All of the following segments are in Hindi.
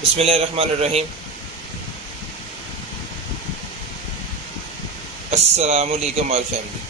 बिस्मिल्लाहिर्रहमानिर्रहीम। अस्सलामु अलैकुम ऑल फैमिली।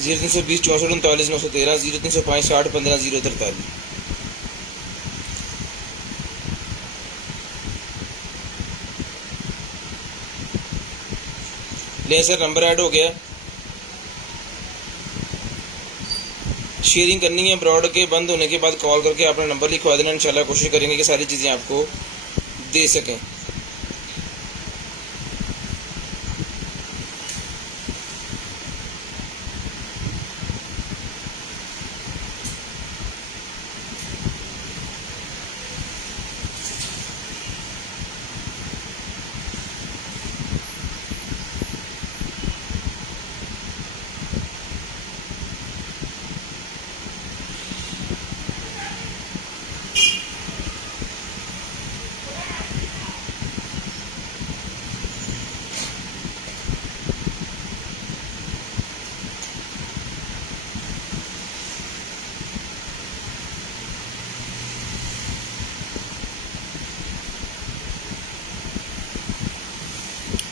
जीरो 320 64 39 913 0305 60 15 043। ले सर, नंबर ऐड हो गया। शेयरिंग करनी है ब्रॉड के बंद होने के बाद कॉल करके अपना नंबर लिखवा देना। इंशाल्लाह कोशिश करेंगे कि सारी चीज़ें आपको दे सकें।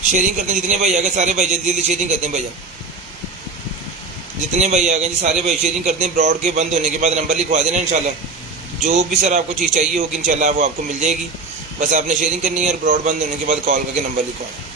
शेयरिंग करते हैं जितने भाई आ गए सारे भाई जल्दी जल्दी शेयरिंग करते हैं भैया। जितने भाई आ गए जी सारे भाई शेयरिंग करते हैं। ब्रॉड के बंद होने के बाद नंबर लिखवा देना। इंशाल्लाह जो भी सर आपको चीज़ चाहिए होगी इंशाल्लाह वो आपको मिल जाएगी। बस आपने शेयरिंग करनी है और ब्रॉड बंद होने के बाद कॉल करके नंबर लिखवाना।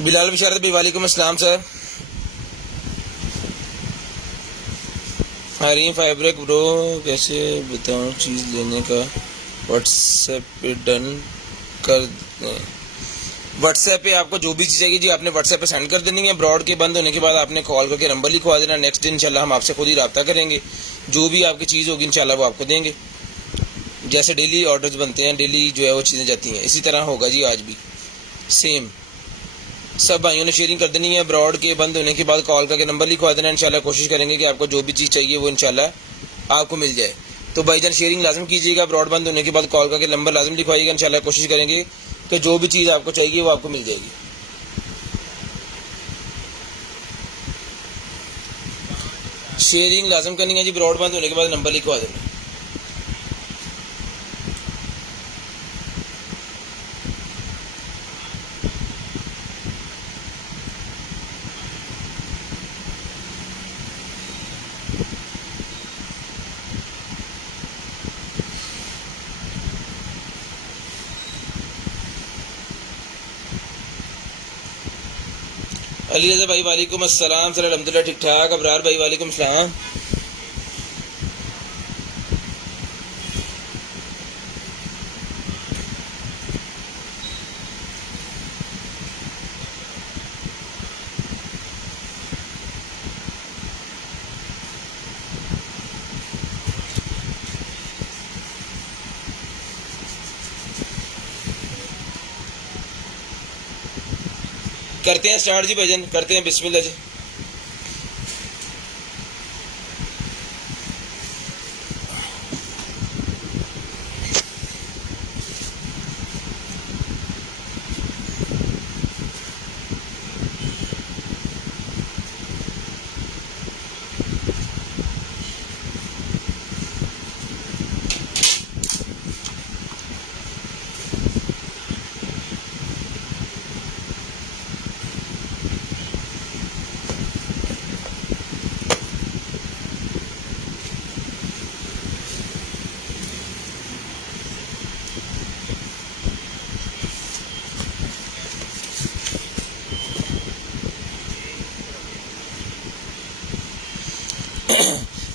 बिलाल बिशारत भाई वालेकुम अस्सलाम सर। हरीम फैब्रिक ब्रो कैसे बताऊँ चीज़ लेने का व्हाट्सएप पे डन कर दें। व्हाट्सएप पे आपको जो भी चीज़ चाहिए जी आपने व्हाट्सएप पे सेंड कर देनी है। ब्रॉड के बंद होने के बाद आपने कॉल करके नंबर लिखवा देना। नेक्स्ट डे इंशाल्लाह हम आपसे खुद ही रब्ता करेंगे। जो भी आपकी चीज़ होगी इंशाल्लाह वो आपको देंगे। जैसे डेली ऑर्डर्स बनते हैं डेली जो है वो चीज़ें जाती हैं इसी तरह होगा जी आज भी सेम। सब भाइयों ने शेयरिंग कर देनी है। ब्रॉड के बंद होने के बाद कॉल करके नंबर लिखवा देना। इंशाल्लाह कोशिश करेंगे कि आपको जो भी चीज़ चाहिए वो इंशाल्लाह आपको मिल जाए। तो भाईजान शेयरिंग लाजम कीजिएगा। ब्रॉड बंद होने के बाद कॉल करके नंबर लाजम लिखवाइएगा। इंशाल्लाह कोशिश करेंगे कि जो भी चीज़ आपको चाहिए वो आपको मिल जाएगी। शेयरिंग लाजम करनी है जी। ब्रॉड बंद होने के बाद नंबर लिखवा देना। अली रज़ा भाई वालेकुम अस्सलाम सर। अल्हम्दुलिल्लाह ठीक ठाक। अबरार भाई वालेकुम सलाम। करते हैं स्टार्ट जी भाईजान, करते हैं बिस्मिल्लाह जी।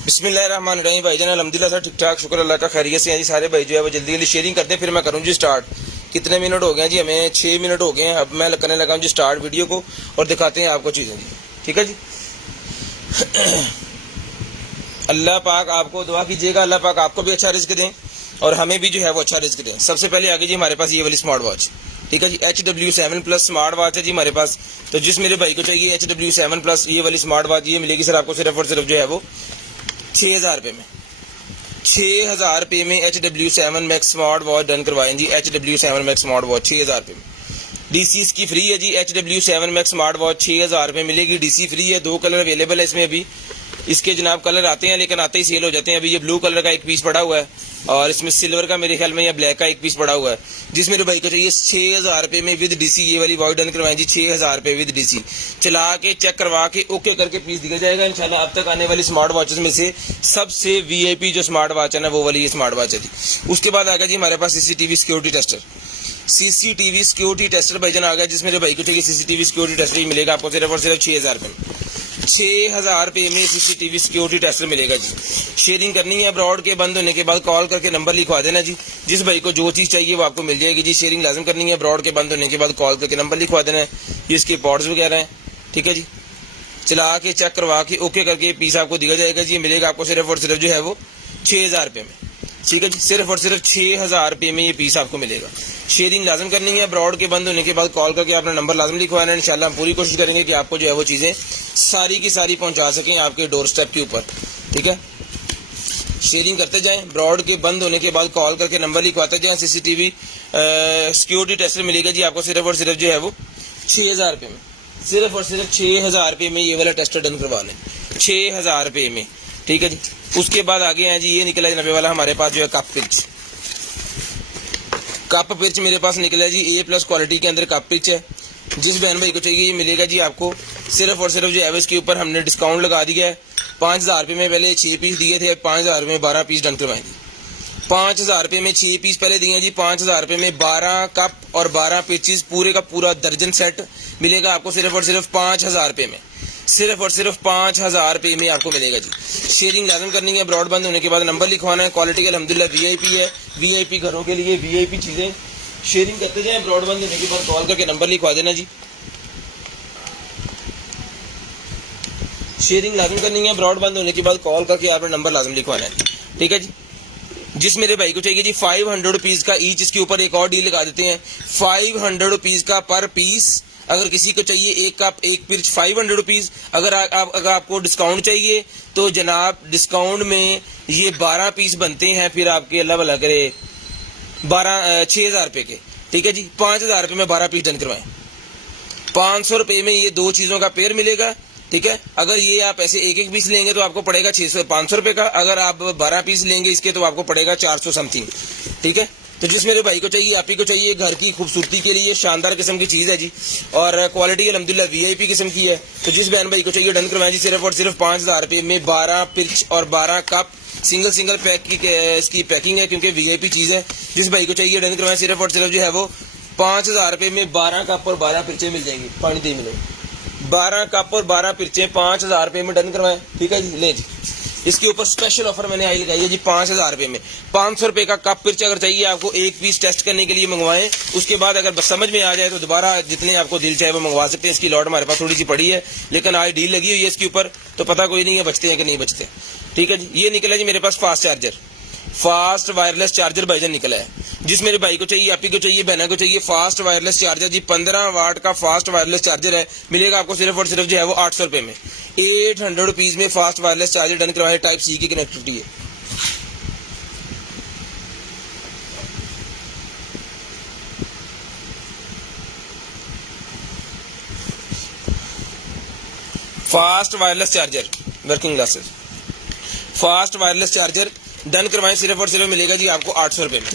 बिस्मिल्लाहिर्रहमानिर्रहीम भाईजान, अल्हम्दुलिल्लाह सर ठीक ठाक, शुक्र अल्लाह का, खैरियत से हैं जी सारे भाई जो है वो जल्दी जल्दी शेयरिंग करते हैं, फिर मैं करूँ जी स्टार्ट। कितने मिनट हो गए हैं जी? हमें 6 मिनट हो गए हैं। अब मैं करने लगा हूँ जी स्टार्ट वीडियो को और दिखाते हैं आपको चीज़ें जी, ठीक है जी। अल्लाह पाक आपको दुआ कीजिएगा, अल्लाह पाक आपको भी अच्छा रिस्क दें और हमें भी जो है वो अच्छा रिस्क दें। सबसे पहले आगे जी हमारे पास ये वाली स्मार्ट वॉच, ठीक है जी, HW7+ स्मार्ट वॉच है जी हमारे पास। तो जिस मेरे भाई को चाहिए HW7+ ये वाली स्मार्ट वॉच, ये मिलेगी सर आपको सिर्फ और सिर्फ जो है वो 6000 रुपये में। 6000 रुपये में HW7 max smart watch done करवाएं जी। HW7 मैक्स स्मार्ट वॉच 6000 रुपये में, DC इसकी फ्री है जी। HW7 मैक्स स्मार्ट वॉच 6000 रुपये मिलेगी, DC फ्री है। 2 कलर अवेलेबल है इसमें अभी। इसके जनाब कलर आते हैं लेकिन आते ही सेल हो जाते हैं। अभी ये ब्लू कलर का एक पीस पड़ा हुआ है और इसमें सिल्वर का मेरे ख्याल में या ब्लैक का एक पीस पड़ा हुआ है। जिस मेरे भाई को चाहिए 6000 रुपये में विद DC ये वाली वॉच डन करवाएं जी। 6000 रुपये विद DC, चला के चेक करवा के ओके करके पीस दिया जाएगा इंशाल्लाह। अब तक आने वाली स्मार्ट वॉचेस में से सबसे VIP जो स्मार्ट वॉच है ना वो वाली ये स्मार्ट वॉच है जी। उसके बाद आ गया जी हमारे पास CCTV security tester. CCTV security tester भाईजान आ गया। जिस मेरे भाई को चाहिए CCTV सिक्योरिटी टेस्टर ही मिलेगा आपको सिर्फ और सिर्फ 6000 रुपये में। 6000 रुपये में CCTV सिक्योरिटी टेस्टर मिलेगा जी। शेयरिंग करनी है अब्रॉड के बंद होने के बाद कॉल करके नंबर लिखवा देना जी। जिस भाई को जो चीज़ चाहिए वो आपको मिल जाएगी जी। शेयरिंग लाजम करनी है अब्रॉड के बंद होने के बाद कॉल करके नंबर लिखवा देना है। ये इसके पॉड्स वगैरह हैं, ठीक है जी। चला के चेक करवा के ओके करके पीस आपको दिया जाएगा जी। मिलेगा आपको सिर्फ और सिर्फ जो है वो 6000 रुपये में, ठीक है जी। सिर्फ और सिर्फ 6000 रुपये में ये पीस आपको मिलेगा। शेयरिंग लाजम करनी है अब्रॉड के बंद होने के बाद कॉल करके अपना नंबर लाजम लिखवाना है। इंशाल्लाह हम पूरी कोशिश करेंगे कि आपको जो है वो चीज़ें सारी की सारी पहुंचा सकें आपके डोर स्टेप के ऊपर, ठीक है। शेयरिंग करते जाएं, ब्रॉड के बंद होने के बाद कॉल करके नंबर लिखवाते जाएं। CCTV सिक्योरिटी टेस्टर मिलेगा जी आपको सिर्फ और सिर्फ जो है वो 6000 रुपये में। सिर्फ और सिर्फ 6000 रुपये में ये वाला टेस्टर डन करवा लें, 6000 रुपये में, ठीक है जी। उसके बाद आगे हैं जी ये निकला है 90 वाला हमारे पास जो है कप पिच। कप पिच मेरे पास निकला है जी A+ क्वालिटी के अंदर कप पिच है। जिस बहन भाई को चाहिए ये मिलेगा जी आपको सिर्फ और सिर्फ जो है इसके ऊपर हमने डिस्काउंट लगा दिया है। 5000 रुपये में पहले 6 पीस दिए थे, 5000 रुपये में 12 पीस डन करवाएंगे। 5000 रुपये में 6 पीस पहले दिए जी। 5000 रुपये में 12 कप और 12 पिचेस पूरे का पूरा दर्जन सेट मिलेगा आपको सिर्फ और सिर्फ 5000 रुपये में। सिर्फ और सिर्फ 5000 रुपये में आपको मिलेगा जी। शेयरिंग लाजम करनी है ब्रॉड बंद होने के बाद नंबर लिखवाना है। क्वालिटी अल्हम्दुलिल्लाह VIP है, VIP घरों के लिए VIP चीज़ें। शेयरिंग करते जाएं, ब्रॉड बंद होने के बाद कॉल करके नंबर लिखवा देना जी। शेयरिंग लाजम करनी है ब्रॉड बंद होने के बाद कॉल करके आपने नंबर लाजम लिखवाना है, ठीक है जी। जिस मेरे भाई को चाहिए जी 500 रुपीज़ का ईच, इसके ऊपर एक और डील लगा देते हैं 500 रुपीज़ का पर पीस। अगर किसी को चाहिए एक कप एक पिर्च 500 रुपीज़। अगर आपको डिस्काउंट चाहिए तो जनाब डिस्काउंट में ये 12 पीस बनते हैं, फिर आपके अल्लाह भला करे 6000 रुपये के, ठीक है जी। 5000 रुपये में 12 पीस डन करवाएं। 500 रुपये में ये 2 चीज़ों का पेयर मिलेगा, ठीक है। अगर ये आप ऐसे एक एक पीस लेंगे तो आपको पड़ेगा 500 रुपये का। अगर आप 12 पीस लेंगे इसके तो आपको पड़ेगा 400 समथिंग, ठीक है। तो जिस मेरे भाई को चाहिए आप ही को चाहिए घर की खूबसूरती के लिए शानदार किस्म की चीज़ है जी और क्वालिटी अल्हम्दुलिल्लाह VIP किस्म की है। तो जिस बहन भाई को चाहिए डन करवाएं जी सिर्फ और सिर्फ 5000 रुपये में 12 पिर्च और 12 कप। सिंगल पैक की इसकी पैकिंग है क्योंकि VIP चीज़ है। जिस भाई को चाहिए डन करवाएं सिर्फ और सिर्फ जो है वो 5000 रुपये में 12 कप और 12 पिर्चें मिल जाएंगी। पानी दे मिले 12 कप और 12 पिर्चें 5000 रुपये में डन करवाएं, ठीक है जी। ले जी इसके ऊपर स्पेशल ऑफर मैंने आई लगाई है जी 5000 रुपये में। 500 रुपये का कप पिर्च अगर चाहिए आपको एक पीस टेस्ट करने के लिए मंगवाएं। उसके बाद अगर समझ में आ जाए तो दोबारा जितने आपको दिल चाहे वो मंगवा सकते हैं। इसकी लॉट हमारे पास थोड़ी सी पड़ी है लेकिन आज डील लगी हुई है इसके ऊपर, तो पता कोई नहीं है बचते हैं कि नहीं बचते, ठीक है जी। ये निकला जी मेरे पास fast charger, fast wireless charger भाईजान निकला है। जिस मेरे भाई को चाहिए, आपी को चाहिए, बहना को चाहिए फास्ट वायरलेस चार्जर जी, 15 वाट का फास्ट वायरलेस चार्जर है, मिलेगा आपको सिर्फ और सिर्फ जो है वो 800 रुपये में। 800 रुपीज में फास्ट वायरलेस चार्जर डन करवाए, टाइप सी की कनेक्टिविटी है। Fast wireless charger working glasses, fast wireless charger done करवाएं, सिर्फ और सिर्फ मिलेगा जी आपको 800 रुपये में।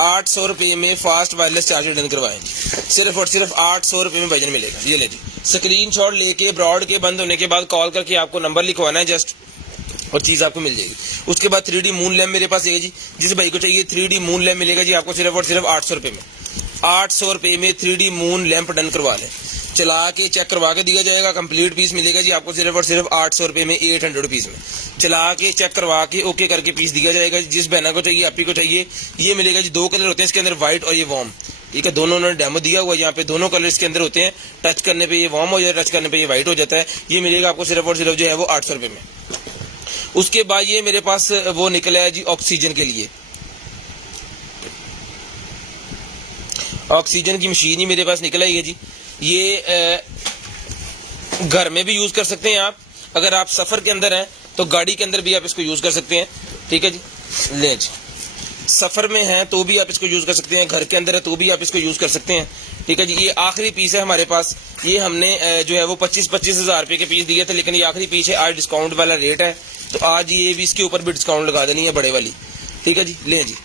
800 रुपये में फास्ट वायरलेस चार्जर डन करवाएं जी, सिर्फ और सिर्फ 800 रुपये में वजन मिलेगा। ये ले जी, स्क्रीनशॉट लेके ब्रॉड के बंद होने के बाद कॉल करके आपको नंबर लिखवाना है जस्ट, और चीज़ आपको मिल जाएगी। उसके बाद 3D मून लैम्प मेरे पास है जी, जिस भाई को चाहिए 3D मून लैम्प मिलेगा जी आपको सिर्फ और सिर्फ 800 रुपये में। 800 रुपये में 3D मून लैम्प डन करवा लें, चला के चेक करवा के दिया जाएगा, कंप्लीट पीस मिलेगा जी आपको सिर्फ और सिर्फ 800 रुपये में, 800 रुपीज़ में। चला के चेक करवा के ओके करके पीस दिया जाएगा। जिस बहना को चाहिए, आपी को चाहिए, ये मिलेगा जी। 2 कलर होते हैं इसके अंदर, व्हाइट और ये वार्म, ठीक है। दोनों उन्होंने डेमो दिया हुआ है, यहाँ पे दोनों कलर इसके अंदर होते हैं। टच करने पे ये वार्म हो जाता है, टच करने पे ये व्हाइट हो जाता है। ये मिलेगा आपको सिर्फ और सिर्फ जो है वो 800 रुपये में। उसके बाद ये मेरे पास वो निकला है जी ऑक्सीजन के लिए, ऑक्सीजन की मशीन ही मेरे पास निकला है जी। ये घर में भी यूज कर सकते हैं आप, अगर आप सफर के अंदर हैं तो गाड़ी के अंदर भी आप इसको यूज कर सकते हैं, ठीक है जी। ले जी, सफर में हैं तो भी आप इसको यूज कर सकते हैं, घर के अंदर है तो भी आप इसको यूज कर सकते हैं, ठीक है जी। ये आखिरी पीस है हमारे पास, ये हमने जो है वो 25-25 हज़ार रुपये के पीस दिए थे, लेकिन ये आखिरी पीस है, आज डिस्काउंट वाला रेट है, तो आज ये भी इसके ऊपर भी डिस्काउंट लगा देनी है बड़े वाली, ठीक है जी। ले जी,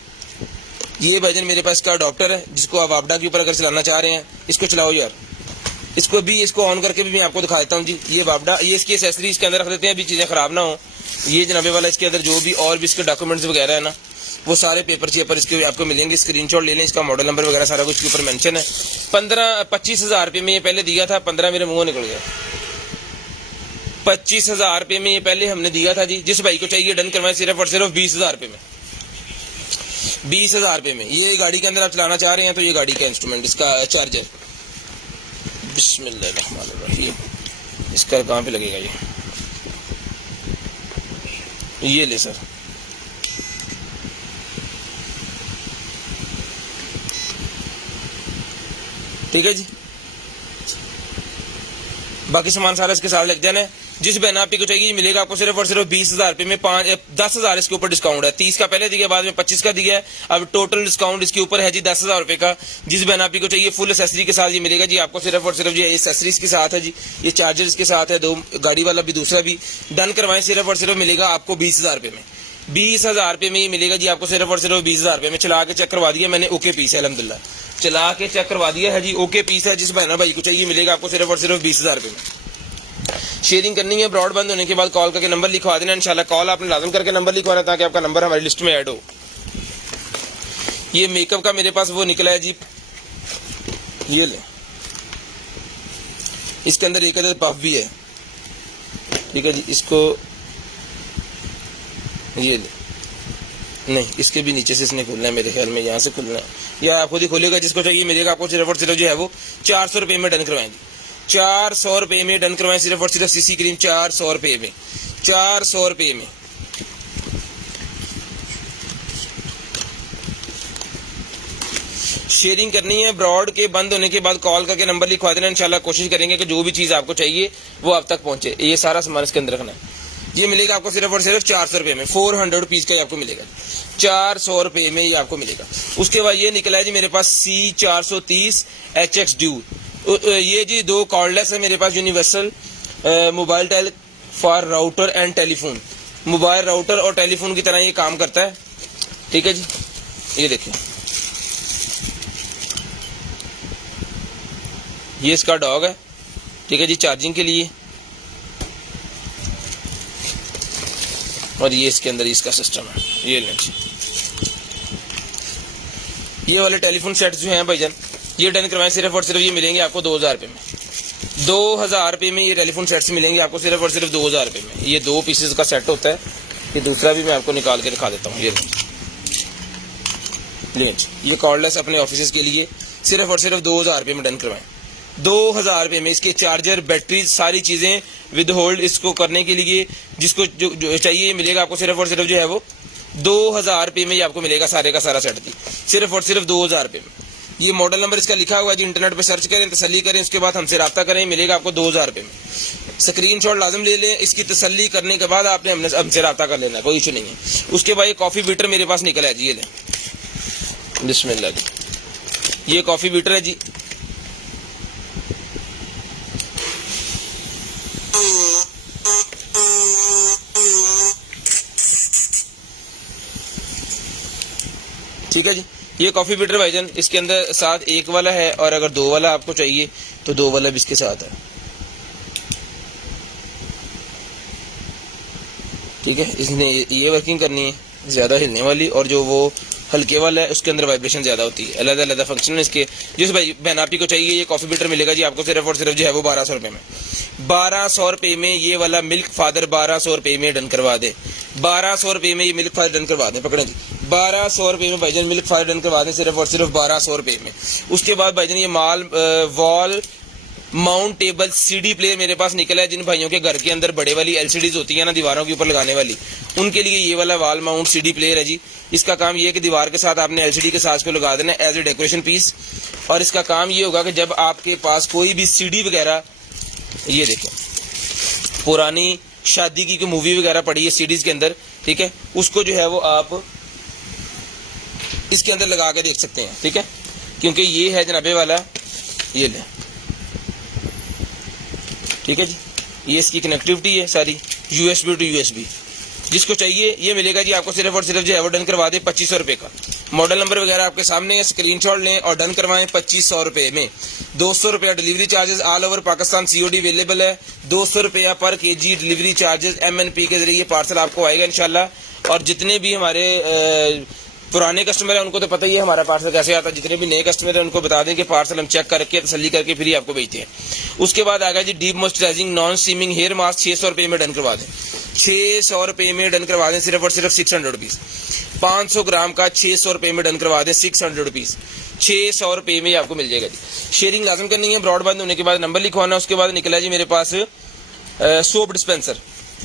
ये वर्जन मेरे पास का अडॉप्टर है, जिसको आप वापडा के ऊपर अगर चलाना चाह रहे हैं, इसको चलाओ यार। इसको ऑन करके भी मैं आपको दिखा देता हूँ जी। ये वापडा, ये इसकी एसेसरी इसके अंदर रख देते हैं, अभी चीज़ें खराब ना हो। ये जनाबे वाला इसके अंदर जो भी और भी इसके डॉक्यूमेंट्स वगैरह है ना, वो सारे पेपर चेपर इसके आपको मिलेंगे। स्क्रीनशॉट ले लें, इसका मॉडल नंबर वगैरह सारा कुछ के ऊपर मेंशन है। 25 हज़ार रुपये में ये पहले दिया था, 15 मेरे मुँह निकल गया। 25 हज़ार रुपये में ये पहले हमने दिया था जी। जिस भाई को चाहिए डन करवाएं, सिर्फ और सिर्फ 20 हज़ार रुपये में, 20 हज़ार रुपये में। ये गाड़ी के अंदर आप चलाना चाह रहे हैं तो ये गाड़ी का इंस्ट्रूमेंट, इसका चार्जर, बिस्मिल्लाहिर्रहमानिर्रहीम, इसका कहाँ पे लगेगा ये ले सर, ठीक है जी। बाकी सामान सारा इसके साथ लग जाना है। जिस बहना आपी को चाहिए मिलेगा आपको सिर्फ और सिर्फ 20 हज़ार रुपये में। 10 हज़ार इसके ऊपर डिस्काउंट है, 30 का पहले दिया, बाद में 25 का दिया है, अब टोटल डिस्काउंट इसके ऊपर है जी 10 हज़ार रुपये का। जिस बहना आपी को चाहिए फुल एसेसरी के साथ ये मिलेगा जी आपको सिर्फ और सिर्फ जी एसेसरीज के साथ है जी। ये चार्जर इसके साथ है, 2 गाड़ी वाला भी दूसरा भी डन करवाएं, सिर्फ और सिर्फ मिलेगा आपको 20 हज़ार रुपये में। 20 हज़ार रुपये में ये मिलेगा जी आपको सिर्फ और सिर्फ 20 हज़ार रुपये में। चला के चेक करवा दिया मैंने, ओके पीस है अल्हम्दुलिल्लाह, चला के चेक करवा दिया है जी, ओके पीस है। जिस बहना भाई को चाहिए मिलेगा आपको सिर्फ और सिर्फ 20 हज़ार रुपये में। शेयरिंग करनी है, ब्रॉड बंद होने के बाद कॉल करके नंबर लिखवा देना इंशाल्लाह। कॉल आपने लाजम करके नंबर लिखवाना ताकि आपका नंबर हमारी लिस्ट में ऐड हो। ये मेकअप का मेरे पास वो निकला है जी, ये ले, इसके अंदर एक अदर पफ भी है, ठीक है जी। इसको ये ले, नहीं इसके भी नीचे से इसने खुलना है मेरे ख्याल में, यहाँ से खुलना है, या आप खुद ही खोलेगा। जिसको चाहिए मिलेगा आपको सिर्फ और सिर्फ जो है वो 400 रुपये में डन करवाएंगे। 400 रुपये में डन करवाएं, सिर्फ और सिर्फ सीसी क्रीम 400 रुपये में, 400 रुपये में। शेयरिंग करनी है, ब्रॉड के बंद होने के बाद कॉल करके नंबर लिखवा देना इंशाल्लाह। कोशिश करेंगे कि जो भी चीज़ आपको चाहिए वो आप तक पहुंचे। ये सारा सामान इसके अंदर रखना है। ये मिलेगा आपको सिर्फ और सिर्फ 400 रुपये में, 400 रुपीज़ का ही आपको मिलेगा, 400 रुपये में ये आपको मिलेगा। उसके बाद ये निकला है जी मेरे पास C430 HX ड्यू। ये जी 2 कॉर्डलेस है मेरे पास, यूनिवर्सल मोबाइल टेल for router and telephone. Mobile router और टेलीफोन की तरह ये काम करता है, ठीक है जी। ये देखिए, ये इसका डॉग है, ठीक है जी, चार्जिंग के लिए। और ये इसके अंदर इसका सिस्टम है, ये लें जी। ये वाले टेलीफोन सेट जो हैं भाईजान, ये डन करवाएं, सिर्फ और सिर्फ ये मिलेंगे आपको 2000 रुपये में। 2000 रुपये में ये टेलीफोन सेट्स मिलेंगे आपको सिर्फ और सिर्फ 2000 रुपये में। ये 2 पीसेस का सेट होता है। ये दूसरा भी मैं आपको निकाल के दिखा देता हूँ, ये लेंच। ये कॉर्डलेस अपने ऑफिस के लिए सिर्फ और सिर्फ 2000 रुपये में डन करवाएं। 2000 रुपये में इसके चार्जर, बैटरी, सारी चीज़ें विद होल्ड इसको करने के लिए जिसको जो चाहिए मिलेगा आपको सिर्फ और सिर्फ जो है वो 2000 में ये आपको मिलेगा सारे का सारा सेट जी, सिर्फ और सिर्फ 2000 में। ये मॉडल नंबर इसका लिखा हुआ है जी, इंटरनेट पे सर्च करें, तसल्ली करें, उसके बाद हमसे रब्ता करें, मिलेगा आपको 2000 में। स्क्रीनशॉट लाजम ले लें, इसकी तसल्ली करने के बाद आपने हमसे रब्ता कर लेना है, कोई इशू नहीं है। उसके बाद ये कॉफ़ी बीटर मेरे पास निकला है जी, ये लें, बिस्मिल्लाह जी, ये कॉफ़ी बीटर है जी। ठीक है जी, ये कॉफ़ी बीटर भाईजान, इसके अंदर साथ एक वाला है, और अगर 2 वाला आपको चाहिए तो 2 वाला भी इसके साथ है। ठीक है, इसने ये वर्किंग करनी है, ज़्यादा हिलने वाली, और जो वो हल्के वाला है उसके अंदर वाइब्रेशन ज़्यादा होती है। अलग अलग फंक्शन है इसके। जिस भाई बहन आपी को चाहिए ये कॉफ़ी बीटर मिलेगा जी आपको सिर्फ और सिर्फ जो है वो 1200 में। 1200 में ये वाला मिल्क फादर 1200 में डन करवा दे। 1200 में ये मिल्क फादर डन करवा दें, पकड़े जी, 1200 में भाईजान मिल्क फादर डन करवा दें सिर्फ और सिर्फ 1200 में। उसके बाद भाईजान ये wall mount table CD player मेरे पास निकला है। जिन भाइयों के घर के अंदर बड़े वाली एलसीडीज होती है ना दीवारों के ऊपर लगाने वाली, उनके लिए ये वाला वॉल माउंट सीडी प्लेयर है जी। इसका काम ये है कि दीवार के साथ आपने एलसीडी के साथ को लगा देना एज ए डेकोरेशन पीस, और इसका काम ये होगा कि जब आपके पास कोई भी सीडी वगैरह, ये देखें पुरानी शादी की मूवी वगैरह पड़ी है सीडीज के अंदर, ठीक है, उसको जो है वो आप इसके अंदर लगा के देख सकते हैं। ठीक है, क्योंकि ये है जनाबे वाला, ये ले, ठीक है जी, ये इसकी कनेक्टिविटी है सारी यूएसबी टू यूएसबी। जिसको चाहिए ये मिलेगा जी आपको सिर्फ और सिर्फ जो है वो डन करवा दे 2500 का। मॉडल नंबर वगैरह आपके सामने है, स्क्रीनशॉट लें और डन करवाएं 2500 में। 200 रुपया delivery charges all over Pakistan COD available है। 200 रुपया पर केजी डिलीवरी चार्जेस MNP के जरिए पार्सल आपको आएगा इंशाल्लाह। और जितने भी हमारे पुराने कस्टमर है उनको तो पता ही है हमारा पार्सल कैसे आता है। जितने भी नए कस्टमर है उनको बता दें कि पार्सल हम चेक करके तसल्ली करके फिर ही आपको भेजते हैं। उसके बाद आ गया जी deep moisturising non steaming hair mask 600 रुपये में डन करवा दें। 600 रुपये में डन करवा दें सिर्फ और सिर्फ 600 रुपीज़। 500 ग्राम का 600 रुपये में डन करवा दें 600 रुपीज़। 600 रुपये में आपको मिल जाएगा जी। शेयरिंग लाजम करनी है, ब्रॉडबैंड होने के बाद नंबर लिखवाना। उसके बाद निकला जी मेरे पास सोप डिस्पेंसर,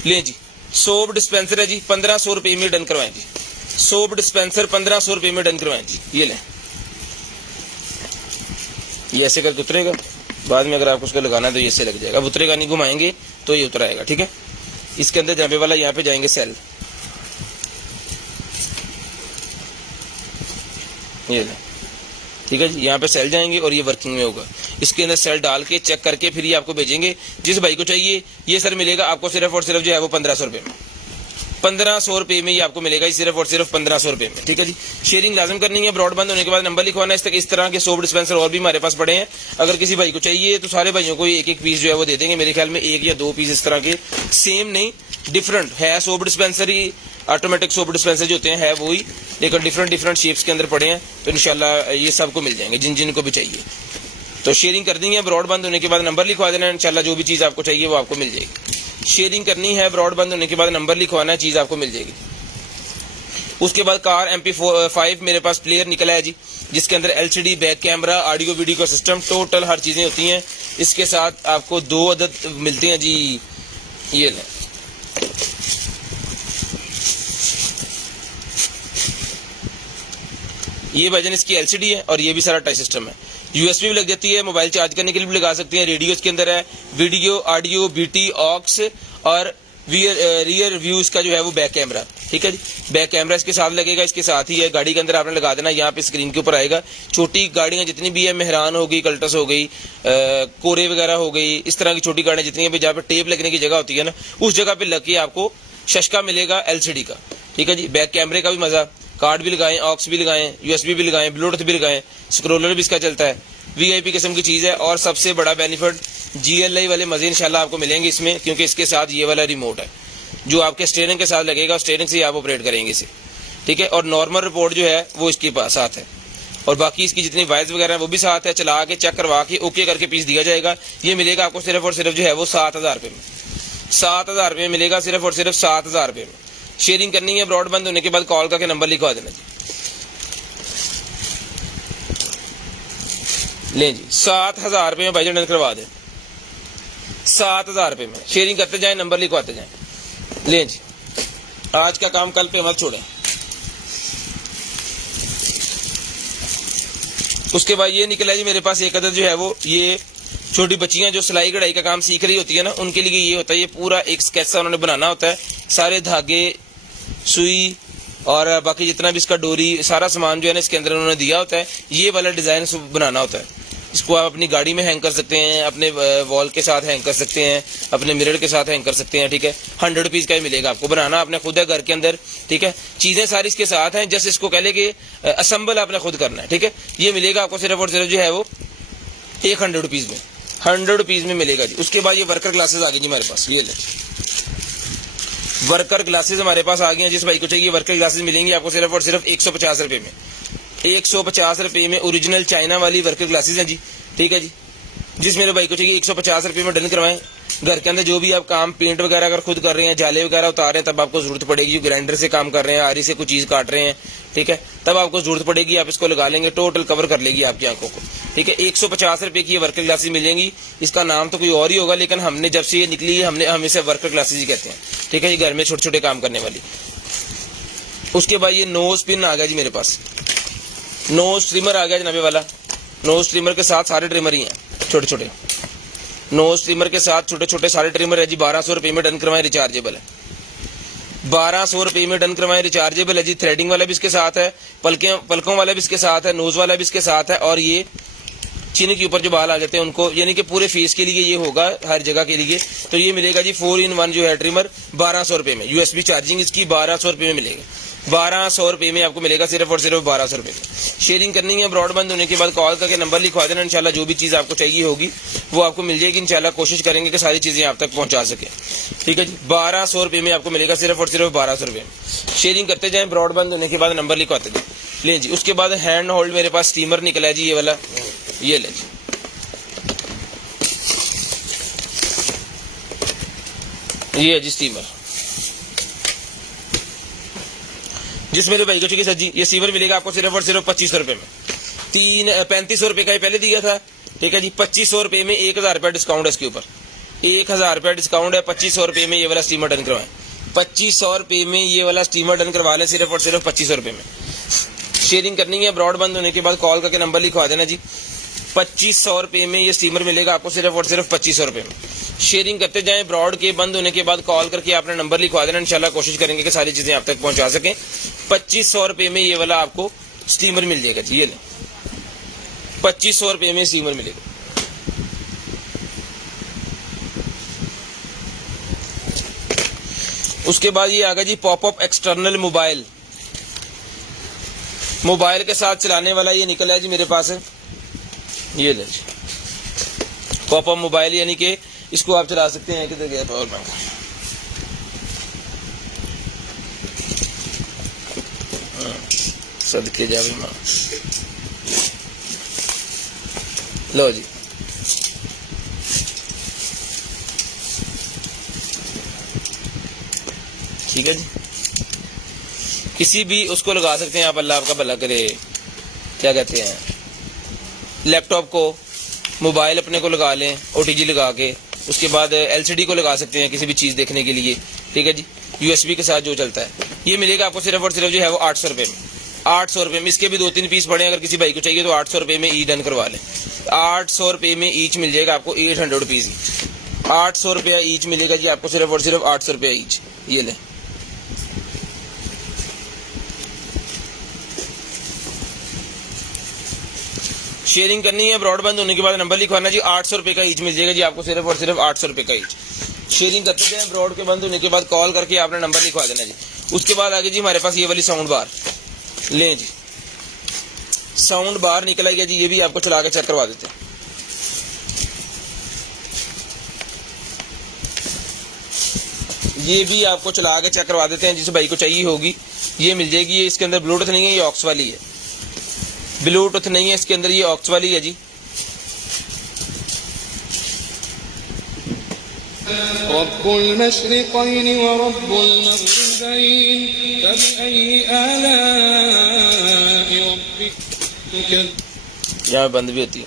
लें जी, सोप डिस्पेंसर है जी 1500 रुपये में डन करवाएं जी। सोप डिस्पेंसर 1500 रुपये में डन करवाएं जी। ये लें, ये ऐसे करके उतरेगा, बाद में अगर आपको उसको लगाना है तो ये ऐसे लग जाएगा। अब उतरेगा नहीं, घुमाएंगे तो ये उतर आएगा। ठीक है, इसके अंदर जनाबे वाला यहाँ पे जाएंगे सेल, ये लें, ठीक है जी, यहाँ पे सेल जाएंगे और ये वर्किंग में होगा। इसके अंदर सेल डाल के चेक करके फिर ये आपको भेजेंगे। जिस भाई को चाहिए ये सर मिलेगा आपको सिर्फ और सिर्फ जो है वो 1500 रुपये में। 1500 रुपये में ये आपको मिलेगा सिर्फ और सिर्फ 1500 रुपये में। ठीक है जी, शेयरिंग लाजम करनी है, ब्रॉडबैंड होने के बाद नंबर लिखवाना है। इस तरह के सोप डिस्पेंसर और भी हमारे पास पड़े हैं। अगर किसी भाई को चाहिए तो सारे भाइयों को एक एक पीस जो है वो दे देंगे। मेरे ख्याल में 1 या 2 पीस इस तरह के, सेम नहीं डिफरेंट है। सोप डिस्पेंसर ही ऑटोमेटिक सोप डिस्पेंसर जो होते हैं है वही, लेकिन डिफरेंट शेप्स के अंदर पड़े हैं। तो इंशाल्लाह ये सबको मिल जाएंगे जिन जिनको भी चाहिए। तो शेयरिंग कर दी है, ब्रॉडबैंड होने के बाद नंबर लिखवा देना, इंशाल्लाह जो भी चीज़ आपको चाहिए वो आपको मिल जाएगी। शेयरिंग करनी है, ब्रॉडबैंड होने के बाद नंबर लिखवाना है, चीज़ आपको मिल जाएगी। उसके बाद कार MP5 मेरे पास प्लेयर निकला है जी, जिसके अंदर LCD back camera audio video का सिस्टम टोटल हर चीज़ें होती हैं। इसके साथ आपको 2 अदद मिलते हैं जी। ये लें, ये वर्जन इसकी LCD है और ये भी सारा टच सिस्टम है। USB भी लग जाती है, मोबाइल चार्ज करने के लिए भी लगा सकते हैं। रेडियो इसके अंदर है, वीडियो ऑडियो BT ऑक्स और रियर व्यू इसका जो है वो बैक कैमरा। ठीक है जी, बैक कैमरा इसके साथ लगेगा, इसके साथ ही है। गाड़ी के अंदर आपने लगा देना, यहाँ पे स्क्रीन के ऊपर आएगा। छोटी गाड़ियाँ जितनी भी है, मेहरान हो गई, कल्टस हो गई, कोरे वगैरह हो गई, इस तरह की छोटी गाड़ियाँ जितनी भी जहाँ पे टेप लगने की जगह होती है ना, उस जगह पे लग के आपको शशका मिलेगा LCD का। ठीक है जी, बैक कैमरे का भी मजा, कार्ड भी लगाएं, ऑक्स भी लगाएं, USB भी लगाएं, ब्लूटूथ भी लगाएं, स्क्रोलर भी इसका चलता है। VIP किस्म की चीज़ है। और सबसे बड़ा बेनिफिट GLI वाले मजे इंशाल्लाह आपको मिलेंगे इसमें, क्योंकि इसके साथ ये वाला रिमोट है जो आपके स्टीयरिंग के साथ लगेगा, स्टीयरिंग से आप ऑपरेट करेंगे इसे। ठीक है, और नॉर्मल रिपोर्ट जो है वो इसके पास साथ है, और बाकी इसकी जितनी वाइज वगैरह है वो भी साथ है। चला के चेक करवा के ओके करके पीस दिया जाएगा। ये मिलेगा आपको सिर्फ और सिर्फ जो है वो 7000 रुपये में। 7000 रुपये मिलेगा सिर्फ और सिर्फ 7000 रुपये में। शेयरिंग करनी है, ब्रॉडबैंड होने के बाद कॉल करके नंबर लिखवा देना जी। लें जी, 7000 रुपये में भाई डन करवा दें, 7000 रुपये में। शेयरिंग करते जाएं, नंबर लिखवाते जाएं। लें जी, आज का काम कल पे मत छोड़ें। उसके बाद ये निकला जी मेरे पास एक अदद जो है वो, ये छोटी बच्चियां जो सिलाई कढ़ाई का काम सीख रही होती है ना, उनके लिए ये होता है, ये पूरा एक स्केच सा उन्होंने बनाना होता है। सारे धागे, सुई और बाकी जितना भी इसका डोरी, सारा सामान जो है ना इसके अंदर उन्होंने दिया होता है। ये वाला डिज़ाइन बनाना होता है। इसको आप अपनी गाड़ी में हैंग कर सकते हैं, अपने वॉल के साथ हैंग कर सकते हैं, अपने मिरर के साथ हैंग कर सकते हैं। ठीक है, 100 रुपीज़ का ही मिलेगा आपको। बनाना आपने खुद है घर के अंदर। ठीक है, चीज़ें सारी इसके साथ हैं, जस्ट इसको कह ले कि असेंबल आपने खुद करना है। ठीक है, ये मिलेगा आपको सिर्फ और सिर्फ जो है वो 100 रुपीज़ में, 100 रुपीज़ में मिलेगा जी। उसके बाद ये वर्कर ग्लासेस आ गई जी हमारे पास। ये ले वर्कर ग्लासेस हमारे पास आ गई हैं। जिस भाई को चाहिए वर्कर ग्लासेस मिलेंगी आपको सिर्फ और सिर्फ 150 रुपये में। 150 रुपये में ओरिजिनल चाइना वाली वर्कर ग्लासेस हैं जी। ठीक है जी, जिस मेरे भाई को चाहिए 150 रुपये में डन करवाएं। घर के अंदर जो भी आप काम पेंट वगैरह अगर खुद कर रहे हैं, जाले वगैरह उतार रहे हैं, तब आपको जरूरत पड़ेगी। ग्राइंडर से काम कर रहे हैं, आरी से कुछ चीज़ काट रहे हैं, ठीक है, तब आपको जरूरत पड़ेगी। आप इसको लगा लेंगे, टोटल कवर कर लेगी आपकी आंखों को। ठीक है, 150 रुपये की ये वर्कर ग्लासेस मिलेंगी। इसका नाम तो कोई और ही होगा, लेकिन हमने जब से ये निकली है हम इसे वर्कर ग्लासेस ही कहते हैं। ठीक है, ये घर में छोटे छोटे काम करने वाली। उसके बाद ये नोज पिन आ गया जी मेरे पास। नोज ट्रिमर आ गया जनाबे वाला। नोज ट्रिमर के साथ सारे ट्रिमर ही हैं, छोटे छोटे नोज ट्रिमर के साथ छोटे छोटे सारे ट्रिमर है जी। 1200 रुपये में डन करवाएं, रिचार्जेबल है। 1200 रुपये में डन करवाएं, रिचार्जेबल है जी। थ्रेडिंग वाला भी इसके साथ है, पलकों वाला भी इसके साथ है, नोज वाला भी इसके साथ है। और ये चिन्ह के ऊपर जो बाल आ जाते हैं उनको, यानी कि पूरे फेस के लिए ये होगा, हर जगह के लिए। तो ये मिलेगा जी 4-in-1 जो है ट्रिमर 1200 रुपये में। USB चार्जिंग इसकी 1200 रुपये में मिलेगा। 1200 रुपये में आपको मिलेगा सिर्फ और सिर्फ 1200 रुपये में। शेयरिंग करनी है, ब्रॉडबैंड होने के बाद कॉल करके नंबर लिखवा देना। इंशाल्लाह जो भी चीज़ आपको चाहिए होगी वो आपको मिल जाएगी। इंशाल्लाह कोशिश करेंगे कि सारी चीज़ें आप तक पहुंचा सके। ठीक है जी, 1200 रुपये में आपको मिलेगा सिर्फ और सिर्फ 1200 रुपये में। शेयरिंग करते जाएं, ब्रॉडबैंड होने के बाद नंबर लिखवाते जाएं। ले जी, उसके बाद हैंड होल्ड मेरे पास स्टीमर निकला है जी, ये वाला। ये ले जी, ये है जी स्टीमर। जिस मेरे भाई को चाहिए सर जी, ये स्टीमर मिलेगा आपको सिर्फ और सिर्फ 2500 रुपये में। 3500 रुपये का ही पहले दिया था। ठीक है जी, 2500 रुपये में 1000 रुपये डिस्काउंट है इसके ऊपर। 1000 रुपये डिस्काउंट है। 2500 रुपये में ये वाला स्टीमर डन करवाएं। 2500 रुपये में ये वाला स्टीमर डन करवा लें सिर्फ और सिर्फ 2500 रुपये में। शेयरिंग करनी है, ब्रॉडबैंड होने के बाद कॉल करके नंबर लिखवा देना जी। 2500 रुपये में ये स्टीमर मिलेगा आपको सिर्फ और सिर्फ 2500 रुपये में। शेयरिंग करते जाएं, ब्रॉड के बंद होने के बाद कॉल करके आपने नंबर लिखवा देना। इंशाल्लाह कोशिश करेंगे कि सारी चीज़ें आप तक पहुंचा सकें। 2500 रुपये में ये वाला आपको स्टीमर मिल जाएगा जी। ये लें, 2500 रुपये में स्टीमर मिलेगा। उसके बाद ये आ गया जी पॉपअप एक्सटर्नल मोबाइल। मोबाइल के साथ चलाने वाला ये निकला है जी मेरे पास है। ये ले जी, पॉपअप मोबाइल, यानी कि इसको आप चला सकते हैं। किधर गया पावर बैंक? सदके जावे मां, लो जी। ठीक है जी, किसी भी उसको लगा सकते हैं आप, अल्लाह आपका भला करे। क्या कहते हैं, लैपटॉप को, मोबाइल अपने को लगा लें OTG लगा के। उसके बाद LCD को लगा सकते हैं किसी भी चीज़ देखने के लिए। ठीक है जी, USB के साथ जो चलता है। ये मिलेगा आपको सिर्फ और सिर्फ जो है वो 800 रुपये में। 800 रुपये में। इसके भी 2-3 पीस पड़े, अगर किसी भाई को चाहिए तो 800 रुपये में ई डन करवा लें। 800 रुपये में ईच मिल जाएगा आपको, 800 रुपीज़ ईच। 800 रुपया ईच मिलेगा जी आपको सिर्फ और सिर्फ 800 रुपया ईच। ये लें, शेयरिंग करनी है, ब्रॉडबैंड होने के बाद नंबर लिखवाना जी। 800 रुपये का ईच मिल जाएगा जी आपको सिर्फ और सिर्फ 800 रुपये का ईच। शेयरिंग करते जाएं, ब्रॉड के बंद होने के बाद कॉल करके आपने नंबर लिखवा देना जी। उसके बाद आगे जी हमारे पास ये वाली साउंड बार लें जी। साउंड बार निकला गया जी, ये भी आपको चला के चेक करवा देते हैं। ये भी आपको चला के चेक करवा देते हैं, जिस भाई को चाहिए होगी ये मिल जाएगी। ये इसके अंदर ब्लूटूथ नहीं है, ये ऑक्स वाली है। ब्लूटूथ नहीं है इसके अंदर, ये ऑक्स वाली है जी। रब्बुल मशरिक़ैन व रब्बुल मग़रिबैन फबिअय्यि आलाइ रब्बिकुम। यहाँ बंद भी होती है।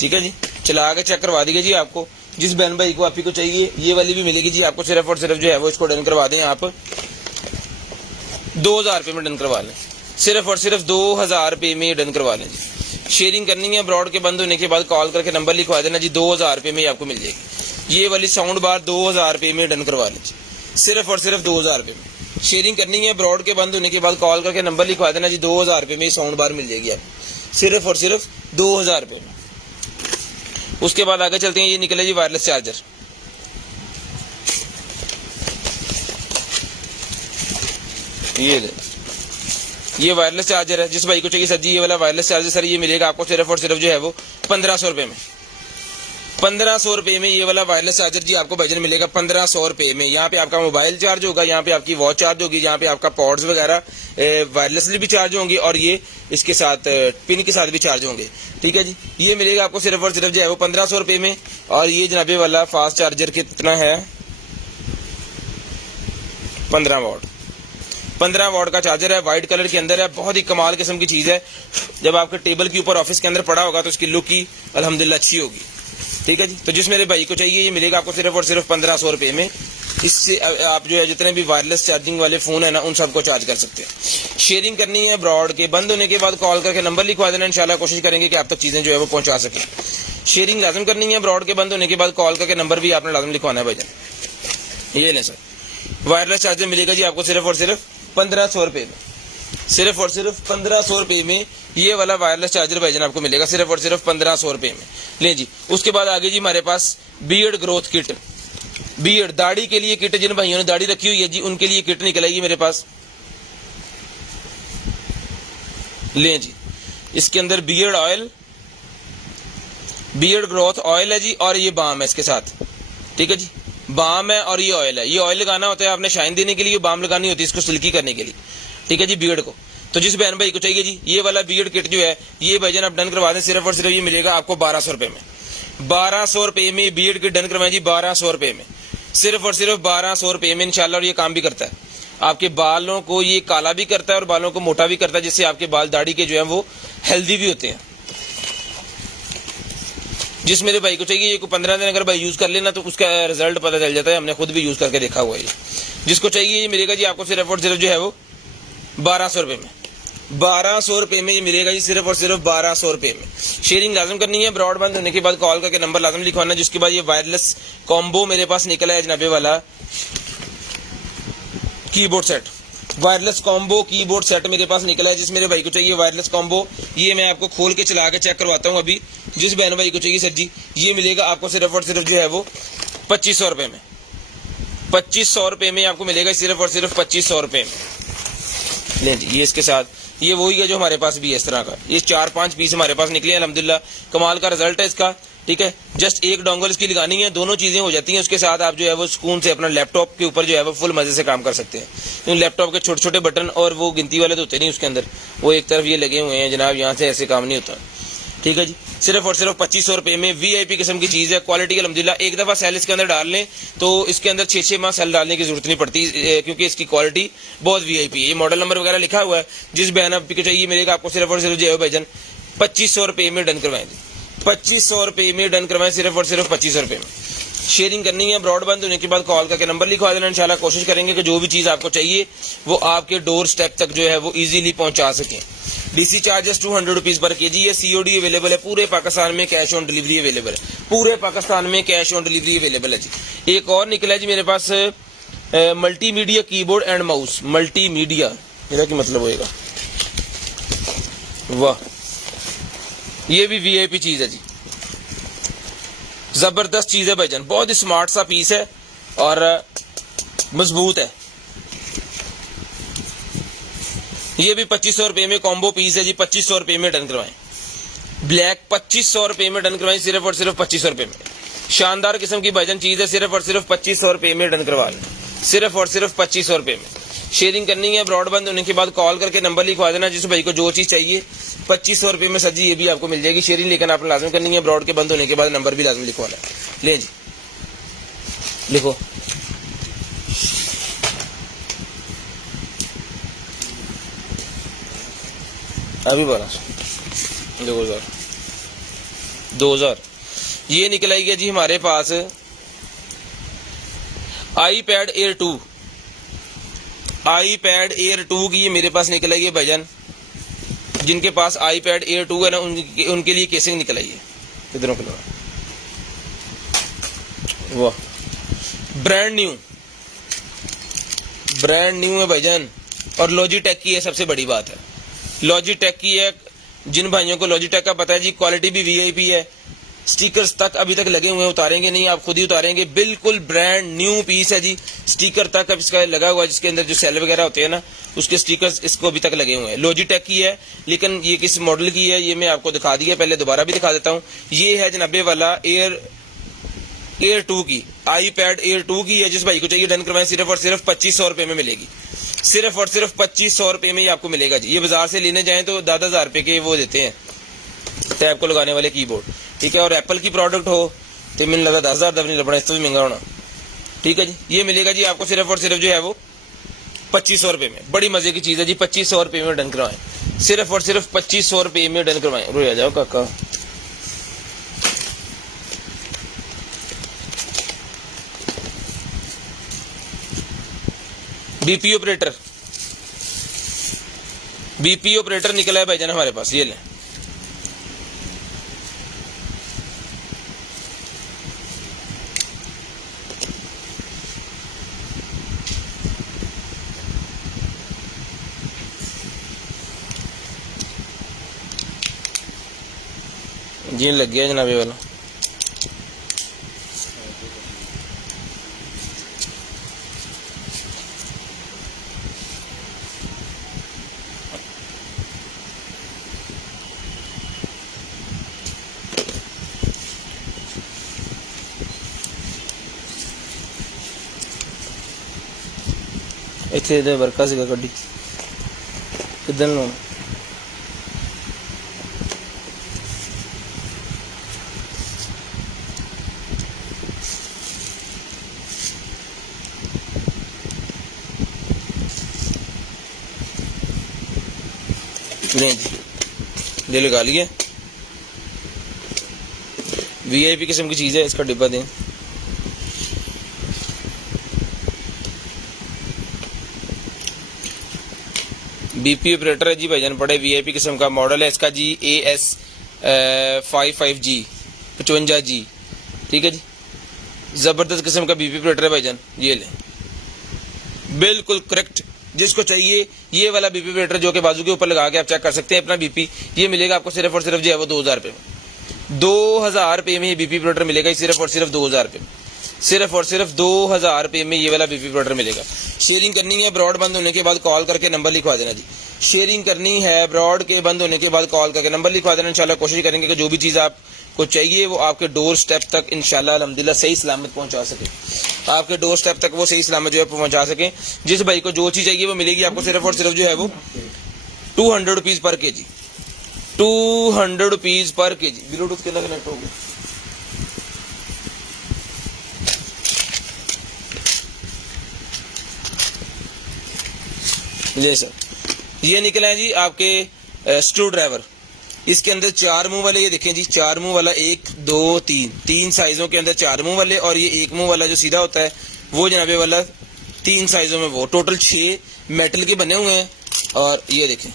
ठीक है जी, चला आगे चेक करवा दीजिए जी। आपको जिस बहन भाई को आप ही को चाहिए ये वाली भी मिलेगी जी आपको। सिर्फ और सिर्फ जो है वो इसको डन करवा दें आप 2000 रुपये में डन करवा लें। सिर्फ और सिर्फ 2000 रुपये में डन करवा लें जी। शेयरिंग करनी है ब्रॉड के बंद होने के बाद कॉल करके नंबर लिखवा देना जी। 2000 रुपये में आपको मिल जाएगी ये वाली साउंड बार। 2000 रुपये में डन करवा लें जी। सिर्फ और सिर्फ 2000 रुपये में शेयरिंग करनी है ब्रॉड के बंद होने के बाद कॉल करके नंबर लिखवा देना जी। 2000 रुपये में साउंड बार मिल जाएगी आपको सिर्फ और सिर्फ 2000 रुपये में। उसके बाद आगे चलते हैं। ये निकले जी वायरलेस चार्जर। ये वायरलेस चार्जर है। जिस भाई को चाहिए सर जी ये वाला वायरलेस चार्जर सर ये मिलेगा आपको सिर्फ और सिर्फ जो है वो 1500 रुपये में। 1500 रुपये में ये वाला वायरलेस चार्जर जी आपको भाईजान मिलेगा 1500 रुपये में। यहाँ पे आपका मोबाइल चार्ज होगा, यहाँ पे आपकी वॉच चार्ज होगी, यहाँ पे आपका पॉड्स वगैरह वायरलेसली भी चार्ज होंगी और ये इसके साथ पिन के साथ भी चार्ज होंगे। ठीक है जी, ये मिलेगा आपको सिर्फ और सिर्फ जो है वो 1500 रुपये में। और ये जनाबे वाला फास्ट चार्जर कितना है 15 वॉट। 15 वॉट का चार्जर है, व्हाइट कलर के अंदर है, बहुत ही कमाल किस्म की चीज है। जब आपके टेबल के ऊपर ऑफिस के अंदर पड़ा होगा तो उसकी लुक ही अल्हम्दुलिल्लाह अच्छी होगी। ठीक है जी, तो जिस मेरे भाई को चाहिए ये मिलेगा आपको सिर्फ और सिर्फ 1500 रुपये में। इससे आप जो है जितने भी वायरलेस चार्जिंग वाले फोन है ना उन सबको चार्ज कर सकते हैं। शेयरिंग करनी है ब्रॉड के बंद होने के बाद कॉल करके नंबर लिखवा देना। इंशाल्लाह कोशिश करेंगे कि आप तक चीजें जो है वो पहुंचा सके। शेयरिंग लाजम करनी है ब्रॉड के बंद होने के बाद कॉल करके नंबर भी आपने लाजम लिखवाना है भाईजान। ये लें सर, वायरलेस चार्जर मिलेगा जी आपको सिर्फ और सिर्फ 1500 रुपये में। सिर्फ और सिर्फ 1500 रुपये में ये वाला वायरलेस चार्जर भाईजान आपको मिलेगा सिर्फ और सिर्फ 1500 रुपये में। ले जी, उसके बाद आगे जी हमारे पास बियर्ड ग्रोथ किट। बियर्ड दाढ़ी के लिए किट, जिन भाइयों ने दाढ़ी रखी हुई है जी उनके लिए किट निकल आएगी मेरे पास। ले जी, इसके अंदर beard oil, beard growth oil है जी और ये बाम है इसके साथ। ठीक है जी, बाम है और ये ऑयल है। ये ऑयल लगाना होता है आपने शाइन देने के लिए, बाम लगानी होती है इसको सिल्की करने के लिए। ठीक है जी, बियर्ड को। तो जिस बहन भाई को चाहिए जी ये वाला बियर्ड किट जो है ये भाईजान आप डन करवा दें। सिर्फ और सिर्फ ये मिलेगा आपको 1200 रुपये में। 1200 रुपये में बियर्ड किट डन करवाएं जी 1200 रुपये में। सिर्फ और सिर्फ 1200 रुपये में इंशाल्लाह। और ये काम भी करता है, आपके बालों को ये काला भी करता है और बालों को मोटा भी करता है, जिससे आपके बाल दाढ़ी के जो है वो हेल्दी भी होते हैं। जिस मेरे भाई को चाहिए ये को 15 दिन अगर भाई यूज कर लेना तो उसका रिजल्ट पता चल जाता है। हमने खुद भी यूज करके देखा हुआ है। जिसको चाहिए ये मिलेगा जी आपको सिर्फ और सिर्फ जो है वो 1200 रुपये में। 1200 रुपये में ये मिलेगा जी सिर्फ और सिर्फ 1200 रुपये में। शेयरिंग लाजम करनी है ब्रॉड बंद होने के बाद कॉल करके नंबर लाजम लिखवाना। जिसके बाद ये वायरलेस कॉम्बो मेरे पास निकला है जनाबे वाला keyboard set. Wireless combo keyboard set मेरे पास निकला है। जिस मेरे भाई को चाहिए वायरलेस कॉम्बो ये मैं आपको खोल के चला के चेक करवाता हूँ अभी। जिस बहन भाई को चाहिए सर जी ये मिलेगा आपको सिर्फ और सिर्फ जो है वो 2500 रुपये में। 2500 रुपये में आपको मिलेगा सिर्फ और सिर्फ 2500 रुपये में। ले जी, ये इसके साथ ये वही है जो हमारे पास भी है इस तरह का। ये 4-5 पीस हमारे पास निकले हैं अल्हम्दुलिल्लाह। कमाल का रिजल्ट है इसका। ठीक है, जस्ट एक डोंगल इसकी लगानी है, दोनों चीजें हो जाती हैं। उसके साथ आप जो है वो सुकून से अपना लैपटॉप के ऊपर जो है वो फुल मजे से काम कर सकते हैं। क्योंकि लैपटॉप के छोटे छोटे बटन और वो गिनती वाले तो होते नहीं उसके अंदर, वो एक तरफ ये लगे हुए हैं जनाब, यहाँ से ऐसे काम नहीं होता। ठीक है जी, सिर्फ और सिर्फ 2500 रुपये में VIP किस्म की चीज है। क्वालिटी अल्हम्दुलिल्लाह। एक दफा सेल इसके अंदर डाल लें तो इसके अंदर 6-6 माह सेल डालने की जरूरत नहीं पड़ती, क्योंकि इसकी क्वालिटी बहुत VIP है। ये मॉडल नंबर वगैरह लिखा हुआ है। जिस बहन को चाहिए मिलेगा आपको सिर्फ और सिर्फ जो है भाईजान 2500 रुपये में डन करवाएं। 2500 रुपये में डन करवाएं सिर्फ और सिर्फ 2500 रुपये में। शेयरिंग करनी है ब्रॉड बंद होने के बाद कॉल करके नंबर लिखवा देना। इंशाल्लाह कोशिश करेंगे कि जो भी चीज आपको चाहिए वो आपके डोर स्टेप तक जो है वो इजीली पहुंचा सकें। DC charges 200 rupees per KG है। COD अवेलेबल है पूरे पाकिस्तान में। कैश ऑन डिलीवरी अवेलेबल है पूरे पाकिस्तान में। कैश ऑन डिलीवरी अवेलेबल है जी। एक और निकला है जी मेरे पास multimedia keyboard and mouse. Multimedia मेरा क्या मतलब होएगा, वाह, ये भी VIP चीज है जी। जबरदस्त चीज है भाईजान, बहुत ही स्मार्ट सा पीस है और मजबूत है। ये भी 2500 रुपये में कॉम्बो पीस है जी। 2500 रुपये में डन करवाएं। ब्लैक 2500 रुपये में डन करवाएं, सिर्फ और सिर्फ 2500 रुपये में। शानदार किस्म की भाईजान चीज़ है, सिर्फ और सिर्फ 2500 रुपये में डन करवा लें, सिर्फ और सिर्फ 2500 रुपये में। शेयरिंग करनी है, ब्रॉड बंद होने के बाद कॉल करके नंबर लिखवा देना, जिस भाई को जो चीज़ चाहिए 2500 रुपये में सजी ये भी आपको मिल जाएगी। शेयरिंग लेकर आपने लाजम करनी है, ब्रॉड के बंद होने के बाद नंबर भी लाजम लिखवाना है। ले जी लिखो, अभी 1200 2000 ये निकल आई गया जी हमारे पास iPad Air 2, iPad Air 2 की ये मेरे पास निकल आई है भाईजान। जिनके पास iPad Air 2 है ना उनके लिए केसिंग निकल आई है। किधरों के वाह, ब्रांड न्यू है भाईजान, और लॉजिटेक की है। सबसे बड़ी बात है लॉजिटेक की है। जिन भाइयों को लॉजिटेक का पता है जी, क्वालिटी भी वीआईपी है। स्टिकर्स तक अभी तक लगे हुए हैं, उतारेंगे नहीं, आप खुद ही उतारेंगे। बिल्कुल ब्रांड न्यू पीस है जी। स्टिकर तक अब इसका लगा हुआ है, जिसके अंदर जो सेल वगैरह होते हैं ना, उसके स्टिकर्स इसको अभी तक लगे हुए हैं। लॉजिटेक की है, लेकिन ये किस मॉडल की है ये मैं आपको दिखा दिया, पहले दोबारा भी दिखा देता हूँ। ये है जनाबे वाला एयर 2 की, iPad Air 2 की है। जिस भाई को चाहिए डन करवाएं, सिर्फ और सिर्फ 2500 रुपये में मिलेगी, सिर्फ और सिर्फ 2500 रुपये में ये आपको मिलेगा जी। ये बाजार से लेने जाएं तो 10,000 रुपये के वो देते हैं टैब को लगाने वाले कीबोर्ड, ठीक है। और एप्पल की प्रोडक्ट हो तो मैंने लगा 10,000 दब नहीं लगना, इससे भी महंगा होना, ठीक है जी। ये मिलेगा जी आपको सिर्फ और सिर्फ जो है वो 2500 रुपये में। बड़ी मजे की चीज़ है जी, 2500 रुपये में डन करवाएं, सिर्फ और सिर्फ 2500 रुपये में डन करवाएं। रो आ जाओ काका। बीपी ऑपरेटर निकला है भाईजान हमारे पास, ये ले। जी लग गया जनाब ये वाला। ਇੱਥੇ ਇਹਦੇ ਵਰਕਾ ਸੀਗਾ ਗੱਡੀ ਕਿੱਦਾਂ ਲਾਉਣਾ। ये लगा लिया, वीआईपी किस्म की चीज़ है। इसका डिब्बा दें, बीपी ऑपरेटर है जी भाईजान, बड़े वीआईपी किस्म का मॉडल है इसका जी। AS55G 55G, ठीक है जी। जबरदस्त किस्म का बीपी ऑपरेटर है भाईजान, ये ले बिल्कुल करेक्ट। जिसको चाहिए ये वाला बीपी ऑपरेटर जो कि बाजू के ऊपर लगा के आप चेक कर सकते हैं अपना बीपी, ये मिलेगा आपको सिर्फ और सिर्फ जो है वो 2000 रुपये में। 2000 रुपये में ये बीपी ऑपरेटर मिलेगा, सिर्फ और सिर्फ 2000 रुपये में, सिर्फ और सिर्फ 2000 रुपये में ये वाला बीपी ऑपरेटर मिलेगा। शेयरिंग करनी है, ब्रॉड बंद होने के बाद कॉल करके नंबर लिखवा देना जी। शेयरिंग करनी है, ब्रॉड के बंद होने के बाद कॉल करके नंबर लिखवा देना। इंशाल्लाह कोशिश करेंगे कि जो भी चीज़ आपको चाहिए वो आपके डोर स्टेप तक इंशाल्लाह अल्हम्दुलिल्लाह सही सलामत पहुंचा सके, आपके डोर स्टेप तक वो सही सलामत जो है पहुंचा सके। जिस भाई को जो चीज़ चाहिए वो मिलेगी आपको सिर्फ और सिर्फ जो है वो 200 रुपीज़ पर केजी, 200 रुपीज़ पर केजी। ब्लूटूथ के कनेक्ट हो गया। जी सर, ये निकले हैं जी आपके स्क्रू ड्राइवर। इसके अंदर 4 मुंह वाले, ये देखें जी 4 मुंह वाला, 1 2 3 साइजों के अंदर 4 मुंह वाले, और ये 1 मुंह वाला जो सीधा होता है वो जनाबे वाला 3 साइजों में, वो टोटल 6 मेटल के बने हुए हैं। और ये देखें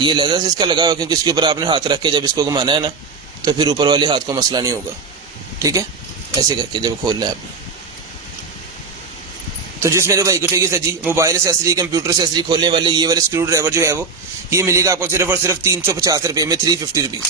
ये लेदर से इसका लगा हुआ, क्योंकि इसके ऊपर आपने हाथ रख के जब इसको घुमाना है ना तो फिर ऊपर वाले हाथ को मसला नहीं होगा, ठीक है। ऐसे करके जब खोलना है आपने, तो जिस मेरे भाई को चाहिए सर जी मोबाइल एसेसरी, कंप्यूटर एसेसरी खोलने वाले ये वाले स्क्रू ड्राइवर जो है वो ये मिलेगा आपको सिर्फ और सिर्फ 350 रुपये में, 350 रुपीज़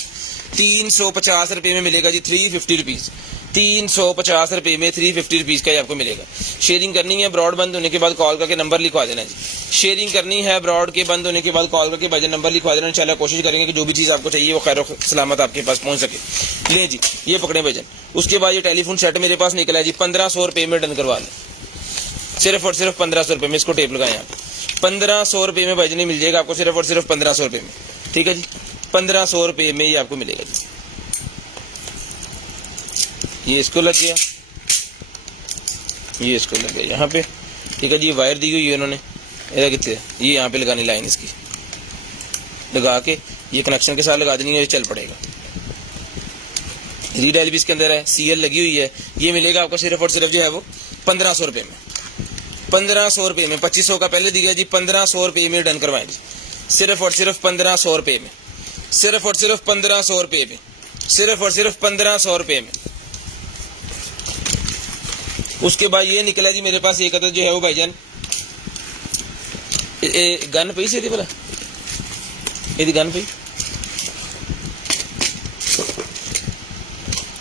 350 रुपये में मिलेगा जी 350 रुपीज़। 350 रुपये में 350 रुपीज़ का ही आपको मिलेगा। शेयरिंग करनी है, ब्रॉड बंद होने के बाद कॉल करके नंबर लिखवा देना जी। शेयरिंग करनी है, ब्रॉड के बंद होने के बाद कॉल करके भाईजान नंबर लिखवा देना। इंशाल्लाह कोशिश करेंगे कि जो भी चीज़ आपको चाहिए वो खैर सलामत आपके पास पहुंच सके। ले जी, ये पकड़े भाईजान। उसके बाद ये टेलीफोन सेट मेरे पास निकला है जी, 1500 रुपये में डन करवा लें। सिर्फ और सिर्फ 1500 रुपये में। इसको टेप लगाएं आप। 1500 रुपये में भाईजान मिल जाएगा आपको, सिर्फ और सिर्फ 1500 रुपये में। ठीक है जी, 1500 रुपये में ये आपको मिलेगा जी। ये इसको लग गया, ये इसको लग गया यहाँ पे। ठीक है जी, वायर दी हुई है उन्होंने, ये कितने ये यहाँ पे लगानी लाइन, इसकी लगा के ये कनेक्शन के साथ लगा देनी है, ये चल पड़ेगा। रीडायल भी इसके अंदर है, सीएल लगी हुई है। ये मिलेगा आपको सिर्फ और सिर्फ जो है वो 1500 रुपये में। 1500 रुपये में, 2500 का पहले दिया जी, 1500 रुपये में डन करवाएं जी। सिर्फ और सिर्फ 1500 रुपये में, सिर्फ और सिर्फ 1500 रुपये में, सिर्फ और सिर्फ 1500 रुपये में। उसके बाद ये निकला जी मेरे पास एक अदद जो है वो भाईजान गन पई सी भला, ये गन पई,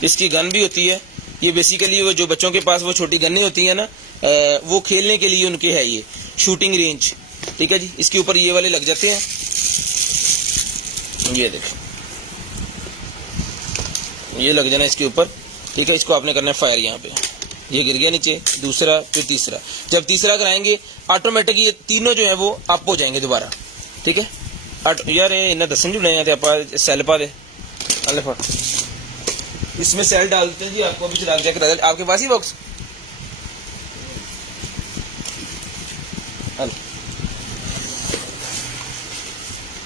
इसकी गन भी होती है। ये बेसिकली वो जो बच्चों के पास वो छोटी गन्ने होती है ना, वो खेलने के लिए उनके है ये शूटिंग रेंज। ठीक है जी, इसके ऊपर ये वाले लग जाते हैं, ये देखो ये लग जाना इसके ऊपर। ठीक है, इसको आपने करना है फायर। यहाँ पे ये गिर गया नीचे, दूसरा फिर तीसरा। जब तीसरा कराएंगे ऑटोमेटिक ये तीनों जो है वो अप हो जाएंगे दोबारा। ठीक है यार, ये इन्हें दसन जुड़े हैं आप सेल पा दे, इसमें सेल डालते हैं जी, आपको भी चला जाकर आपके पास ही बॉक्स।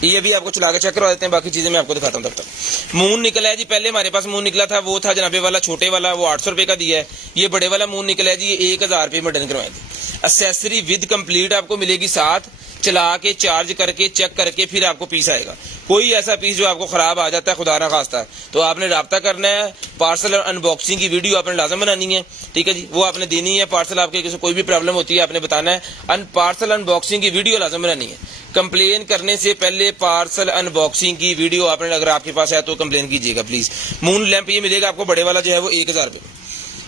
ये अभी आपको चला के चेक करवा देते हैं, बाकी चीजें मैं आपको दिखाता हूँ तब तक। मून निकला है जी, पहले हमारे पास मून निकला था, वो था जनाबे वाला छोटे वाला, वो 800 रुपये का दिया है। ये बड़े वाला मून निकला है जी, ये 1000 रुपये में डन करवाए थे। एक्सेसरी विद कंप्लीट आपको मिलेगी साथ, चला के चार्ज करके चेक करके फिर आपको पीस आएगा। कोई ऐसा पीस जो आपको खराब आ जाता है खुदा ना खास्ता, तो आपने राब्ता करना है। पार्सल अनबॉक्सिंग की वीडियो आपने लाजम बनानी है। ठीक है जी, वो आपने देनी है। पार्सल आपके किसी कोई भी प्रॉब्लम होती है आपने बताना है। पार्सल अनबॉक्सिंग की वीडियो लाजम बनानी है। कंप्लेन करने से पहले पार्सल अनबॉक्सिंग की वीडियो आपने, अगर आपके पास है तो कंप्लेन कीजिएगा प्लीज। मून लैंप ये मिलेगा आपको बड़े वाला जो है वो 1000 रुपये में।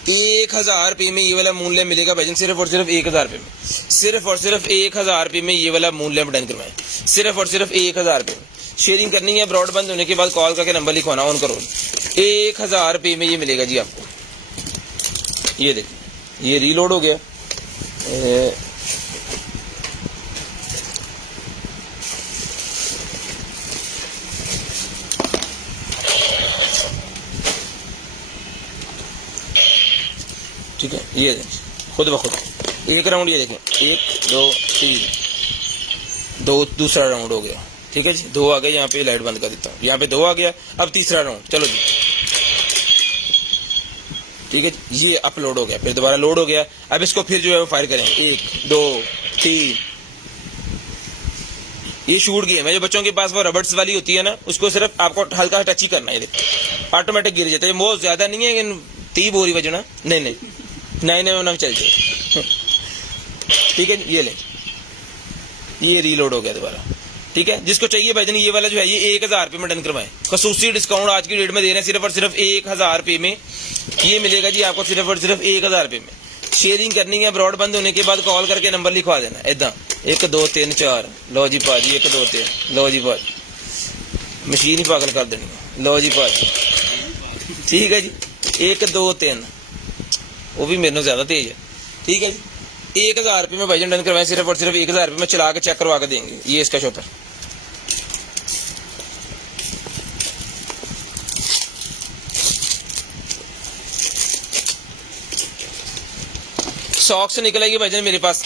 1000 रुपये में ये वाला मून लैंप मिलेगा भाईजान, सिर्फ और सिर्फ 1000 रुपये में। सिर्फ और सिर्फ 1000 रुपये में ये वाला मून लैंप डन करवाएं, सिर्फ और सिर्फ 1000 रुपये में। शेयरिंग करनी है, ब्रॉड बंद होने के बाद कॉल करके नंबर लिखवाना, ऑन करो। 1000 रुपये में ये मिलेगा जी आपको। ये देखिए ये रीलोड हो गया। ठीक है, ये खुद ब खुद एक राउंड, ये देखें 1 2 3 2, दूसरा राउंड हो गया। ठीक है जी, 2 आ गए। यहाँ पे लाइट बंद कर देता हूँ, यहाँ पे 2 आ गया। अब तीसरा राउंड, चलो जी। ठीक है जी, ये अपलोड हो गया, फिर दोबारा लोड हो गया। अब इसको फिर जो है वो फायर करें, 1 2 3। ये शूट गेम है, जो बच्चों के पास वो रबर्स वाली होती है ना, उसको सिर्फ आपको हल्का टच ही करना है, ऑटोमेटिक गिर जाता है। बहुत ज्यादा नहीं है कि 30 बोरी बजना, नहीं नहीं चल जाए। ठीक है, ये ले, ये रीलोड हो गया दोबारा। ठीक है, जिसको चाहिए भाईजान ये वाला जो है ये 1000 रुपये में डन करवाएं। खसूसी डिस्काउंट आज की डेट में दे रहे हैं, सिर्फ और सिर्फ 1000 रुपये में ये मिलेगा जी आपको, सिर्फ और सिर्फ 1000 रुपये में। शेयरिंग करनी है, ब्रॉड बंद होने के बाद कॉल करके नंबर लिखवा देना इदा 1 2 3 4। लो जी भाजी 1 2 3, लो जी भाजी मशीन ही पागल कर देनी है। लो जी भाजी, ठीक है जी, 1 2 3, वो भी मेरे से ज्यादा तेज है। ठीक है जी, 1000 रुपये में भाईजान डन करवाएं, सिर्फ और सिर्फ 1000 रुपये में चला के चेक करवा के देंगे। ये इसका शॉपर सॉक्स निकल आएगी भाईजान मेरे पास,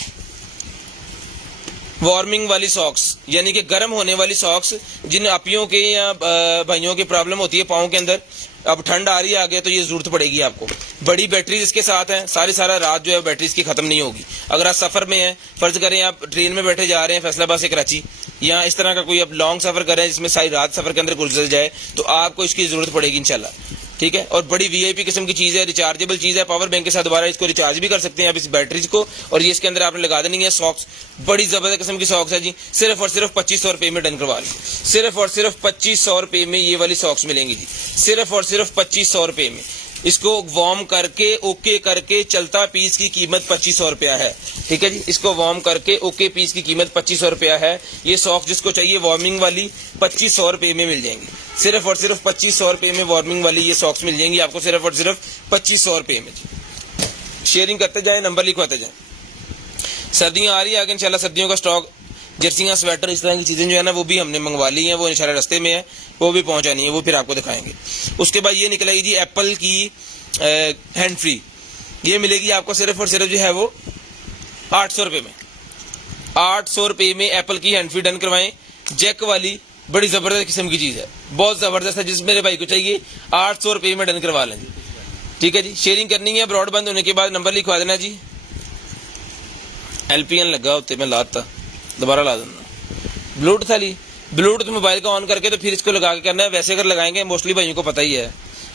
वार्मिंग वाली सॉक्स, यानी कि गर्म होने वाली सॉक्स। जिन अपियों के या भाइयों की प्रॉब्लम होती है पाँव के अंदर, अब ठंड आ रही है आगे तो ये जरूरत पड़ेगी आपको। बड़ी बैटरी इसके साथ है, सारा रात जो है बैटरी इसकी खत्म नहीं होगी। अगर आप सफर में हैं, फर्ज करें आप ट्रेन में बैठे जा रहे हैं फैसलाबाद से कराची, या इस तरह का कोई आप लॉन्ग सफर कर रहे हैं जिसमें सारी रात सफर के अंदर गुजर जाए, तो आपको इसकी जरूरत पड़ेगी इंशाल्लाह। ठीक है। और बड़ी वीआईपी किस्म की चीज़ है, रिचार्जेबल चीज़ है, पावर बैंक के साथ दोबारा इसको रिचार्ज भी कर सकते हैं आप इस बैटरीज को। और ये इसके अंदर आपने लगा देनी है सॉक्स, बड़ी ज़बरदस्त किस्म की सॉक्स है जी। सिर्फ और सिर्फ 2500 रुपये में डन करवा लें। सिर्फ और सिर्फ 2500 रुपये में ये वाली सॉक्स मिलेंगी जी, सिर्फ और सिर्फ 2500 रुपये में। इसको वार्म करके ओके करके चलता पीस की कीमत 2500 रुपया है, ठीक है जी। इसको वार्म करके ओके पीस की कीमत 2500 रुपया है। ये सॉक्स जिसको चाहिए वार्मिंग वाली 2500 रुपये में मिल जाएंगी। सिर्फ और सिर्फ 2500 रुपये में वार्मिंग वाली ये सॉक्स मिल जाएंगी आपको, सिर्फ और सिर्फ 2500 रुपये में जी। शेयरिंग करते जाए, नंबर लिखवाते जाए। सर्दियाँ आ रही है आगे इंशाल्लाह, सर्दियों का स्टॉक, जर्सियाँ, स्वेटर, इस तरह की चीज़ें जो है ना वो भी हमने मंगवा ली हैं, वो इंशाल्लाह रास्ते में है, वो भी पहुंचानी है, वो फिर आपको दिखाएंगे। उसके बाद ये निकलेगी जी एप्पल की हैंड फ्री, ये मिलेगी आपको सिर्फ और सिर्फ जो है वो 800 रुपये में। 800 रुपये में एप्पल की हैंड फ्री डन करवाएं, जैक वाली, बड़ी ज़बरदस्त किस्म की चीज़ है, बहुत ज़बरदस्त है। जिस मेरे भाई को चाहिए 800 रुपये में डन करवा लें जी, ठीक है जी। शेयरिंग करनी है, ब्रॉड बंद होने के बाद नंबर लिखवा देना जी। LPN लगा होते मैं लाता, दोबारा ला देना। ब्लूटूथ वाली, ब्लूटूथ मोबाइल का ऑन करके तो फिर इसको लगा के करना है। वैसे अगर लगाएंगे मोस्टली भाइयों को पता ही है,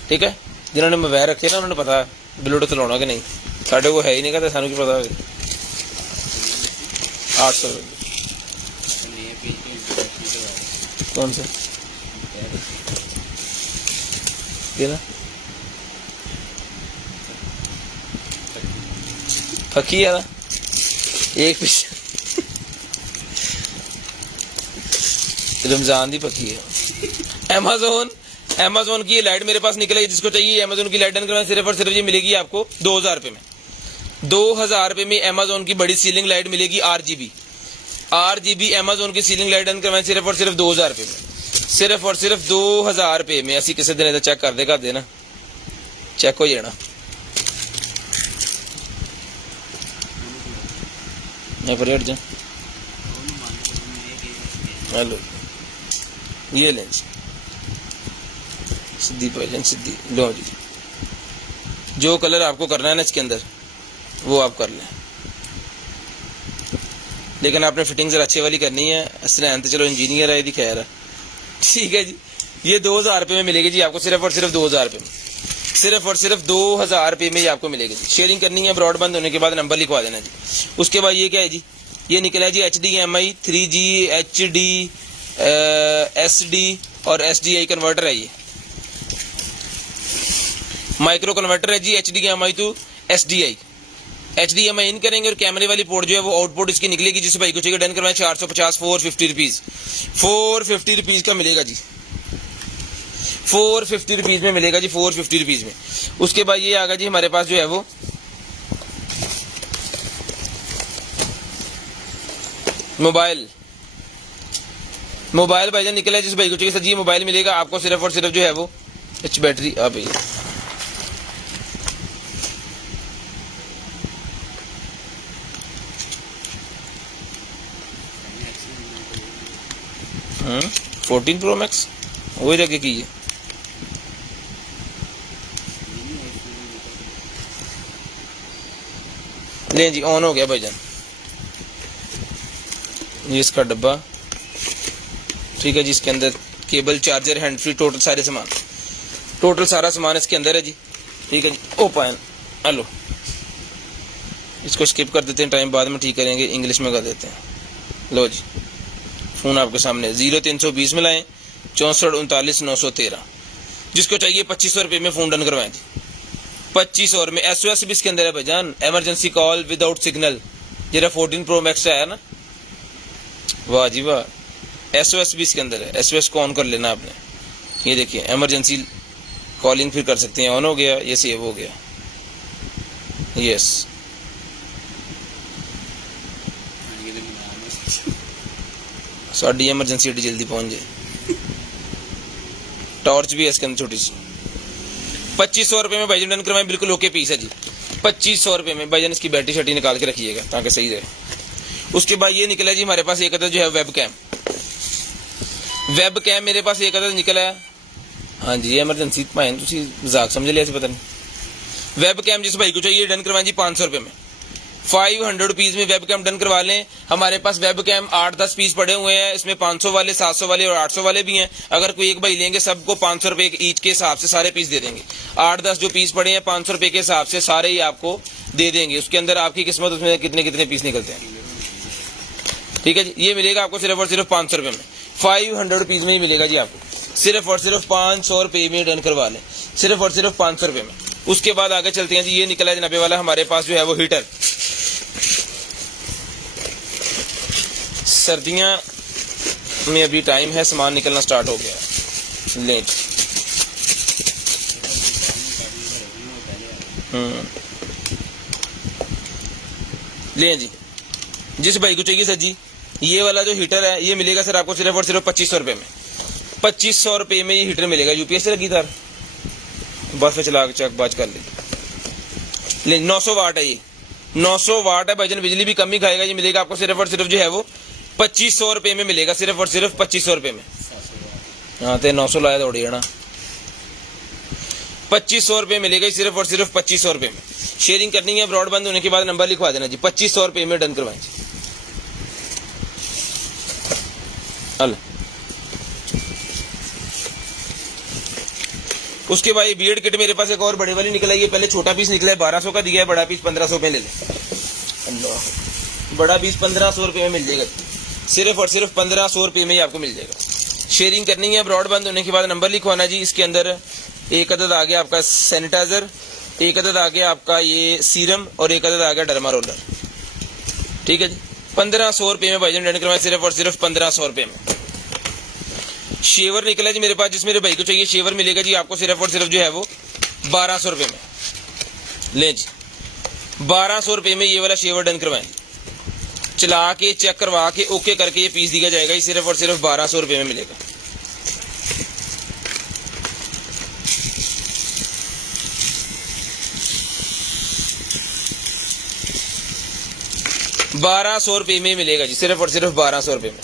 ठीक है, जिन्होंने मोबाइल रखे ना उन्होंने पता है ब्लूटूथ लाना कि नहीं। साढ़े को है ही नहीं कहते, सानू की पता है। 800 रुपये कौन से फकी है ना एक पीस रमजान दी पकी है। अमेज़न की ये लाइट मेरे पास निकलेगी, जिसको चाहिए अमेज़न की लाइट डन करवाएं। सिर्फ और सिर्फ ये मिलेगी आपको 2000 रुपये में। 2000 रुपये में अमेज़न की बड़ी सीलिंग लाइट मिलेगी, RGB अमेज़न की सीलिंग लाइट डन करवाएं सिर्फ और सिर्फ 2000 रुपये में। सिर्फ और सिर्फ 2000 रुपये में। ऐसी किसी दिन चेक कर देना, चेक हो जाना। जा हेलो, ये लें सीधी पहले सीधी लो जी। जो कलर आपको करना है ना इसके अंदर वो आप कर लें, लेकिन आपने फिटिंग जरा अच्छी वाली करनी है। असलैन तो चलो इंजीनियर है, यदि खैर है, ठीक है जी। ये 2000 रुपये में मिलेगी जी आपको, सिर्फ और सिर्फ 2000 रुपये में। सिर्फ और सिर्फ 2000 रुपये में ये आपको मिलेगी जी। शेयरिंग करनी है, ब्रॉड बंद होने के बाद नंबर लिखवा देना जी। उसके बाद ये क्या है जी, ये निकला है जी HDMI 3G HD SD और SDI कन्वर्टर है। ये माइक्रो कन्वर्टर है जी, HDMI टू SDI। HDMI इन करेंगे और कैमरे वाली पोर्ट जो है वो आउटपुट इसकी निकलेगी। जिस भाई को चाहिए डन करवाएं 450 450 रुपीज़, 450 रुपीज़ का मिलेगा जी। 450 रुपीज़ में मिलेगा जी, 450 रुपीज़ में। उसके बाद ये आगा जी हमारे पास जो है वो मोबाइल भाईजान निकला है। जिस भाई को चाहिए सर जी मोबाइल मिलेगा आपको, सिर्फ और सिर्फ जो है वो एच बैटरी आप ही 14 Pro Max वही लगे की है। ले जी ऑन हो गया भाईजान, ये इसका डब्बा, ठीक है जी। इसके अंदर cable, charger, hand free, total सारे सामान, टोटल सारा सामान इसके अंदर है जी, ठीक है जी। ओपन, हेलो, इसको स्किप कर देते हैं, टाइम बाद में ठीक करेंगे, इंग्लिश में कर देते हैं। लो जी फ़ोन आपके सामने 0320 में लाएँ 64 39 913। जिसको चाहिए 2500 रुपये में फ़ोन डन करवाएं जी, 2500 में। SOS भी इसके अंदर है भाईजान, एमरजेंसी कॉल विदाउट सिग्नल, जरा 14 Pro Max है ना, वाह जी वाह। SOS भी इसके अंदर है, SOS को ऑन कर लेना आपने। ये देखिए एमरजेंसी कॉलिंग फिर कर सकते हैं, ऑन हो गया, ये सेव हो गया, यस। साड़ी एमरजेंसी एडी जल्दी पहुंच जाए। टॉर्च भी है इसके अंदर छोटी सी। 2500 रुपये में भाईजान डन करवाएं, बिल्कुल ओके पीस है जी। 2500 रुपये में भाईजान इसकी बैटरी शटी निकाल के रखिएगा ताकि सही रहे। उसके बाद ये निकला जी हमारे पास एक अदर जो है वेब कैम मेरे पास एक अदर निकला है। हाँ जी एमरजेंसी भाई तुम मजाक समझ लिया, पता नहीं। वेब कैम जिस भाई को चाहिए डन करवाएं जी 500 रुपये में। 500 रुपीज़ में वेब कैम डन करवा लें। हमारे पास वेब कैम 8-10 पीस पड़े हुए हैं, इसमें 500 वाले, 700 वाले और 800 वाले भी हैं। अगर कोई एक भाई लेंगे सबको 500 रुपये ईच के हिसाब से सारे पीस दे देंगे। 8-10 जो पीस पड़े हैं 500 रुपये के हिसाब से सारे ही आपको दे देंगे। उसके अंदर आपकी किस्मत, उसमें कितने कितने पीस निकलते हैं। ठीक है जी, ये मिलेगा आपको सिर्फ और सिर्फ 500 रुपये में, 500 रुपीज़ में ही मिलेगा जी आपको। सिर्फ और सिर्फ 500 रुपये में डन करवा लें, सिर्फ और सिर्फ 500 रुपये में। उसके बाद आगे चलते हैं जी। ये निकला है जनाबे वाला हमारे पास जो है वो हीटर। सर्दियां में अभी टाइम है, सामान निकलना स्टार्ट हो गया है। लें लें जी, जिस भाई को चाहिए सर जी, ये वाला जो हीटर है ये मिलेगा सर आपको सिर्फ और सिर्फ 2500 रुपये में। 2500 रुपये में ये हीटर मिलेगा। यूपीएस से लगी तार, बस में चला के चक बाज कर ले। 900 वाट है ये, 900 वाट है भाईजान, बिजली भी कम ही खाएगा। ये मिलेगा आपको सिर्फ और सिर्फ जो है वो 2500 रुपये में मिलेगा, सिर्फ और सिर्फ 2500 रुपये में। हाँ तो 900 लाया दौड़ी है ना, 2500 रुपये मिलेगा सिर्फ और सिर्फ 2500 रुपये में। शेयरिंग करनी है, ब्रॉडबैंड होने के बाद नंबर लिखवा देना जी। 2500 रुपये में डन करवाएं जी। हल उसके बाद बीएड किट मेरे पास एक और बड़े वाली निकला है। ये पहले छोटा पीस निकला है 1200 का दिया है, बड़ा पीस 1500 में ले ले। बड़ा पीस 1500 रुपये में मिल जाएगा, सिर्फ और सिर्फ 1500 रुपये में ही आपको मिल जाएगा। शेयरिंग करनी है, ब्रॉडबैंड होने के बाद नंबर लिखवाना जी। इसके अंदर एक अदद आ गया आपका सैनिटाइजर, एक अदद आ गया आपका ये सीरम और एक अदद आ गया डर्मा रोलर। ठीक है जी, 1500 रुपये में भाईजान डन करवाएं, सिर्फ और सिर्फ 1500 रुपये में। शेवर निकला जी मेरे पास, जिस मेरे भाई को चाहिए शेवर मिलेगा जी आपको सिर्फ और सिर्फ जो है वो 1200 रुपये में। ले जी, 1200 रुपये में ये वाला शेवर डन करवाएं। चला के चेक करवा के ओके करके ये पीस दिया जाएगा, ये सिर्फ और सिर्फ 1200 रुपये में मिलेगा। ₹1200 रुपये में मिलेगा जी, सिर्फ और सिर्फ 1200 रुपये में।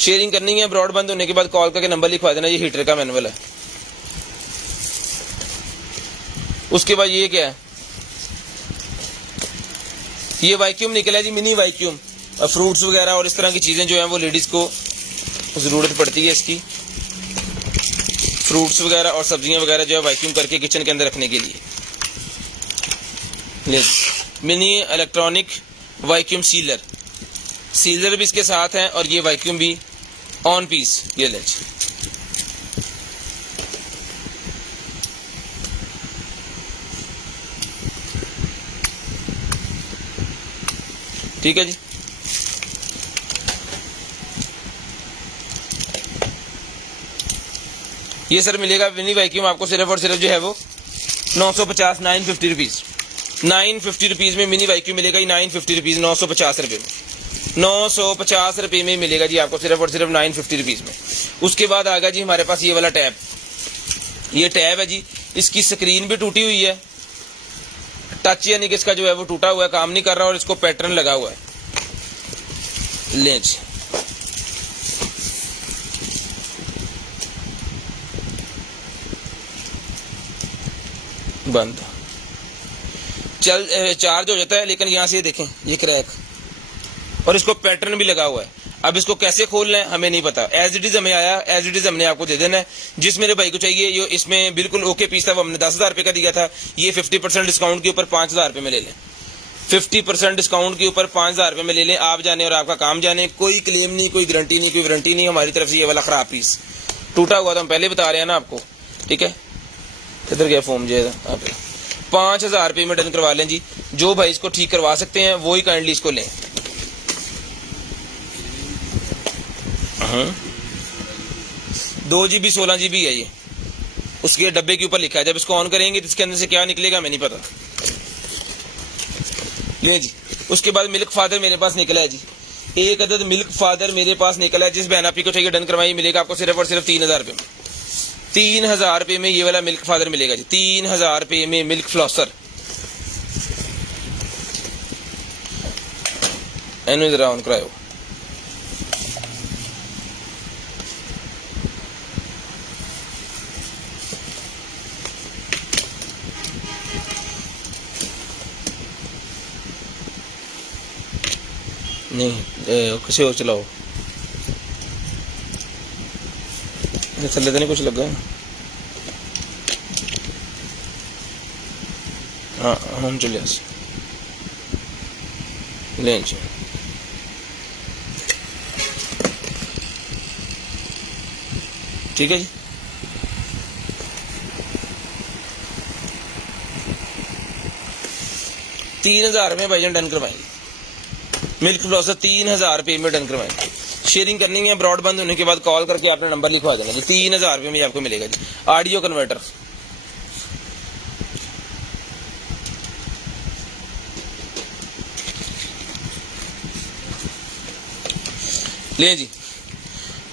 शेयरिंग करनी है, ब्रॉडबैंड होने के बाद कॉल करके नंबर लिखवा देना। ये हीटर का मैनुअल है। उसके बाद ये क्या है, ये वैक्यूम निकला है जी, मिनी वैक्यूम। फ्रूट्स वगैरह और इस तरह की चीजें जो हैं वो लेडीज को जरूरत पड़ती है इसकी। फ्रूट्स वगैरह और सब्जियां वगैरह जो है वैक्यूम करके किचन के अंदर रखने के लिए। Mini electronic vacuum sealer, sealer भी इसके साथ है और ये वैक्यूम भी ऑन पीस। ये ले, ठीक है जी। ये सर मिलेगा मिनी वैक्यूम आपको सिर्फ और सिर्फ जो है वो 950, 950 रुपीज। 950 रुपीज में मिनी वैक्यूम मिलेगा, 950 रुपीज, 950 रुपये में, 950 रुपये में मिलेगा जी आपको सिर्फ और सिर्फ 950 रुपीज में। उसके बाद आ गया जी हमारे पास ये वाला टैब। ये टैब है जी, इसकी स्क्रीन भी टूटी हुई है, टच यानी कि इसका जो है वो टूटा हुआ है, काम नहीं कर रहा और इसको पैटर्न लगा हुआ है। लें जी, बंद चल चार्ज हो जाता है, लेकिन यहां से देखें ये क्रैक और इसको पैटर्न भी लगा हुआ है। अब इसको कैसे खोलना है हमें नहीं पता, एज इट इज हमें आया, एज इट इज हमने आपको दे देना है। जिस मेरे भाई को चाहिए ये इसमें बिल्कुल ओके पीस था, वो हमने 10,000 रुपये का दिया था। ये 50% डिस्काउंट के ऊपर 5,000 रुपये में ले लें, 50% डिस्काउंट के ऊपर 5,000 रुपये में ले लें। आप जाने और आपका काम जाने, कोई क्लेम नहीं, कोई गारंटी नहीं, कोई वारंटी नहीं हमारी तरफ से। ये वाला खराब पीस टूटा हुआ तो हम पहले बता रहे हैं ना आपको, ठीक है। किधर गया फोम जो है, 5,000 रुपये में डन करवा लें जी। जो भाई इसको ठीक करवा सकते हैं वो ही काइंडली इसको लें। 2 GB 16 GB है ये, उसके डब्बे के ऊपर लिखा है। जब इसको ऑन करेंगे तो इसके अंदर से क्या निकलेगा हमें नहीं पता। ले जी, उसके बाद मिल्क फादर मेरे पास निकला है जी, एक अदद मिल्क फादर मेरे पास निकला है। जिस बहन आपी को चाहिए डन करवाइए, मिलेगा आपको सिर्फ और सिर्फ 3,000 रुपये में। 3,000 रुपये में ये वाला मिल्क फादर मिलेगा जी, 3,000 रुपये में मिल्क फ्लॉसर। एनु जरा ऑन कराओ। नहीं किसी और चलाओ, थल्ले तो नहीं कुछ लगा। हाँ हम चले लें जी। ठीक है जी। ₹3000 में भाईजान डन करवाएंगे। मिल्क ब्लॉसर 3000 रुपये में डन करवाएंगे। शेयरिंग करनी है, ब्रॉड बंद होने के बाद कॉल करके आपने नंबर लिखवा देना जी। 3000 रुपये में आपको मिलेगा जी ऑडियो कन्वर्टर। ले जी।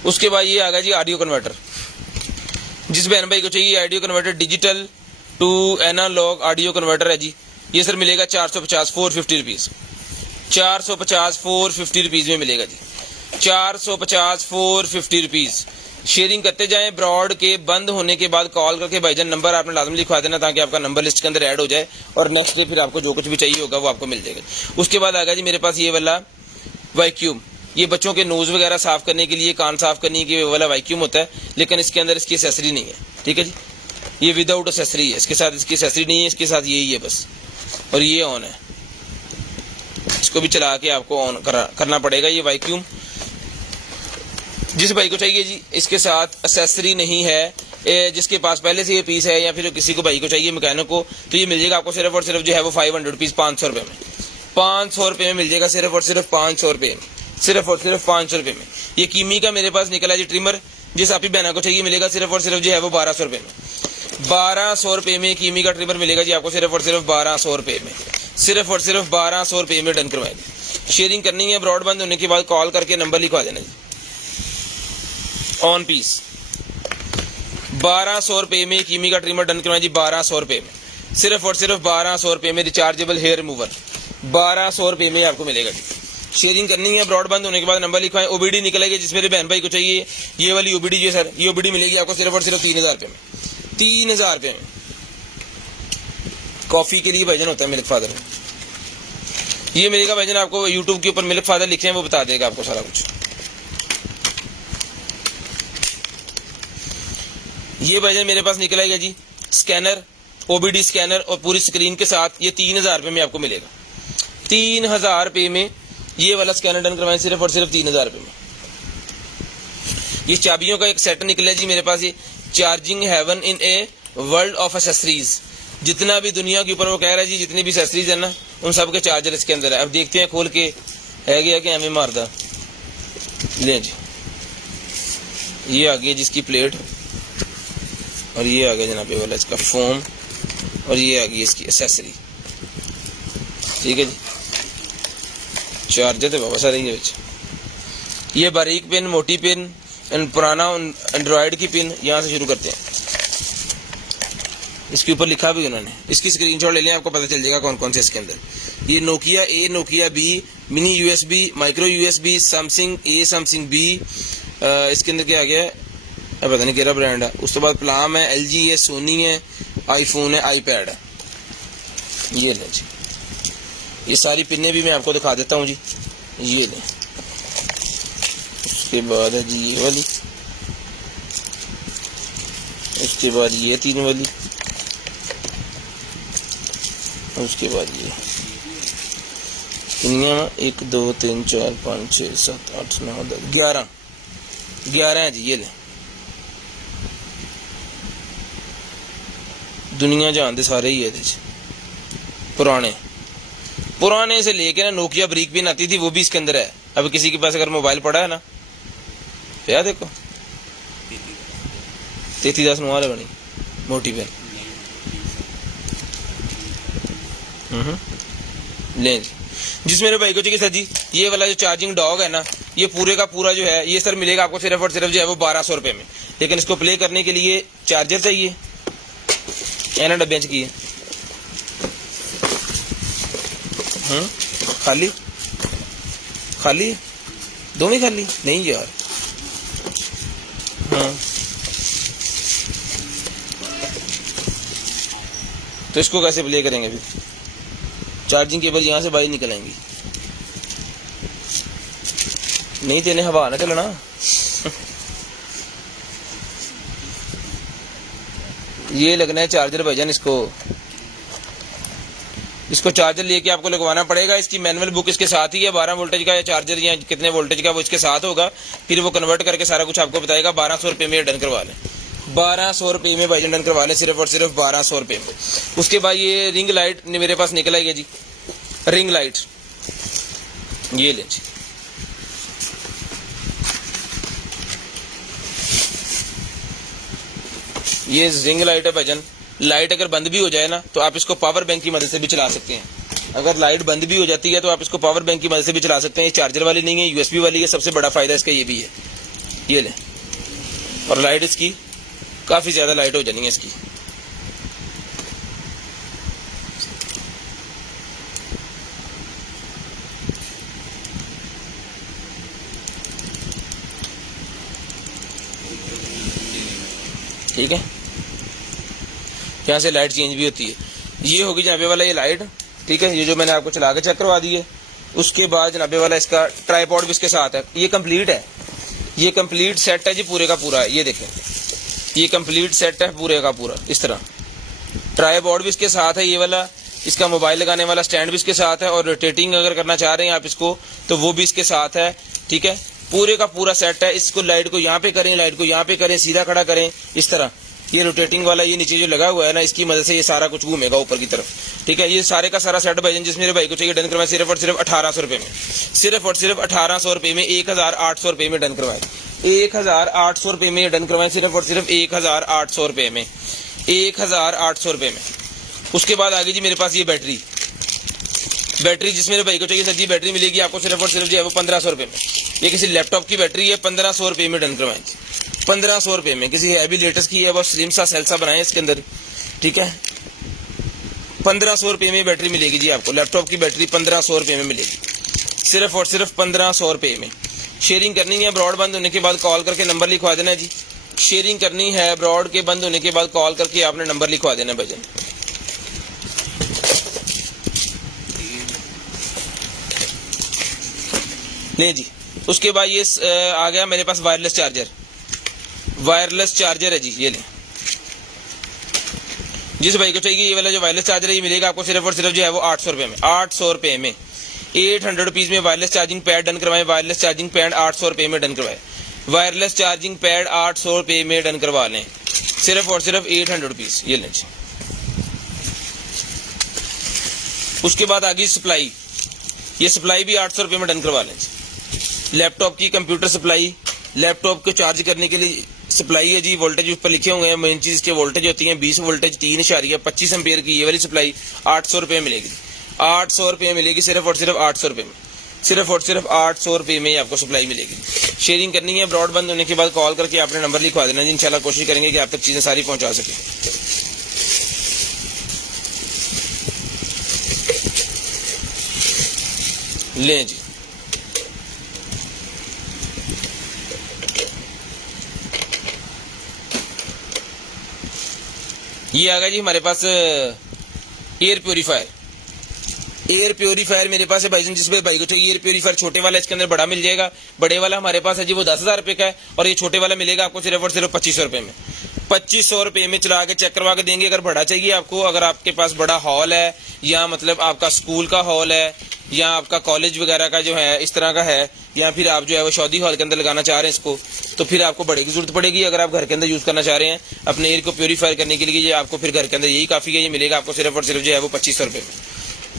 उसके बाद ये आ गया जी ऑडियो कन्वर्टर। जिस बहन भाई को चाहिए audio converter digital to analogue audio converter है जी, ये सर मिलेगा 450 450 रुपीज़। 450 450 रुपीज़ में मिलेगा जी। 450 450 रुपीज़। शेयरिंग करते जाएं, ब्रॉड के बंद होने के बाद कॉल करके भाईजान नंबर आपने लाजमी लिखवा देना ताकि आपका नंबर लिस्ट के अंदर ऐड हो जाए और नेक्स्ट डे फिर आपको जो कुछ भी चाहिए होगा वो आपको मिल जाएगा। उसके बाद आ गया जी मेरे पास ये वाला वैक्यूम। ये बच्चों के नोज वगैरह साफ करने के लिए, कान साफ करने के वाला वैक्यूम होता है, लेकिन इसके अंदर इसकी एसेसरी नहीं है। ठीक है जी, ये विदाउट एसेसरी है, इसके साथ इसकी एसेसरी नहीं है, इसके साथ यही है बस। और ये ऑन है, इसको भी चला के आपको ऑन करना पड़ेगा। ये वैक्यूम जिस भाई को चाहिए जी, इसके साथ एसेसरी नहीं है, जिसके पास पहले से ये पीस है या फिर किसी को भाई को चाहिए मैकेनिक को, तो ये मिल जाएगा आपको सिर्फ और सिर्फ जो है वो 500 रुपीज़ 500 रुपये में। 500 रुपये में मिल जाएगा, सिर्फ और सिर्फ 500 रुपये में, सिर्फ और सिर्फ 500 रुपये में। ये कीमी का मेरे पास निकला जी ट्रिमर, जिस आपकी बहना को चाहिए मिलेगा सिर्फ और सिर्फ जो है वो 1200 रुपये में। 1200 रुपये में कीमी का ट्रिमर मिलेगा जी आपको सिर्फ और सिर्फ 1200 रुपये में, सिर्फ और सिर्फ 1200 रुपये में डन करवाएंगे। शेयरिंग करनी है, ब्रॉड बंद होने के बाद कॉल करके नंबर लिखवा देना जी। ऑन पीस 1200 रुपये में कीमी का ट्रिमर डन करवाएं जी। 1200 रुपये में, सिर्फ और सिर्फ 1200 रुपये में रिचार्जेबल हेयर रिमूवर 1200 रुपये में आपको मिलेगा जी। शेयरिंग करनी है, ब्रॉड बंद होने के बाद नंबर लिखवाएं। ओबीडी निकलेगी जिस मेरे बहन भाई को चाहिए, ये वाली ओबीडी जो है सर, ये ओबीडी मिलेगी आपको सिर्फ और सिर्फ 3000 रुपये में। 3000 रुपये में कॉफी के लिए भाईजान होता है मिल्क फादर, ये मिलेगा भाईजान आपको। यूट्यूब के ऊपर मिल्क फादर लिखे हैं, वो बता देगा आपको सारा कुछ। ये भाईजान मेरे पास निकला है जी स्कैनर, ओबीडी स्कैनर और पूरी स्क्रीन के साथ, ये 3000 रुपये में आपको मिलेगा। 3000 रुपये में ये वाला स्कैनर डन करवाएं, सिर्फ और सिर्फ 3000 रुपये में। ये चाबियों का एक सेट निकला है जी मेरे पास, ये charging heaven in a world of accessories. जितना भी दुनिया के ऊपर वो कह रहा है जी, जितनी भी एसेसरीज है ना, उन सब के चार्जर इसके अंदर है। अब देखते हैं खोल के है गया कि हमें मारदा। ले जी, ये आ गई जिसकी प्लेट, और ये आ गया जनाब ये वाला इसका फोम, और ये आ गई इसकी एसेसरी। ठीक है जी, चार्जर तो बाबा सारे ही है। ये बारीक पिन, मोटी पिन, पुराना एंड्रॉयड की पिन, यहाँ से शुरू करते हैं। इसके ऊपर लिखा भी उन्होंने, इसकी स्क्रीनशॉट ले लें, आपको पता चल जाएगा कौन कौन से इसके अंदर। ये Nokia A, Nokia B, mini USB, micro USB, Samsung A, Samsung B, इसके अंदर क्या आ गया है पता नहीं केरा ब्रांड है। उसके बाद प्लाम है, एलजी है, सोनी है, आईफोन है, आईपैड है। ये ले जी, ये सारी पिन्ने भी मैं आपको दिखा देता हूँ जी, ये ले। उसके बाद है जी ये वाली, उसके बाद ये 3 वाली, उसके बाद ये पिन्नियाँ 1 2 3 4 5 6 7 8 9 10 11 है जी। ये ले, दुनिया जहान दे सारे ही है पुराने से लेके ना नोकिया ब्रिक पिन आती थी, वो भी इसके अंदर है। अब किसी के पास अगर मोबाइल पड़ा है ना, क्या देखो 3310 मोबाइल बनी मोटी पेन। ले जिस मेरे भाई को चाहिए सर जी, ये वाला जो चार्जिंग डॉग है ना, ये पूरे का पूरा जो है ये सर मिलेगा आपको सिर्फ और सिर्फ जो है वो 1200 रुपये में। लेकिन इसको प्ले करने के लिए चार्जर चाहिए, एना डब्बे च की है खाली खाली दोनों खाली नहीं यार। हाँ तो इसको कैसे प्ले करेंगे? अभी चार्जिंग केबल यहाँ से बाहर निकल आएंगी। नहीं देने हवा ना चलना। ये लगना है चार्जर भाईजान, इसको चार्जर लेके आपको लगवाना पड़ेगा। इसकी मैनुअल बुक इसके साथ ही है। 12 वोल्टेज का या चार्जर या कितने वोल्टेज का वो इसके साथ होगा, फिर वो कन्वर्ट करके सारा कुछ आपको बताएगा। 1200 रुपये में डन करवा लें, 1200 रुपये में भाईजान डन करवा लें, सिर्फ और सिर्फ 1200 रुपये में। उसके बाद ये रिंग लाइट मेरे पास निकल आई है जी, रिंग लाइट ये लें जी। ये रिंग लाइट है भाईजान। लाइट अगर बंद भी हो जाए ना तो आप इसको पावर बैंक की मदद से भी चला सकते हैं। अगर लाइट बंद भी हो जाती है तो आप इसको पावर बैंक की मदद से भी चला सकते हैं। ये चार्जर वाली नहीं है, यूएसबी वाली है। सबसे बड़ा फायदा इसका ये भी है। ये लें, और लाइट इसकी काफी ज्यादा लाइट हो जानी है इसकी। ठीक है, यहाँ से लाइट चेंज भी होती है। ये होगी जनाबे वाला ये लाइट, ठीक है, ये जो मैंने आपको चला के चेक करवा दी है। उसके बाद जनाबे वाला इसका ट्राइपॉड भी इसके साथ है। ये कंप्लीट है, ये कंप्लीट सेट है जी, पूरे का पूरा। ये देखें, ये कंप्लीट सेट है पूरे का पूरा। इस तरह ट्राइपॉड भी इसके साथ है, ये वाला इसका मोबाइल लगाने वाला स्टैंड भी इसके साथ है, और रोटेटिंग अगर करना चाह रहे हैं आप इसको तो वो भी इसके साथ है। ठीक है, पूरे का पूरा सेट है। इसको लाइट को यहाँ पे करें, लाइट को यहाँ पे करें, सीधा खड़ा करें, इस तरह। ये रोटेटिंग वाला ये नीचे जो लगा हुआ है ना, इसकी मदद से ये सारा कुछ घूमेगा ऊपर की तरफ। ठीक है, ये सारे का सारा सेट भाईजान जिस मेरे भाई को चाहिए डन करवाए सिर्फ और सिर्फ 1800 रुपये में, सिर्फ और सिर्फ 1800 रुपये में, 1800 रुपये में डन करवाए, 1800 रुपये में डन करवाए, सिर्फ और सिर्फ 1800 रुपये में, 1800 रुपये में। उसके बाद आगे जी मेरे पास ये बैटरी जिस मेरे भाई को चाहिए सर जी, बैटरी मिलेगी आपको सिर्फ और सिर्फ जो है वो 1500 रुपये में। ये किसी लैपटॉप की बैटरी है, 1500 रुपये में डन करवाएं, 1500 रुपये में। किसी हैवी लेटेस्ट की है, बहुत स्लिम सा सेल्सा बनाए इसके अंदर। ठीक है, 1500 रुपये में बैटरी मिलेगी जी आपको। लैपटॉप की बैटरी 1500 रुपये में मिलेगी, सिर्फ और सिर्फ 1500 रुपये में। शेयरिंग करनी है, ब्रॉड बंद होने के बाद कॉल करके नंबर लिखवा देना है जी। शेयरिंग करनी है, ब्रॉड के बंद होने के बाद कॉल करके आपने नंबर लिखवा देना है भाईजान। ले जी, उसके बाद ये आ गया मेरे पास वायरलेस चार्जर है जी। ये ले, जिस भाई को चाहिए ये वाला जो वायरलेस चार्जर है ये मिलेगा आपको सिर्फ और सिर्फ जो है वो 800 रुपये में, 800 रुपये में। 800 रुपीज में वायरलेस चार्जिंग पैड डन करवाए, वायरलेस चार्जिंग पैड 800 रुपये में डन करवाए, वायरलेस चार्जिंग पैड 800 रुपये में डन करवा लें, सिर्फ और सिर्फ 800 रुपीज। ये लें जी। उसके बाद आ गई सप्लाई, ये सप्लाई भी 800 रुपये में डन करवा लें जी। लैपटॉप की कंप्यूटर सप्लाई, लैपटॉप को चार्ज करने के लिए सप्लाई है जी। वोल्टेज ऊपर लिखे हुए हैं, मेन चीज के वोल्टेज होती हैं 20 वोल्टेज 3.25 एम्पियर की। ये वाली सप्लाई 800 रुपये मिलेगी, 800 रुपये मिलेगी, सिर्फ और सिर्फ 800 रुपये में, सिर्फ और सिर्फ 800 रुपये में आपको सप्लाई मिलेगी। शेयरिंग करनी है, ब्रॉड बंद होने के बाद कॉल करके आपने नंबर लिखवा देना जी। इंशाल्लाह कोशिश करेंगे कि आप तक चीजें सारी पहुंचा सके। लें जी, ये आ गया जी हमारे पास एयर प्योरीफायर। एयर प्योरीफायर मेरे पास है भाईजान, जिसमें भाई को चाहिए एयर प्योरीफायर छोटे वाला, इसके अंदर बड़ा मिल जाएगा। बड़े वाला हमारे पास है जी, वो 10,000 रुपये का है, और ये छोटे वाला मिलेगा आपको सिर्फ और सिर्फ 2500 रुपये में। 2500 रुपये में चला के चेक करवा के देंगे। अगर बड़ा चाहिए आपको, अगर आपके पास बड़ा हॉल है, या मतलब आपका स्कूल का हॉल है, या आपका कॉलेज वगैरह का जो है इस तरह का है, या फिर आप जो है वो शादी हॉल के अंदर लगाना चाह रहे हैं इसको, तो फिर आपको बड़े की जरूरत पड़ेगी। अगर आप घर के अंदर यूज करना चाह रहे हैं अपने एयर को प्योरीफायर करने के लिए, ये आपको फिर घर के अंदर यही काफी है। ये मिलेगा आपको सिर्फ और सिर्फ जो है वो 2500 रुपये में,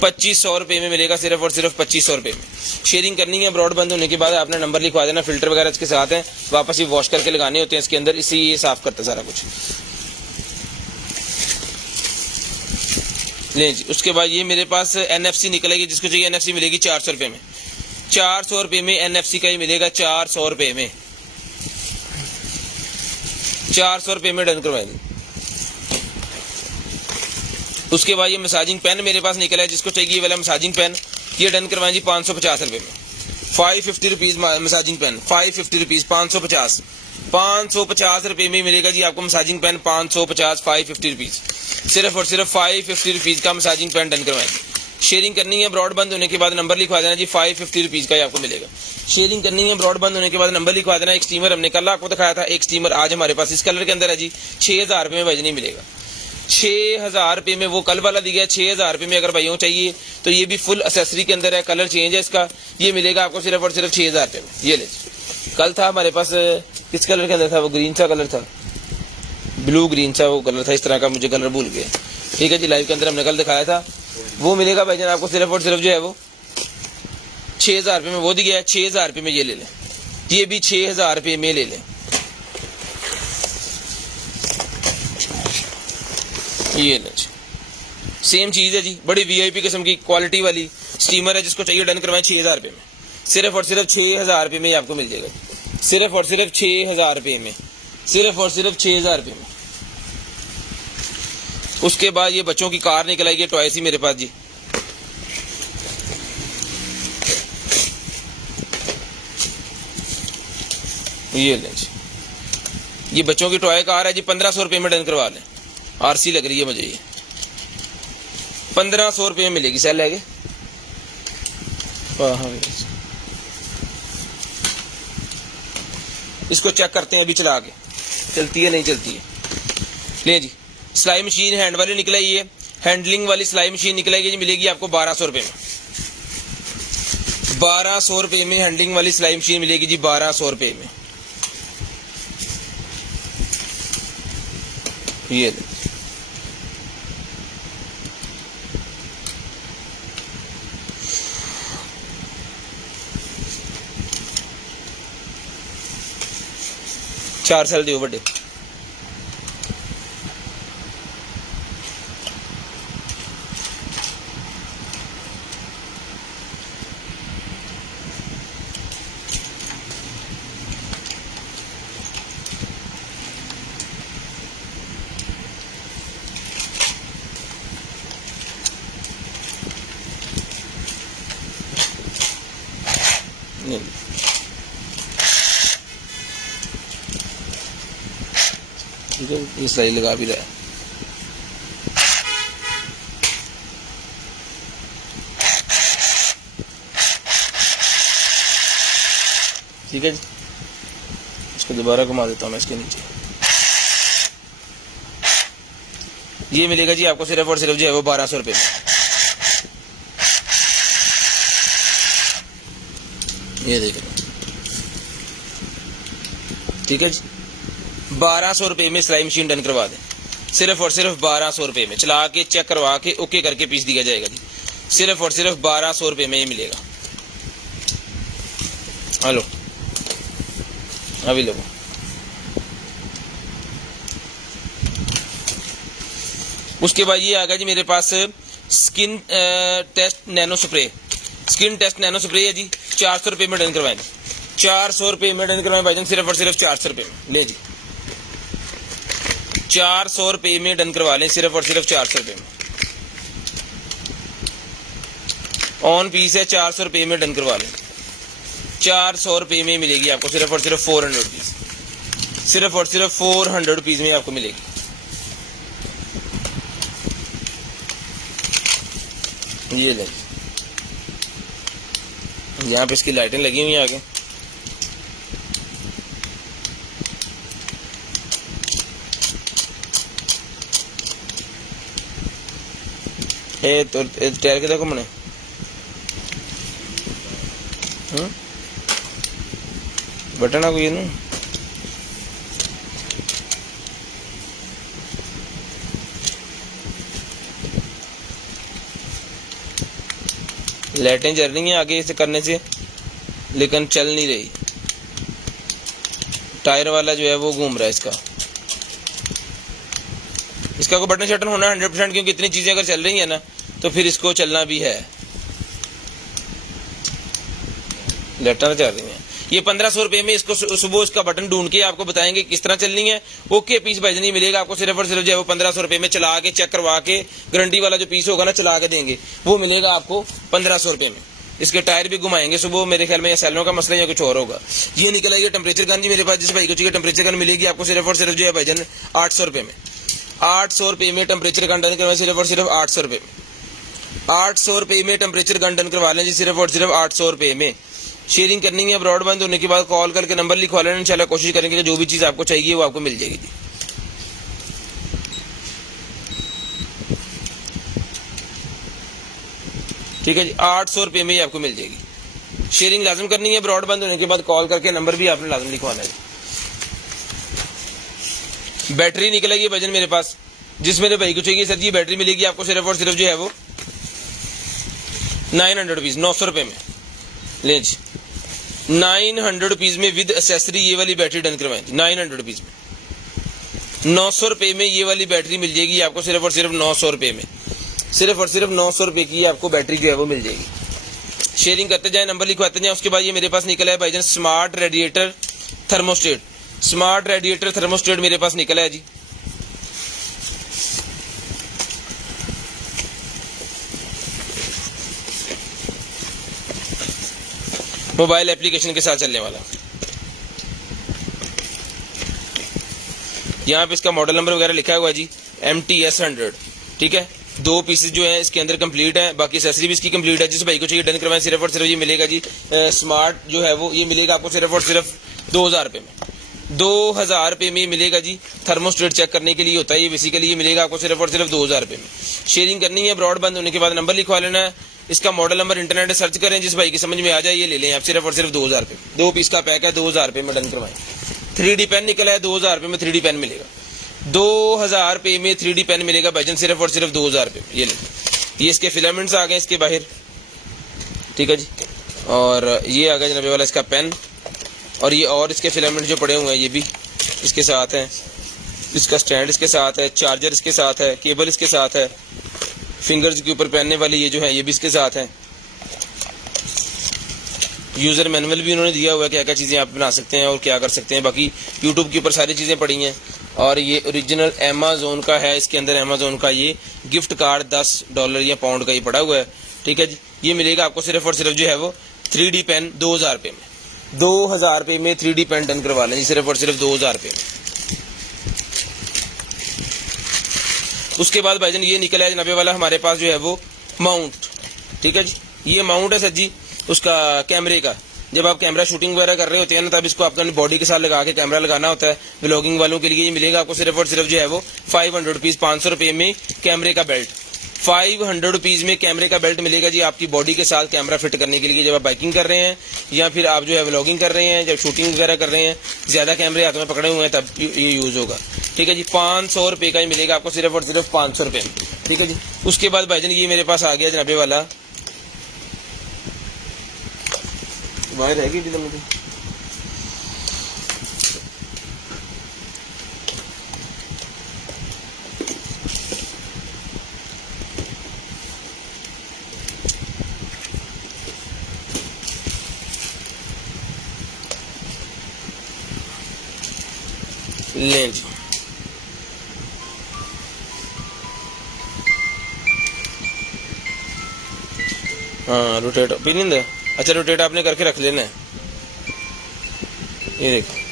2500 रुपये में मिलेगा, सिर्फ और सिर्फ 2500 रुपये में। शेयरिंग करनी है, ब्रॉड बंद होने के बाद आपने नंबर लिखवा देना। फिल्टर वगैरह इसके साथ हैं, वापस ये वॉश करके लगाने होते हैं इसके अंदर, इससे ये साफ करता है सारा कुछ। लें जी, उसके बाद ये मेरे पास NFC निकलेगी, जिसको चाहिए NFC मिलेगी 400 रुपये में, 400 रुपये में NFC का ही मिलेगा, 400 रुपये में, 400 रुपये में डन करवाएंगे। उसके बाद ये मसाजिंग पेन मेरे पास निकला है, जिसको चाहिए ये वाला मसाजिंग पेन, ये डन करवाएं जी 550 रुपये में, 550 रुपीज मसाजिंग पेन, 550 रुपीज, 550 रुपये में मिलेगा जी आपको मसाजिंग पेन, 550, 550 रुपीज, सिर्फ और सिर्फ 550 रुपीज का मसाजिंग पेन डन करवाएंगे। शेयरिंग करनी है, ब्रॉड बंद होने के बाद नंबर लिखवा देना जी, 550 रुपीज का ही आपको मिलेगा। शेयरिंग करनी है ब्रॉड बंद होने के बाद नंबर लिखवा देना। एक स्टीमर हमने कल आपको दिखाया था, एक स्टीमर आज हमारे पास इस कलर के अंदर है जी, 6000 रुपये में भाई नहीं मिलेगा। 6000 रुपये में वो कल वाला दिया है, 6000 रुपये में अगर भाइयों चाहिए तो ये भी फुल एसेसरी के अंदर है, कलर चेंज है इसका, ये मिलेगा आपको सिर्फ और सिर्फ 6000 रुपये में। ये ले, कल था हमारे पास किस कलर के अंदर था, वो ग्रीन सा कलर था, ब्लू ग्रीन सा वो कलर था, इस तरह का मुझे कलर भूल गया। ठीक है जी, लाइव के अंदर हमने कल दिखाया था, वो मिलेगा भाईजान आपको सिर्फ और सिर्फ जो है वो 6000 रुपये में वो दिया है। 6000 रुपये में ये ले लें, ये भी 6000 रुपये में ले लें। ये ले, सेम चीज है जी, बड़ी वीआईपी किस्म की क्वालिटी वाली स्टीमर है, जिसको चाहिए डन करवाएं 6000 रुपये में, सिर्फ और सिर्फ 6000 रुपये में आपको मिल जाएगा, सिर्फ और सिर्फ 6000 रुपये में, सिर्फ और सिर्फ 6000 रुपये में। उसके बाद ये बच्चों की कार निकल आई है, टॉय सी मेरे पास जी, ये लें जी, ये बच्चों की टॉय कार है जी, 1500 रुपये में डन करवा लें। आरसी लग रही है मुझे, ये 1500 रुपये में मिलेगी। सेल है इसको चेक करते हैं अभी चला के, चलती है नहीं चलती है। ले जी, सिलाई मशीन हैंड वाली निकल आई है, हैंडलिंग वाली सिलाई मशीन निकल आई जी, मिलेगी आपको 1200 रुपये में। 1200 रुपये में हैंडलिंग वाली सिलाई मशीन मिलेगी जी, 1200 रुपये में। ये ले, चार सेल दियो बड़े। ठीक है, ये सिलाई लगा भी रहा है। ठीक है जी, इसको दोबारा घुमा देता हूँ मैं इसके नीचे। ये मिलेगा जी आपको सिर्फ और सिर्फ जो है वो 1200 रुपये में। ये देख लो, ठीक है जी, 1200 रुपये में सिलाई मशीन डन करवा दें, सिर्फ और सिर्फ 1200 रुपये में। चला के चेक करवा के ओके करके पीस दिया जाएगा जी, सिर्फ और सिर्फ 1200 रुपये में ये मिलेगा। हेलो, अभी लो। उसके बाद ये आ गया जी मेरे पास skin test nano spray, skin test nano spray है जी, 400 रुपये में डन करवाएं, 400 रुपये में डन करवाएं भाईजान, सिर्फ और सिर्फ 400 रुपये में। ले जी, 400 रुपये में डन करवा लें, सिर्फ और सिर्फ 400 रुपये में। ऑन पीस है, 400 रुपये में डन करवा लें, 400 रुपये में मिलेगी आपको सिर्फ और सिर्फ 400 रुपीज, सिर्फ और सिर्फ 400 रुपीज में आपको मिलेगी। ये ले, यहाँ पे इसकी लाइटें लगी हुई हैं आगे। तो टायर के देखो मैंने बटन आ कोई ना, लाइटें जल रही हैं आगे इसे करने से, लेकिन चल नहीं रही। टायर वाला जो है वो घूम रहा है इसका, इसका कोई बटन शटन होना 100%, क्योंकि इतनी चीजें अगर चल रही है ना तो फिर इसको चलना भी है। लाइटें चल रही हैं, ये 1500 रुपये में इसको सुबह इसका बटन ढूंढ के आपको बताएंगे किस तरह चलनी है। ओके पीस भाई नहीं मिलेगा आपको सिर्फ और सिर्फ जो है वो 1500 रुपये में। चला के चेक करवा के गारंटी वाला जो पीस होगा ना चला के देंगे, वो मिलेगा आपको 1500 रुपये में। इसके टायर भी घुमाएंगे सुबह, मेरे ख्याल में या सैलों का मसला या कुछ और होगा। ये निकल आएगी टेम्परेचर गन जी मेरे पास, जिस भाई को चाहिए टेम्परेचर गन मिलेगी आपको सिर्फ और सिर्फ जो है भाईजान 800 रुपये में। 800 रुपये में टेम्परेचर गन डन करवाएं, सिर्फ और सिर्फ 800 रुपये में। 800 रुपये में टेम्परेचर गन डन करवा लें जी, सिर्फ और सिर्फ 800 रुपये में। शेयरिंग करनी है, ब्रॉडबैंड होने के बाद कॉल करके नंबर लिखवा लेना, इंशाल्लाह कोशिश करेंगे कि जो भी चीज़ आपको चाहिए वो आपको मिल जाएगी जी। ठीक है जी, 800 रुपये में ही आपको मिल जाएगी। शेयरिंग लाजम करनी है, ब्रॉडबैंड होने के बाद कॉल करके नंबर भी आपने लाजम लिखवाना है। बैटरी निकलेगी भाईजान मेरे पास, जिस मेरे भाई को चाहिए सर जी बैटरी मिलेगी आपको सिर्फ और सिर्फ जो है वो 900 रुपीज़, 900 रुपये में ले जी। 900 रुपीज़ में विद एसेसरी ये वाली बैटरी डन करवाएं, 900 रुपीज़ में, 900 रुपये में ये वाली बैटरी मिल जाएगी आपको सिर्फ और सिर्फ 900 रुपये में, सिर्फ और सिर्फ 900 रुपये की आपको बैटरी जो है वो मिल जाएगी। शेयरिंग करते जाए, नंबर लिखवाते जाए। उसके बाद ये मेरे पास निकला है भाईजान smart radiator thermostat, smart radiator thermostat मेरे पास निकला है जी। मोबाइल एप्लीकेशन के साथ चलने वाला, यहाँ पे इसका मॉडल नंबर वगैरह लिखा हुआ है जी, MTS 100। ठीक है, 2 पीसेस जो है इसके अंदर कंप्लीट है, बाकी एक्सेसरी भी इसकी कंप्लीट है। जिस भाई को चाहिए डन करवाएं, सिर्फ और सिर्फ ये मिलेगा जी स्मार्ट जो है वो ये मिलेगा आपको सिर्फ और सिर्फ 2000 रुपये में, 2000 रुपये में मिलेगा जी। थर्मोस्टेट चेक करने के लिए होता है ये, बेसिकली ये मिलेगा आपको सिर्फ और सिर्फ 2000 रुपये में। शेयरिंग करनी है, ब्रॉडबैंड होने के बाद नंबर लिखवा लेना है, इसका मॉडल नंबर इंटरनेट सर्च करें, जिस भाई की समझ में आ जाए ये ले लें आप, सिर्फ और सिर्फ 2000 रुपये, 2 पीस का पैक है, 2000 रुपये में डन करवाएं। 3D पेन निकला है, 2000 रुपये में 3D पेन मिलेगा, 2000 रुपये में 3D पेन मिलेगा भाईजान सिर्फ और सिर्फ 2000 रुपये में। ये ले, ये इसके फिलामेंट्स आ गए इसके बाहर। ठीक है जी, और ये आ गया जनाबे वाला इसका पेन, और ये और इसके फिलामेंट जो पड़े हुए हैं ये भी इसके साथ हैं, इसका स्टैंड इसके साथ है, चार्जर इसके साथ है, केबल इसके साथ है, फिंगर्स के ऊपर पहनने वाली ये जो है ये भी इसके साथ है। यूज़र मैनुअल भी उन्होंने दिया हुआ है, क्या क्या चीज़ें आप बना सकते हैं और क्या कर सकते हैं, बाकी यूट्यूब के ऊपर सारी चीज़ें पड़ी हैं। और ये ओरिजिनल अमेज़न का है, इसके अंदर अमेज़न का ये गिफ्ट कार्ड $10 या पाउंड का ही पड़ा हुआ है। ठीक है जी, ये मिलेगा आपको सिर्फ और सिर्फ जो है वो 3D पेन 2000 रुपये में, 2000 रुपये में 3D पेन डन करवा लें जी, सिर्फ और सिर्फ 2000 रुपये में। उसके बाद भाईजान ये निकला है जनाबे वाला हमारे पास जो है वो माउंट। ठीक है जी, ये माउंट है सर जी उसका कैमरे का। जब आप कैमरा शूटिंग वगैरह कर रहे होते हैं ना, तब इसको अपनी बॉडी के साथ लगा के कैमरा लगाना होता है। व्लॉगिंग वालों के लिए ये मिलेगा आपको सिर्फ और सिर्फ जो है वो 500 रुपीज़, 500 रुपये में कैमरे का बेल्ट, 500 रुपीज़ में कैमरे का बेल्ट मिलेगा जी आपकी बॉडी के साथ कैमरा फिट करने के लिए, जब आप बाइकिंग कर रहे हैं या फिर आप जो है व्लॉगिंग कर रहे हैं, जब शूटिंग वगैरह कर रहे हैं, ज़्यादा कैमरे हाथों में पकड़े हुए हैं तब ये यूज़ होगा। ठीक है जी, 500 रुपये का ही मिलेगा आपको सिर्फ और सिर्फ 500 रुपये में। ठीक है जी, उसके बाद भाईजान ये मेरे पास आ गया जनाबे वाला, बाहर रहेगी मुझे लें जी। हाँ रोटेट ओपिनियन है, अच्छा रोटेट आपने करके रख लेना है। ये देखो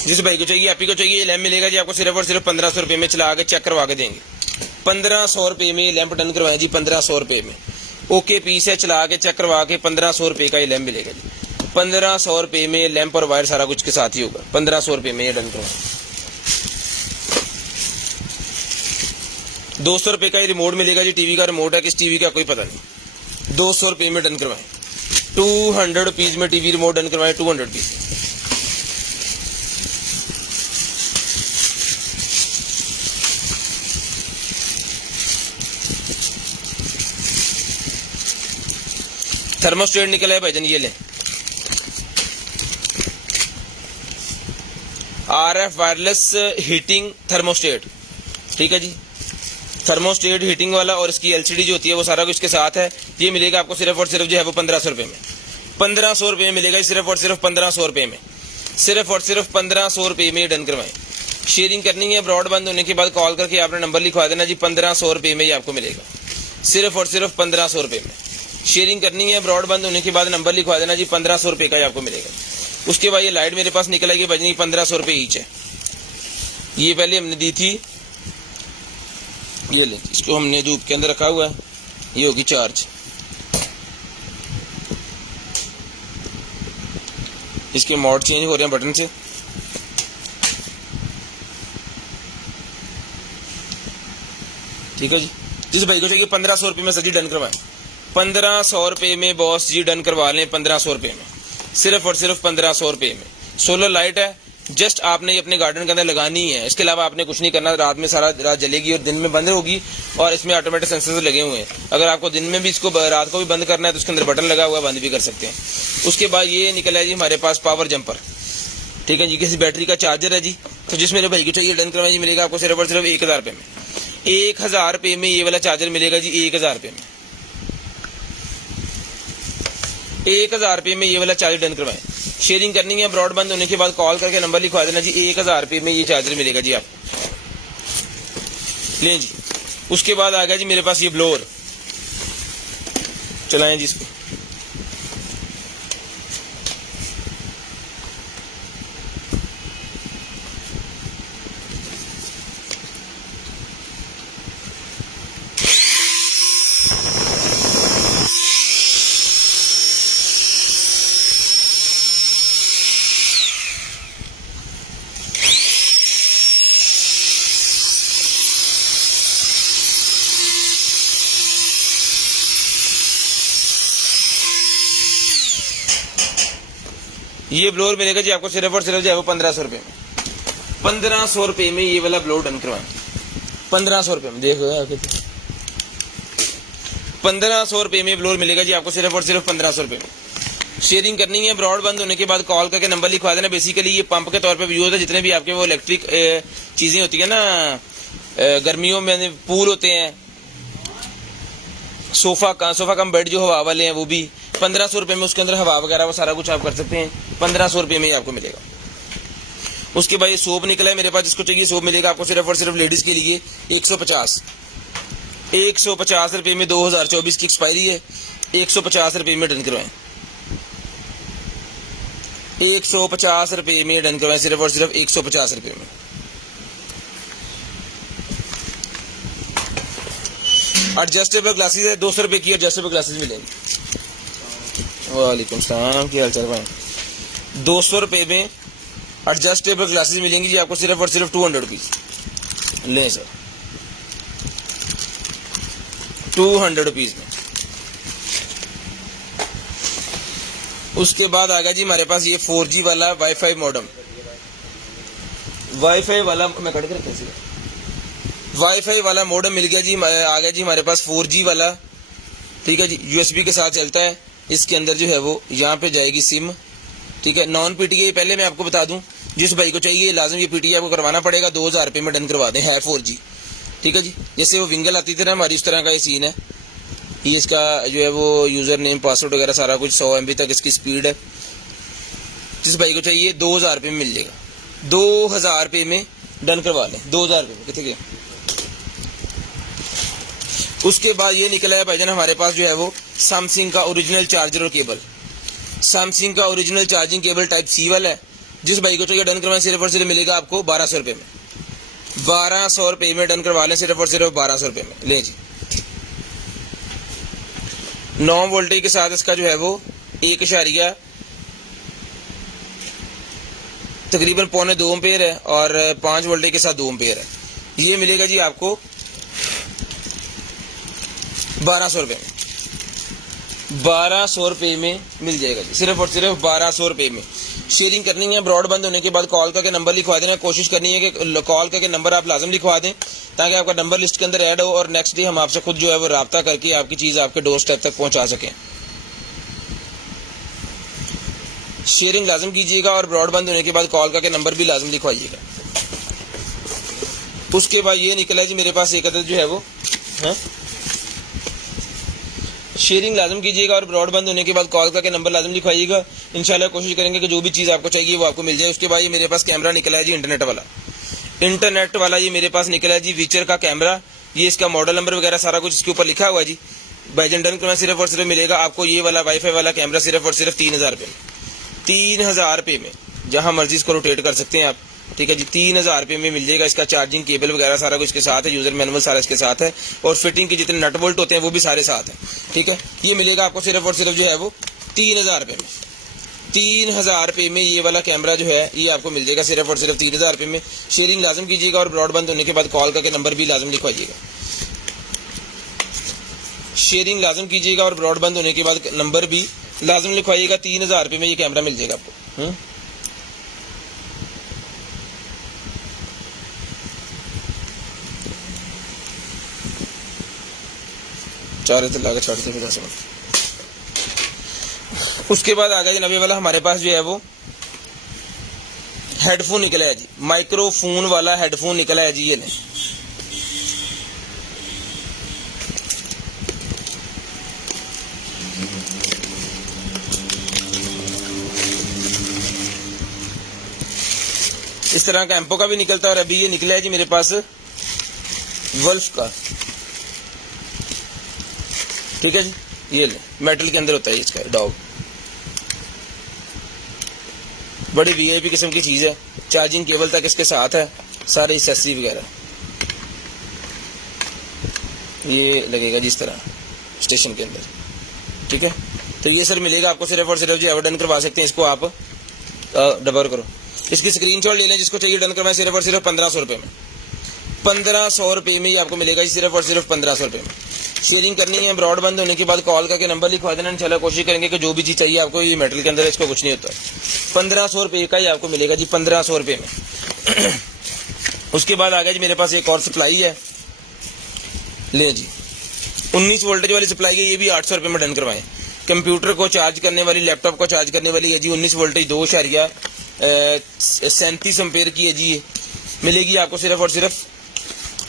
जिस भाई को चाहिए, आप ही को चाहिए, ये लैम्प मिलेगा जी आपको सिर्फ और सिर्फ 1500 रुपये में, चला के चेक करवा के देंगे। 1500 रुपये में ये लैंप डन करवाएं जी, 1500 रुपये में। ओके पीस है, चला के चेक करवा के 1500 रुपये का ये लैंप मिलेगा जी। 1500 रुपये में लैंप और वायर सारा कुछ के साथ ही होगा, 1500 रुपये में ये डन करवाएं। 200 रुपये का ये रिमोट मिलेगा जी, टीवी का रिमोट है, किस टीवी का कोई पता नहीं, 200 रुपये में डन करवाएं। 200 रुपीज़ में टीवी रिमोट डन करवाएं, 200 पीस। थर्मोस्टेट निकला है भाईजान, ये लें, RF वायरलेस हीटिंग थर्मोस्टेट। ठीक है जी, थर्मोस्टेट हीटिंग वाला, और इसकी LCD जो होती है वो सारा कुछ इसके साथ है। ये मिलेगा आपको सिर्फ और सिर्फ जो है वो 1500 रुपये में, 1500 रुपये में मिलेगा, सिर्फ और सिर्फ 1500 रुपये में, सिर्फ और सिर्फ 1500 रुपये में डन करवाएं। शेयरिंग करनी है, ब्रॉडबैंड होने के बाद कॉल करके आपने नंबर लिखवा देना जी, 1500 रुपये में ये आपको मिलेगा, सिर्फ और सिर्फ 1500 रुपये में। शेयरिंग करनी है, ब्रॉडबैंड होने के बाद नंबर लिखवा देना जी, 1500 रुपये का ही आपको मिलेगा। उसके बाद ये लाइट मेरे पास निकल आएगी, बजनी 1500 रुपये ईच है। ये पहले हमने दी थी, ये ले, इसको हमने धूप के अंदर रखा हुआ है, ये होगी चार्ज। इसके मोड चेंज हो रहे हैं बटन से। ठीक है जी। जिस भाई को चाहिए 1500 रुपये में सर जी डन करवाएं, 1500 रुपये में बॉस जी डन करवा लें, 1500 रुपये में, सिर्फ और सिर्फ 1500 रुपये में। सोलर लाइट है, जस्ट आपने अपने गार्डन के अंदर लगानी है, इसके अलावा आपने कुछ नहीं करना। रात में सारा रात जलेगी और दिन में बंद होगी, और इसमें ऑटोमेटिक सेंसर्स लगे हुए हैं। अगर आपको दिन में भी इसको रात को भी बंद करना है तो उसके अंदर बटन लगा हुआ है, बंद भी कर सकते हैं। उसके बाद ये निकला है जी हमारे पास पावर जंपर। ठीक है जी, किसी बैटरी का चार्जर है जी। तो जिस मेरे भाई को चाहिए डन करवाइए, मिलेगा आपको सिर्फ और सिर्फ 1000 रुपये में। 1000 रुपये में ये वाला चार्जर मिलेगा जी, 1000 रुपये में। 1000 रुपये में ये वाला चार्जर डन करवाएं। शेयरिंग करनी है, ब्रॉड बंद होने के बाद कॉल करके नंबर लिखवा देना जी। 1000 रुपये में ये चार्जर मिलेगा जी आपको। लें जी। उसके बाद आ गया जी मेरे पास ये ब्लोअर, चलाएं जी इसको। ये ब्लोअर मिलेगा जी आपको सिर्फ और सिर्फ जो है वो 1500 रुपये में। 1500 रुपये में ये वाला ब्लोअर डन करवाएं, 1500 रुपये में। देखो 1500 रुपये में ब्लोअर मिलेगा जी आपको सिर्फ और सिर्फ 1500 रुपये में। शेयरिंग करनी है, ब्रॉड बंद होने के बाद कॉल करके नंबर लिखवा देना। बेसिकली ये पंप के तौर पर यूज होता है। जितने भी आपके वो इलेक्ट्रिक चीजें होती है ना, गर्मियों में पूल होते हैं, सोफा कम बेड जो हवा वाले हैं, वो भी 1500 रुपये में उसके अंदर हवा वगैरह वो सारा कुछ आप कर सकते हैं। 1500 रुपये में ही आपको मिलेगा। उसके बाद ये सोप निकला है मेरे पास, जिसको चाहिए सोप मिलेगा आपको सिर्फ और सिर्फ लेडीज के लिए 150 रुपये में। 2024 की एक्सपायरी है, 150 रुपये में डन करवाएं। 150 रुपये में डन करवाएं, सिर्फ और सिर्फ 150 रुपये में। एडजस्टेबल ग्लासेस है, 200 रुपये की एडजस्टेबल ग्लासेस मिलेंगे। वालेकुम सलाम, क्या हाल चाल भाई। 200 रुपये में एडजस्टेबल ग्लासेस मिलेंगी जी आपको सिर्फ और सिर्फ 200 रुपीज। लें सर, 200 रुपीज में। उसके बाद आ गया जी हमारे पास ये 4G वाला वाईफाई मॉडेम। वाईफाई वाला मैं कट कर कैसे, वाईफाई वाला मॉडेम मिल गया जी, आ गया जी हमारे पास 4G वाला। ठीक है जी, USB के साथ चलता है। इसके अंदर जो है वो यहाँ पे जाएगी सिम। ठीक है, नॉन PTA पहले मैं आपको बता दूं, जिस भाई को चाहिए लाजम ये PTA आपको करवाना पड़ेगा। 2000 रुपये में डन करवा दें, है 4G। ठीक है जी, जैसे वो विंगल आती थी ना हमारी, इस तरह का ये सीन है। ये इसका जो है वो यूजर नेम पासवर्ड वगैरह सारा कुछ, 100 MB तक इसकी स्पीड है। जिस भाई को चाहिए 2000 रुपये में मिल जाएगा। 2000 रुपये में डन करवा लें, 2000 रुपये में। कितने के? उसके बाद ये निकला है भाईजान हमारे पास जो है वो सैमसंग का ओरिजिनल चार्जर और केबल। सैमसंग का original charging cable type C वाला है। जिस भाई को चाहिए डन करवाएं, सिर्फ और सिर्फ मिलेगा आपको 1200 रुपये में। 1200 रुपये में डन करवा लें, सिर्फ और सिर्फ 1200 रुपये में। ले जी, 9 वोल्टेज के साथ इसका जो है वो 1 तकरीबन 1.25 एम्पेयर है, और 5 वोल्टेज के साथ 2 एम्पेयर है। ये मिलेगा जी आपको 1200 रुपये में। 1200 रुपये में मिल जाएगा जी, सिर्फ और सिर्फ 1200 रुपये में। शेयरिंग करनी है, ब्रॉड बंद होने के बाद कॉल करके नंबर लिखवा देना। कोशिश करनी है कि कॉल करके नंबर आप लाजम लिखवा दें, ताकि आपका नंबर लिस्ट के अंदर ऐड हो, और नेक्स्ट डे हम आपसे खुद जो है वो राब्ता करके आपकी चीज़ आपके डोर स्टेप तक पहुंचा सकें। शेयरिंग लाजम कीजिएगा, और ब्रॉड बंद होने के बाद कॉल करके नंबर भी लाजम लिखवाइएगा। उसके बाद ये निकला जी मेरे पास एक अदद जो है वो है। शेयरिंग लाजम कीजिएगा, और ब्रॉड बंद होने के बाद कॉल करके नंबर लाजम लिखवाइएगा। इंशाल्लाह कोशिश करेंगे कि जो भी चीज़ आपको चाहिए वो आपको मिल जाए। उसके बाद ये मेरे पास कैमरा निकला है जी, इंटरनेट वाला ये मेरे पास निकला है जी, वीचर का कैमरा। ये इसका मॉडल नंबर वगैरह सारा कुछ इसके ऊपर लिखा हुआ है जी। भाईजान डन करना, सिर्फ और सिर्फ मिलेगा आपको ये वाला वाईफाई वाला कैमरा सिर्फ और सिर्फ 3000 रुपये में। 3000 रुपये में, जहाँ मर्जी इसको रोटेट कर सकते हैं आप, ठीक है जी। 3000 रुपये में मिल जाएगा। इसका चार्जिंग केबल वगैरह सारा कुछ इसके साथ है, यूजर मैनुअल सारा इसके साथ है, और फिटिंग के जितने नट बोल्ट होते हैं वो भी सारे साथ हैं, ठीक है। ये मिलेगा आपको सिर्फ और सिर्फ जो है वो 3000 रुपये में। 3000 रुपये में ये वाला कैमरा जो है ये आपको मिल जाएगा सिर्फ और सिर्फ 3000 रुपये में। शेयरिंग लाजम कीजिएगा और ब्रॉडबैंड होने के बाद कॉल करके नंबर भी लाजम लिखवाइएगा। शेयरिंग लाजम कीजिएगा और ब्रॉडबैंड होने के बाद नंबर भी लाजम लिखवाइएगा। 3000 रुपये में ये कैमरा मिल जाएगा आपको। चार लाकर छाड़ते 50 मिनट। उसके बाद आ गया जनाबे वाला हमारे पास जो है वो हेडफोन निकला है जी, माइक्रोफोन वाला हेडफोन निकला है जी। ये नहीं, इस तरह का एम्पो का भी निकलता है, और अभी ये निकला है जी मेरे पास वल्फ का, ठीक है जी। ये ले, मेटल के अंदर होता है इसका डॉग, बड़ी वीआईपी किस्म की चीज है। चार्जिंग केबल तक इसके साथ है, सारे एक्सेसरी वगैरह। ये लगेगा जिस तरह स्टेशन के अंदर, ठीक है। तो ये सर मिलेगा आपको सिर्फ और सिर्फ जो डन करवा सकते हैं इसको आप डबर करो, इसकी स्क्रीनशॉट ले लें जिसको चाहिए डन करवाएं। सिर्फ और सिर्फ 1500 रुपये में, 1500 रुपये में ही आपको मिलेगा जी, सिर्फ और सिर्फ 1500 रुपये में। शेयरिंग करनी है, ब्रॉडबैंड होने के बाद कॉल करके नंबर लिखवा देना। इंशाल्लाह कोशिश करेंगे कि जो भी चीज़ चाहिए आपको, ये मेटल के अंदर इसको कुछ नहीं होता। 1500 रुपये का ही आपको मिलेगा जी, 1500 रुपये में। उसके बाद आ गया जी मेरे पास एक और सप्लाई है, ले जी 19 वोल्टेज वाली सप्लाई है, ये भी 800 रुपये में डन करवाएं। कंप्यूटर को चार्ज करने वाली, लैपटॉप को चार्ज करने वाली है जी, 19 वोल्टेज 2.37 एम्पेयर की है जी। ये मिलेगी आपको सिर्फ और सिर्फ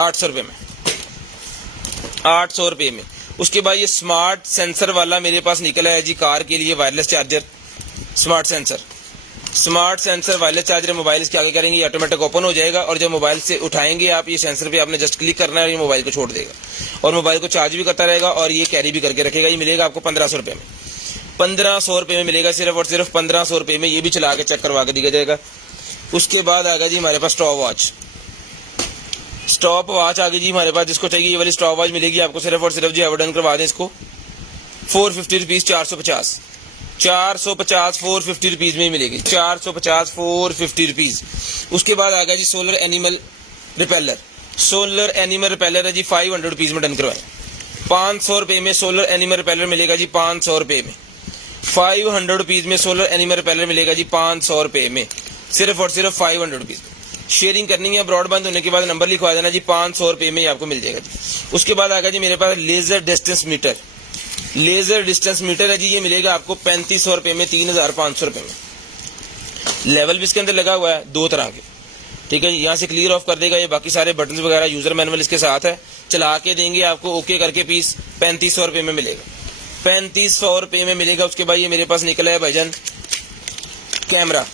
800 रुपये में, 800 रुपये में। उसके बाद ये स्मार्ट सेंसर वाला मेरे पास निकला है जी, कार के लिए wireless charger, smart sensor wireless charger. Mobile इसके आगे करेंगे, ये ऑटोमेटिक ओपन हो जाएगा, और जब मोबाइल से उठाएंगे आप, ये सेंसर पे आपने जस्ट क्लिक करना है, ये मोबाइल को छोड़ देगा और मोबाइल को चार्ज भी करता रहेगा, और ये कैरी भी करके रखेगा। ये मिलेगा आपको 1500 रुपये में, 1500 रुपये में मिलेगा सिर्फ और सिर्फ 1500 रुपये में। ये भी चला के चेक करवा के दिया जाएगा। उसके बाद आ गया जी हमारे पास स्टॉप वॉच आ गई जी हमारे पास। जिसको चाहिए ये वाली स्टॉप वॉच मिलेगी आपको सिर्फ और सिर्फ जो डन करवा दें इसको 450 रुपीज, 450 450 रुपीज में मिलेगी, 450 450 रुपीज। उसके बाद आ गया जी सोलर एनिमल रिपेलर है जी, 500 रुपीज में डन करवाएं। 500 रुपये में सोलर एनिमल रिपेलर मिलेगा जी, 500 रुपये में। 500 रुपीज में सोलर एनिमल रिपेलर मिलेगा जी, 500 रुपये में, सिर्फ और सिर्फ 500 रुपीज। शेयरिंग करनी है, ब्रॉडबैंड होने के बाद नंबर लिखवा देना जी, 500 रुपये में ही आपको मिल जाएगा जी। उसके बाद आ गया जी मेरे पास लेजर डिस्टेंस मीटर है जी। ये मिलेगा आपको 3500 रुपये में, 3500 रुपये में। लेवल भी इसके अंदर लगा हुआ है 2 तरह के, ठीक है जी। यहाँ से क्लियर ऑफ कर देगा ये, बाकी सारे बटन वगैरह यूजर मैनुअल इसके साथ है, चला के देंगे आपको, ओके करके पीस 3500 रुपये में मिलेगा, 3500 रुपये में मिलेगा। उसके बाद ये मेरे पास निकला है भाईजान कैमरा,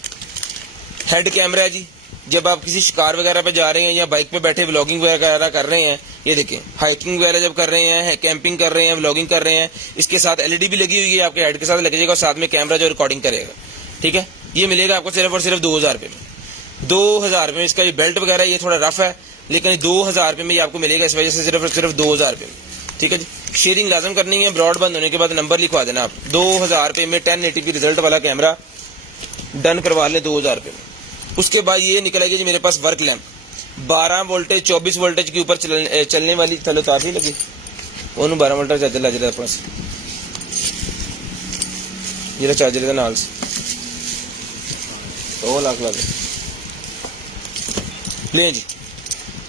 हेड कैमरा है जी। जब आप किसी शिकार वगैरह पे जा रहे हैं या बाइक पे बैठे व्लॉगिंग वगैरह कर रहे हैं, ये देखें हाइकिंग वगैरह जब कर रहे हैं, कैंपिंग कर रहे हैं, व्लॉगिंग कर रहे हैं, इसके साथ एलईडी भी लगी हुई है, आपके हेड के साथ लग जाएगा, और साथ में कैमरा जो रिकॉर्डिंग करेगा, ठीक है। ये मिलेगा आपको सिर्फ और सिर्फ 2000 रुपये में, 2000 रुपये में। इसका ये बेल्ट वगैरह ये थोड़ा रफ है, लेकिन 2000 रुपये में ये आपको मिलेगा, इस वजह से सिर्फ और सिर्फ 2000 रुपये में, ठीक है जी। शेयरिंग लाजम करनी है, ब्रॉडबैंड होने के बाद नंबर लिखवा देना आप। 2000 रुपये में 1080p रिजल्ट वाला कैमरा डन करवा लें 2000 रुपये में। उसके बाद ये निकलेगी जी मेरे पास वर्क लैंप, 12 वोल्टेज 24 वोल्टेज के ऊपर चलने वाली, थलो तार नहीं लगी, उन्होंने 12 वोल्ट चार्जर ला जरा पास, ये चार्जर है नाल से, तो लाख ला ले जी।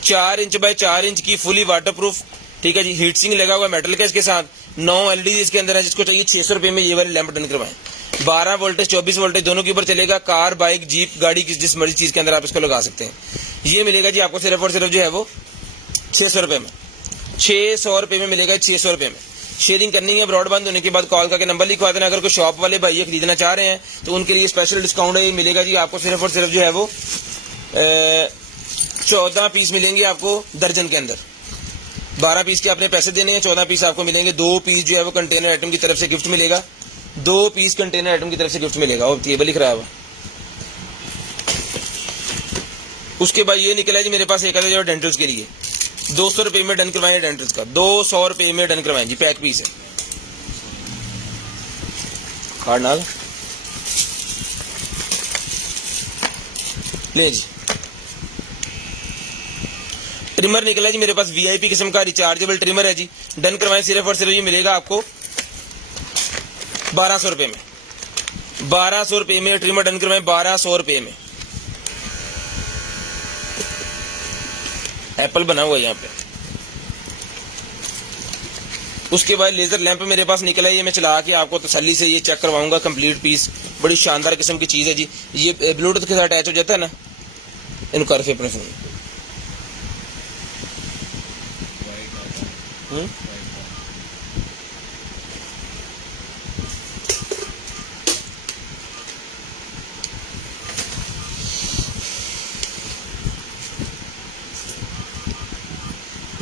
4 इंच बाय 4 इंच की फुली वाटरप्रूफ, ठीक है जी। हीट सिंक लगा हुआ मेटल का इसके साथ, 9 एलईडी इसके अंदर है। जिसको चाहिए 600 रुपये में ये वाले लैंप डन करवाएं। 12 वोल्टेज 24 वोल्टेज दोनों के ऊपर चलेगा, कार बाइक जीप गाड़ी की जिस मर्जी चीज के अंदर आप इसको लगा सकते हैं। ये मिलेगा जी आपको सिर्फ और सिर्फ जो है वो 600 रुपये में, 600 रुपये में मिलेगा, 600 रुपये में। शेयरिंग करनी है, ब्रॉडबैंड होने के बाद कॉल करके नंबर लिखवा देना। अगर कोई शॉप वाले भाई खरीदना चाह रहे हैं तो उनके लिए स्पेशल डिस्काउंट है, ये मिलेगा जी आपको सिर्फ और सिर्फ जो है वो 14 पीस मिलेंगे आपको दर्जन के अंदर। 12 पीस के आपने पैसे देने हैं, 14 पीस आपको मिलेंगे। 2 पीस जो है वो कंटेनर आइटम की तरफ से गिफ्ट मिलेगा, 2 पीस कंटेनर आइटम की तरफ से गिफ्ट मिलेगा और केबल ही खराब है। उसके बाद ये निकला जी मेरे पास एक आता है डेंटल्स के लिए 200 रुपये में डन करवाएं डेंटल्स का, 200 रुपये में डन करवाएं जी, पैक पीस है। कार्ड ना ले जी। ट्रिमर निकला जी मेरे पास वीआईपी किस्म का रिचार्जेबल ट्रिमर है जी, डन करवाएं सिर्फ और सिर्फ ये मिलेगा आपको 1200 रुपये में। 1200 रुपये में ट्रिमर डन करवाएं, 1200 रुपये में। एप्पल बना हुआ है यहाँ पे। उसके बाद लेजर लैंप मेरे पास निकला है, ये मैं चला के आपको तसल्ली से ये चेक करवाऊंगा। कंप्लीट पीस, बड़ी शानदार किस्म की चीज़ है जी। ये ब्लूटूथ के साथ अटैच हो जाता है ना, इनको कर अपने फोन।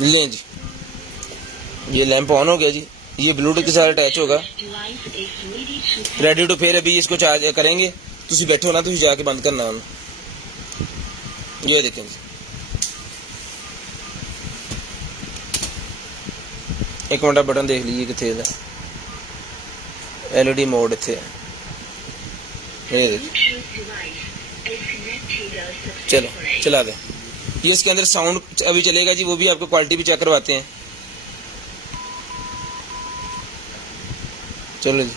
लें जी, ये लैंप ऑन हो गया जी, ये ब्लूटूथ के साथ अटैच होगा, रेडी टू फेयर। अभी इसको चार्ज करेंगे, तुसी बैठो ना, तुसी जाके बंद करना है। ये देखें जी, एक मिनट बटन देख लीजिए कितने है, LED मोड इतने है, ये देखिए। चलो चला दें। ये इसके अंदर साउंड अभी चलेगा जी, वो भी आपको क्वालिटी भी चेक करवाते हैं। चलो जी,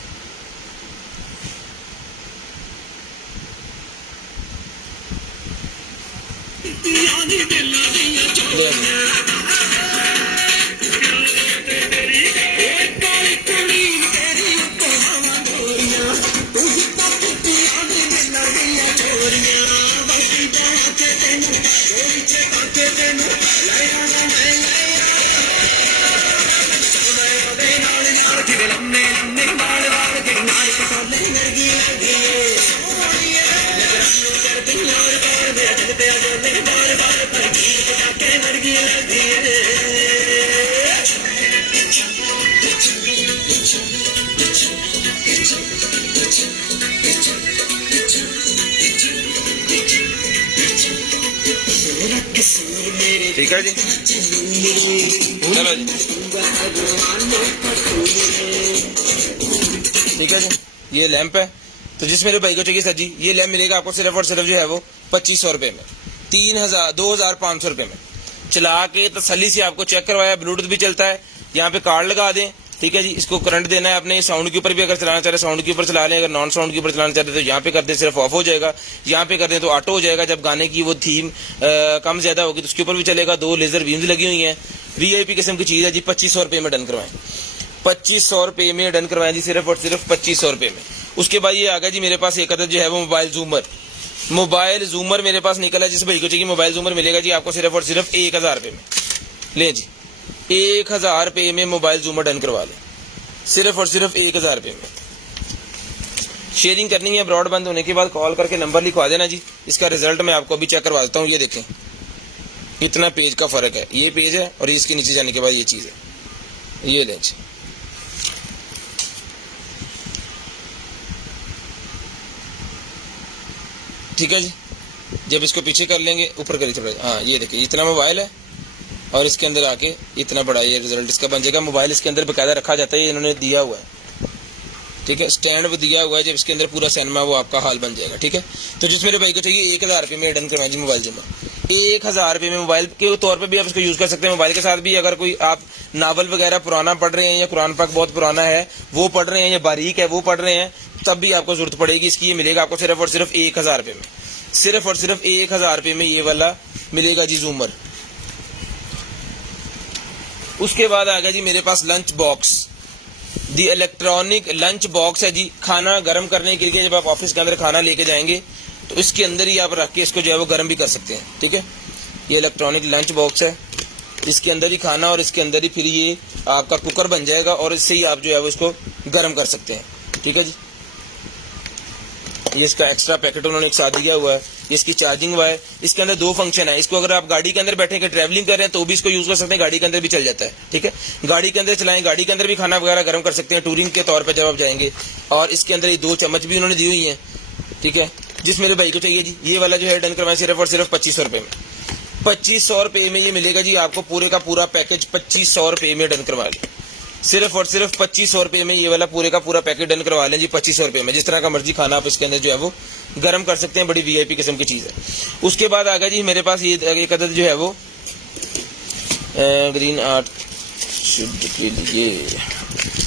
ठीक है जी। चलो जी, ठीक है जी। ये लैंप है, तो जिस मेरे भाई को चाहिए सर जी, ये लैंप मिलेगा आपको सिर्फ और सिर्फ जो है वो 2500 रुपये में, 2500 रुपये में। चला के तसल्ली से आपको चेक करवाया, ब्लूटूथ भी चलता है, यहाँ पे कार्ड लगा दें। ठीक है जी, इसको करंट देना है अपने साउंड के ऊपर भी, अगर चलाना चाह रहे साउंड के ऊपर चला लें, अगर नॉन साउंड के ऊपर चलाना चाहते तो यहाँ पे कर दें, सिर्फ ऑफ हो जाएगा। यहाँ पे कर दें तो ऑटो हो जाएगा। जब गाने की वो थीम कम ज्यादा होगी तो उसके ऊपर भी चलेगा। 2 लेजर बीम्स लगी हुई हैं, वीआईपी किस्म की चीज है जी। 2500 रुपये में डन करवाएं, 2500 रुपये में डन करवाएं जी, सिर्फ और सिर्फ 2500 रुपये में। उसके बाद ये आ गया जी मेरे पास एक अदद जो है वो मोबाइल जूमर मेरे पास निकला है। जिस भाई को चाहिए मोबाइल जूमर मिलेगा जी आपको सिर्फ और सिर्फ 1000 रुपये में। ले जी, 1000 रुपये में मोबाइल जूमर डन करवा लें, सिर्फ और सिर्फ 1000 रुपये में। शेयरिंग करनी है, ब्रॉड बंद होने के बाद कॉल करके नंबर लिखवा देना जी। इसका रिजल्ट मैं आपको अभी चेक करवा देता हूँ। ये देखें, इतना पेज का फर्क है, ये पेज है और इसके नीचे जाने के बाद ये चीज़ है। ये लें जी, ठीक है जी। जब इसको पीछे कर लेंगे, ऊपर करिए थोड़ा, हाँ ये देखिए, इतना मोबाइल है और इसके अंदर आके इतना बड़ा ये रिजल्ट इसका बन जाएगा। मोबाइल इसके अंदर बकायदा रखा जाता है, ये इन्होंने दिया हुआ है। ठीक है, स्टैंड भी दिया हुआ है। जब इसके अंदर पूरा सिनेमा वो आपका हाल बन जाएगा। ठीक है, तो जिस मेरे भाई को चाहिए 1000 रुपये में डन करवाएं जी मोबाइल जूमर। 1000 रुपये में मोबाइल के तौर पे भी आप इसको यूज कर सकते हैं। मोबाइल के साथ भी अगर कोई आप नावल वगैरह पुराना पढ़ रहे हैं, या कुरान पाक बहुत पुराना है वो पढ़ रहे हैं, या बारीक है वो पढ़ रहे हैं, तब भी आपको जरूरत पड़ेगी इसकी। ये मिलेगा आपको सिर्फ और सिर्फ 1000 रुपये में, सिर्फ और सिर्फ 1000 रुपये में ये वाला मिलेगा जी जूमर। उसके बाद आ गया जी मेरे पास लंच बॉक्स, दी इलेक्ट्रॉनिक लंच बॉक्स है जी। खाना गर्म करने के लिए जब आप ऑफिस के अंदर खाना लेके जाएंगे तो इसके अंदर ही आप रख के इसको जो है वो गर्म भी कर सकते हैं। ठीक है, ये इलेक्ट्रॉनिक लंच बॉक्स है, इसके अंदर ही खाना और इसके अंदर ही फिर ये आपका कुकर बन जाएगा और इससे ही आप जो है वो इसको गर्म कर सकते हैं। ठीक है जी, ये इसका एक्स्ट्रा पैकेट उन्होंने एक साथ दिया हुआ है। ये इसकी चार्जिंग वायर, इसके अंदर दो फंक्शन है। इसको अगर आप गाड़ी के अंदर बैठे के ट्रैवलिंग कर रहे हैं तो भी इसको यूज कर सकते हैं, गाड़ी के अंदर भी चल जाता है, ठीक है। गाड़ी के अंदर चलाएं, गाड़ी के अंदर भी खाना वगैरह गर्म कर सकते हैं टूरिंग के तौर पर जब आप जाएंगे। और इसके अंदर ये दो चम्मच भी उन्होंने दी हुई है, ठीक है। जिस मेरे भाई को चाहिए जी ये वाला जो है डन करवाएं सिर्फ और सिर्फ 2500 रुपए में। 2500 रुपए में ये मिलेगा जी आपको पूरे का पूरा पैकेज 2500 रुपए में डन करवा लें। सिर्फ और सिर्फ 2500 रुपए में ये वाला पूरे का पूरा पैकेट डन करवा लें जी 2500 रुपए में। जिस तरह का मर्जी खाना आप इसके अंदर जो है वो गर्म कर सकते हैं, बड़ी वीआईपी किस्म की चीज है। उसके बाद आ गया जी मेरे पास ये एक अदद जो है वो ग्रीन आर्ट के लिए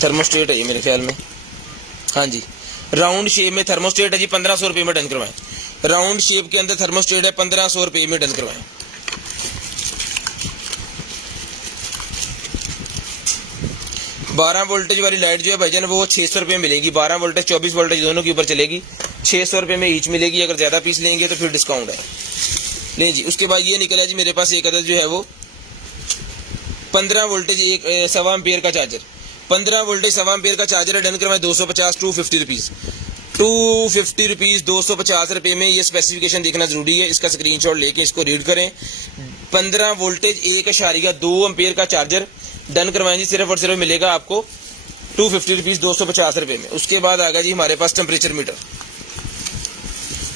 थर्मोस्टेट है ये मेरे ख्याल में, हाँ जी राउंड शेप में थर्मोस्टेट है जी 1500 रुपए में डन करवाएं। राउंड शेप के अंदर थर्मोस्टेट है 1500 रुपए में डन करवाएं। 12 वोल्टेज वाली लाइट जो है भाईजान वो 600 रुपए में मिलेगी। 12 वोल्टेज 24 वोल्टेज दोनों के ऊपर चलेगी, 600 रुपए में ईच मिलेगी। अगर ज्यादा पीस लेंगे तो फिर डिस्काउंट है। ले जी उसके बाद ये निकला जी मेरे पास एक अदद जो है वो 15 वोल्टेज एक 1.25 एम्पियर का चार्जर। 15 वोल्टेज 1.25 एम्पियर का चार्जर है डन करवाएं 250 250 रुपीज 250 रुपीज 250 रुपए में। ये स्पेसिफिकेशन देखना जरूरी है, इसका स्क्रीनशॉट लेके इसको रीड करें। 15 वोल्टेज 1.2 एम्पियर का चार्जर डन करवाएं जी सिर्फ और सिर्फ मिलेगा आपको 250 रुपीज 250 रुपए में। उसके बाद आ गया जी हमारे पास टेम्परेचर मीटर।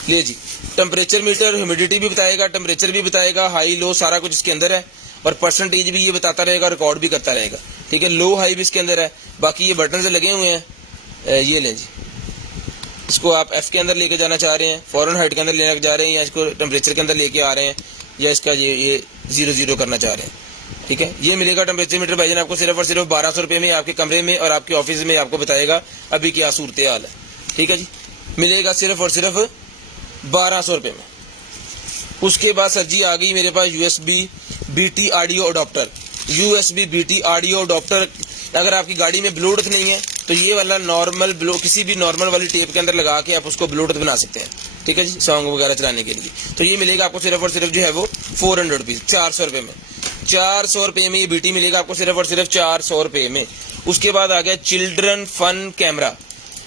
ले जी टेम्परेचर मीटर ह्यूमिडिटी भी बताएगा, टेम्परेचर भी बताएगा, हाई लो सारा कुछ इसके अंदर है। और परसेंटेज भी ये बताता रहेगा, रिकॉर्ड भी करता रहेगा, ठीक है। लो हाई भी इसके अंदर है। बाकी ये बटन से लगे हुए हैं, ये लें जी। इसको आप एफ के अंदर लेके जाना चाह रहे हैं, फॉरन हाइट के अंदर लेना जा रहे हैं, या इसको टेम्परेचर के अंदर लेके आ रहे हैं, या इसका ये 0 करना चाह रहे हैं, ठीक है। ये मिलेगा टेम्परेचर मीटर भाईजान आपको सिर्फ और सिर्फ 1200 रुपए में। आपके कमरे में और आपके ऑफिस में आपको बताएगा अभी क्या सूरत हाल है, ठीक है जी। मिलेगा सिर्फ और सिर्फ 1200 रुपए में। उसके बाद सर जी आ गई मेरे पास USB BT audio adopter. USB BT audio adopter अगर आपकी गाड़ी में ब्लूटूथ नहीं है तो ये वाला नॉर्मल किसी भी नॉर्मल वाली टेप के अंदर लगा के आप उसको ब्लूटूथ बना सकते हैं, ठीक है जी, सॉन्ग वगैरह चलाने के लिए। तो ये मिलेगा आपको सिर्फ और सिर्फ जो है वो 400 रुपीज 400 रुपए में। 400 रुपए में ये BT मिलेगा आपको सिर्फ और सिर्फ 400 रुपए में। उसके बाद आ गया children fun camera.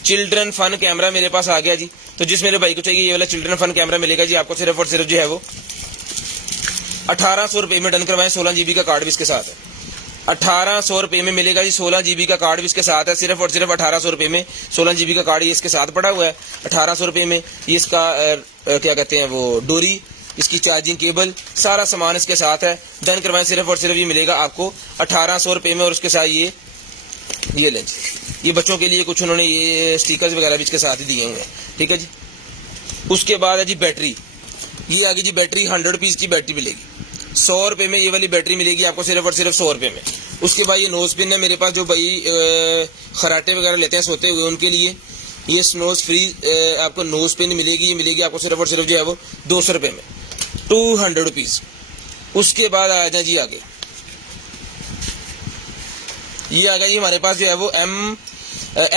Children fun camera मेरे पास आ गया जी। तो जिस मेरे भाई को चाहिए ये वाला चिल्ड्रन फन कैमरा मिलेगा जी आपको सिर्फ और सिर्फ जो है वो 1800 रुपए में डन करवाएं। 16 GB का कार्ड भी इसके साथ है। 1800 रुपए में मिलेगा जी, 16 GB का कार्ड भी इसके साथ है। सिर्फ और सिर्फ 1800 रुपए में 16 GB का कार्ड ये इसके साथ पड़ा हुआ है। 1800 रुपए में ये इसका क्या कहते हैं वो डोरी, इसकी चार्जिंग केबल, सारा सामान इसके साथ है। डन करवाएं सिर्फ और सिर्फ ये मिलेगा आपको 1800 रुपए में। और उसके साथ ये लें, ये बच्चों के लिए कुछ उन्होंने ये स्टिकर्स वगैरह भी इसके साथ ही दिए हुए हैं, ठीक है जी। उसके बाद है जी बैटरी। ये आ गई जी बैटरी, 100 रुपीज की बैटरी मिलेगी। 100 रुपए में ये वाली बैटरी मिलेगी आपको सिर्फ और सिर्फ 100 रुपए में। उसके बाद ये नोज पिन है मेरे पास, जो भाई खराटे वगैरह लेते हैं सोते हुए उनके लिए ये स्नोज फ्री आपको नोज पिन मिलेगी। ये मिलेगी आपको सिर्फ और सिर्फ जो है वो 200 रुपए में, 200 रुपीज। उसके बाद आ जाए जी आगे, ये आ गया जी हमारे पास जो है वो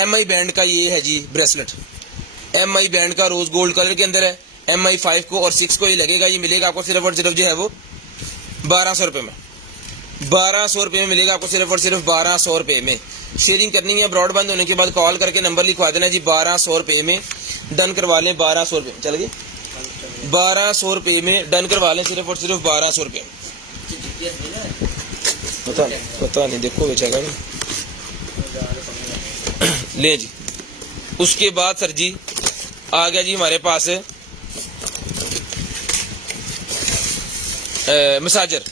MI बैंड का ये है जी ब्रेसलेट। MI बैंड का रोज गोल्ड कलर के अंदर है। MI 5 को और 6 को ये लगेगा। ये मिलेगा आपको सिर्फ और सिर्फ जो है वो 1200 रुपए में। 1200 रुपए में मिलेगा आपको सिर्फ और सिर्फ 1200 रुपए में। शेयरिंग करनी है ब्रॉडबैंड होने के बाद कॉल करके नंबर लिखवा देना जी। 1200 रुपए में डन करवा लें। 1200 रुपए में चल गए, 1200 रुपए में डन करवा लें सिर्फ और सिर्फ 1200 रुपए में। पता नहीं देखो बेचेगा नहीं ले जी। उसके बाद सर जी आ गया जी हमारे पास मसाजर।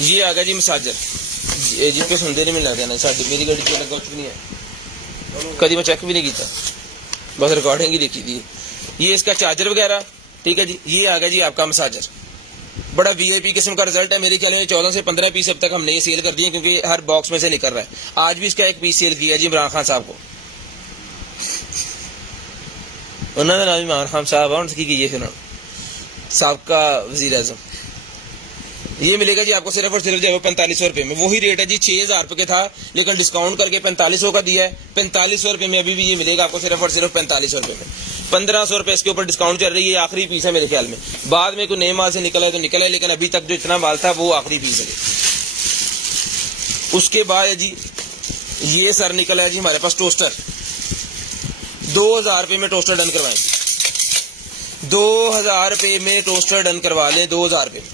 ये आ गया जी मसाजर, जिसको सुनते नहीं मिलना देना साड़ी मेरी गड्डी के कुछ भी नहीं है, कभी मैं चेक भी नहीं किया, बस रिकॉर्डिंग ही देखी थी। ये इसका चार्जर वगैरह, ठीक है जी। ये आ गया जी आपका मसाजर, बड़ा VIP किस्म का रिजल्ट है। मेरे ख्याल में 14 से 15 पीस अब तक हमने ये सेल कर दिए क्योंकि हर बॉक्स में से निकल रहा है। आज भी इसका एक पीस सेल किया जी इमरान खान साहब को। उन्होंने नाम इमरान खान साहब है, उनकी की फिर सबका वजीर आजम। ये मिलेगा जी आपको सिर्फ और सिर्फ जो है 4500 रुपए में। वही रेट है जी, 6000 रुपए के था लेकिन डिस्काउंट करके 4500 का दिया है। 4500 रुपए में अभी भी ये मिलेगा आपको सिर्फ और सिर्फ 4500 रुपए में। 1500 रुपए इसके ऊपर डिस्काउंट चल रही है। आखिरी पीस है मेरे ख्याल में, बाद में कोई नए माल से निकला है तो निकला है, लेकिन अभी तक जो इतना माल था वो आखिरी पीस है। उसके बाद है जी ये सर निकला है जी हमारे पास टोस्टर। 2000 रुपए में टोस्टर डन करवाएंगे। 2000 रुपये में टोस्टर डन करवा लें, 2000 रुपये में,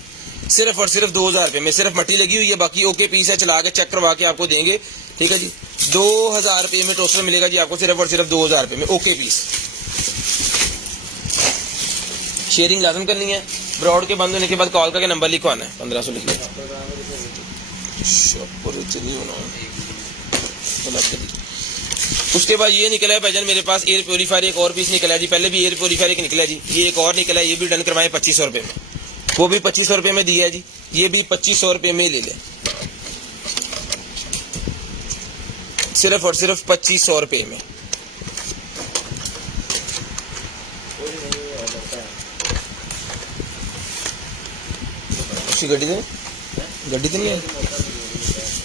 सिर्फ और सिर्फ 2000 रुपये में। सिर्फ मट्टी लगी हुई है, बाकी ओके पीस है, चला के चेक करवा के आपको देंगे, ठीक है जी। 2000 रुपये में टोस्टर मिलेगा जी आपको, सिर्फ और सिर्फ 2000 रुपये में, ओके पीस। शेयरिंग लाजम करनी है। ब्रॉड के बंद होने के बाद कॉल करके नंबर लिखवाना है, 1500 लिख लिया। उसके बाद ये निकला है भाईजान मेरे पास एयर प्योरीफायर, एक और पीस निकला है जी। पहले भी एयर प्योरीफायर एक निकला है जी, ये एक और निकला है, ये भी डन करवाए 2500 रुपये में, वो भी 2500 रुपये में दिया है जी, ये भी 2500 रुपये में ले लें, सिर्फ और सिर्फ 2500 रुपये में। गड्डी तो नहीं है,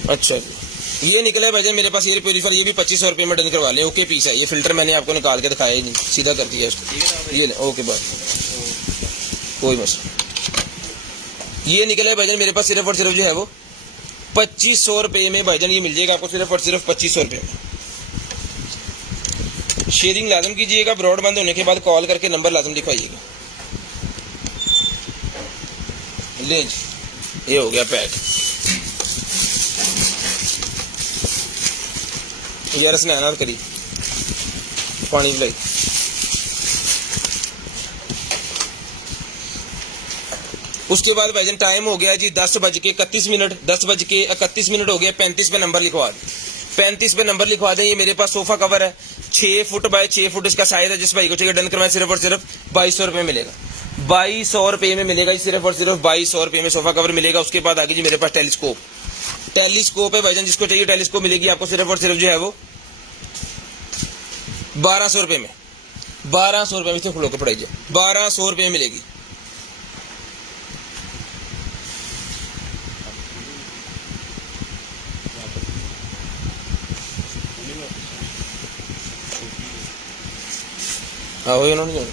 अच्छा जी। ये निकला है भाई मेरे पास एयर प्योरीफायर, ये भी 2500 रुपये में डन करवा लें, ओके पीस है। ये फिल्टर मैंने आपको निकाल के दिखाया ही नहीं, सीधा कर दिया इसको, ये ओके बात, कोई मसला। ये निकला है भाईजान मेरे पास सिर्फ और सिर्फ जो है वो 2500 रुपये में भाईजान, ये मिल जाएगा आपको सिर्फ और सिर्फ 2500 रुपये में। शेयरिंग लाजम कीजिएगा, ब्रॉड बंद होने के बाद कॉल करके नंबर लाजम लिखवाइएगा। ले जी, ये हो गया पैक। यार स्नैन और करी पानी पिलाई। उसके बाद भाईजान टाइम हो गया जी 10:31, 10:31 हो गया। 35 पे नंबर लिखवा दें, 35 पे नंबर लिखवा दें। ये मेरे पास सोफा कवर है, 6 फुट बाय 6 फुट इसका साइज है। जिस भाई को चाहिए डन करवाएं, सिर्फ और सिर्फ 2200 रुपये मिलेगा, 2200 रुपये में मिलेगा जी, सिर्फ और सिर्फ 2200 रुपये में सोफा कवर मिलेगा। उसके बाद आगे जी मेरे पास टेलीस्कोप है भाईजान, जिसको चाहिए टेलीस्कोप मिलेगी आपको सिर्फ और सिर्फ जो है वो 1200 रुपये में, 1200 रुपये में इसको खुलो के पढ़ाई जाए, 1200 रुपये में मिलेगी। हाँ वही उन्होंने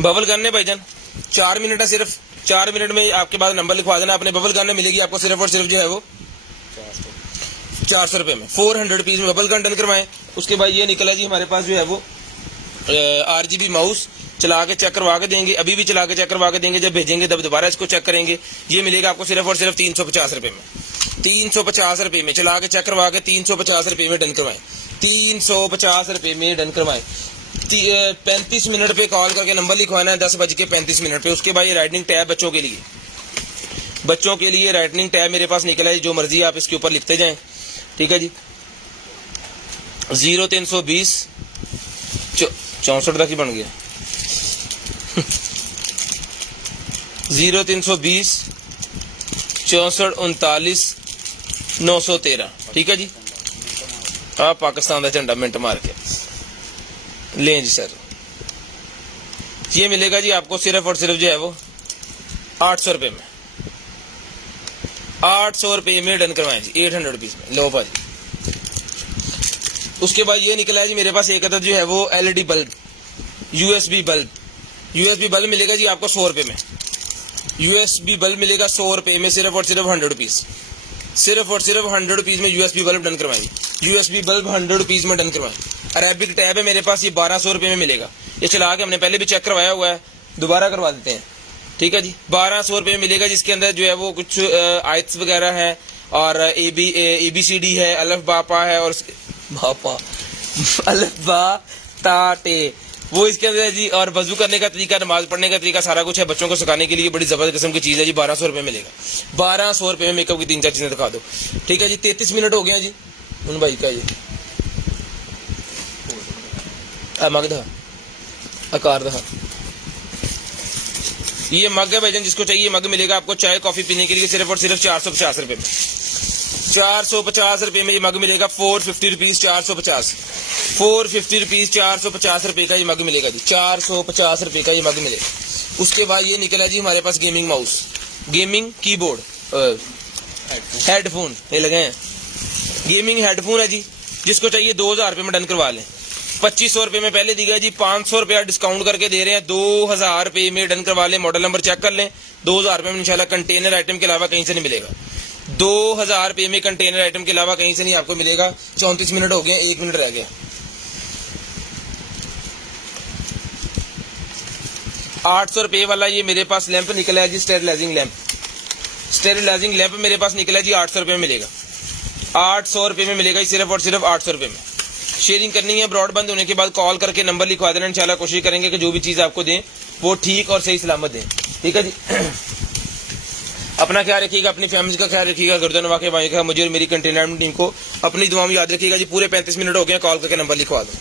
बबल गन है भाईजान, 4 मिनट है, सिर्फ 4 मिनट में आपके बाद नंबर लिखवा देना अपने। बबल गन मिलेगी आपको सिर्फ और सिर्फ जो है वो 400 रुपये में, 400 पीस में बबल गन डन करवाएं। उसके बाद ये निकला जी हमारे पास जो है वो RGB माउस, चला के चेक करवा के देंगे, अभी भी चला के चेक करवा के देंगे, जब भेजेंगे तब दोबारा इसको चेक करेंगे। ये मिलेगा आपको सिर्फ और सिर्फ 350 रुपये में, 350 रुपये में, चला के चेक करवा के 350 रुपये में डन करवाएं, 350 रुपये में डन करवाएं। 35 मिनट पे कॉल करके नंबर लिखवाना है, 10:35 पे। उसके बाद ये राइटनिंग टैब बच्चों के लिए राइटनिंग टैब मेरे पास निकला है, जो मर्जी आप इसके ऊपर लिखते जाएं, ठीक है जी। 0320 64 तक ही बन गया 0320 64 39 913, ठीक है जी। आप पाकिस्तान का झंडा मिनट मार के लें जी सर। ये मिलेगा जी आपको सिर्फ और सिर्फ जो है वो 800 रुपये में, 800 रुपये में डन करवाएं जी, 800 रुपीज में, लो भाजी। उसके बाद ये निकला है जी मेरे पास एक अदद जो है वो LED बल्ब, USB बल्ब मिलेगा जी आपको 100 रुपये में, USB बल्ब मिलेगा 100 रुपये में, सिर्फ और सिर्फ 100 रुपीज, सिर्फ और सिर्फ 100 रुपीज में USB बल्ब डन करवाएंगे, USB बल्ब 100 रुपीज में डन करवाएं। अरेबिक टैब है मेरे पास, ये 1200 रुपये में मिलेगा। ये चला के हमने पहले भी चेक करवाया हुआ है, दोबारा करवा देते हैं, ठीक है जी। 1200 रुपये में मिलेगा, जिसके अंदर जो है वो कुछ आयत्स वगैरह है और ABCD है, अलफ बापा है और अलफ बा ता टे वो इसके अंदर है जी। और वजू करने का तरीका, नमाज पढ़ने का तरीका, सारा कुछ है बच्चों को सिखाने के लिए, बड़ी जबरदस्त किस्म की चीज़ है जी। 1200 रुपये मिलेगा, 1200 रुपये में मेकअप की 3-4 चीज़ें दिखा दो, ठीक है जी। 33 मिनट हो गया जी उन भाई का। ये मग दा आकार दा, ये मग है भाईजान, जिसको चाहिए मग मिलेगा आपको चाय कॉफी पीने के लिए, सिर्फ और सिर्फ 450 रुपये में, 450 रुपये में ये मग मिलेगा। 450 रुपीज 450, 450 रुपीज 450 रुपये का ये मग मिलेगा जी, 450 रुपये का ये मग मिलेगा। उसके बाद ये निकला जी हमारे पास gaming mouse, gaming keyboard, headphone ये लगे हैं, गेमिंग हेडफोन है जी, जिसको चाहिए 2000 रुपये में डन करवा लें। 2500 रुपये में पहले दी गया जी, 500 रुपया डिस्काउंट करके दे रहे हैं, 2000 रुपये में डन करवा लें। मॉडल नंबर चेक कर लें, 2000 रुपये में इंशाल्लाह कंटेनर आइटम के अलावा कहीं से नहीं मिलेगा, 2000 रुपये में कंटेनर आइटम के अलावा कहीं से नहीं आपको मिलेगा। 34 मिनट हो गए, 1 मिनट रह गया, 800 रुपये वाला ये मेरे पास लैंप निकला है जी, स्टेरिलाइजिंग लैंप। स्टेरिलाइजिंग लैंप मेरे पास निकला है जी 800 रुपये में मिलेगा। 800 रुपये में मिलेगा, सिर्फ और सिर्फ 800 रुपये में। शेयरिंग करनी है, ब्रॉड बंद होने के बाद कॉल करके नंबर लिखवा देना, इंशाल्लाह कोशिश करेंगे कि जो भी चीज़ आपको दें वो ठीक और सही सलामत दें। ठीक है जी। अपना ख्याल रखिएगा, अपनी फैमिली का ख्याल रखिएगा, गर्दन वाकई भाई का, मुझे और मेरी कंटेनमेंट टीम को अपनी दुआ में याद रखिएगा जी। पूरे 35 मिनट हो गए, कॉल करके नंबर लिखवा दो।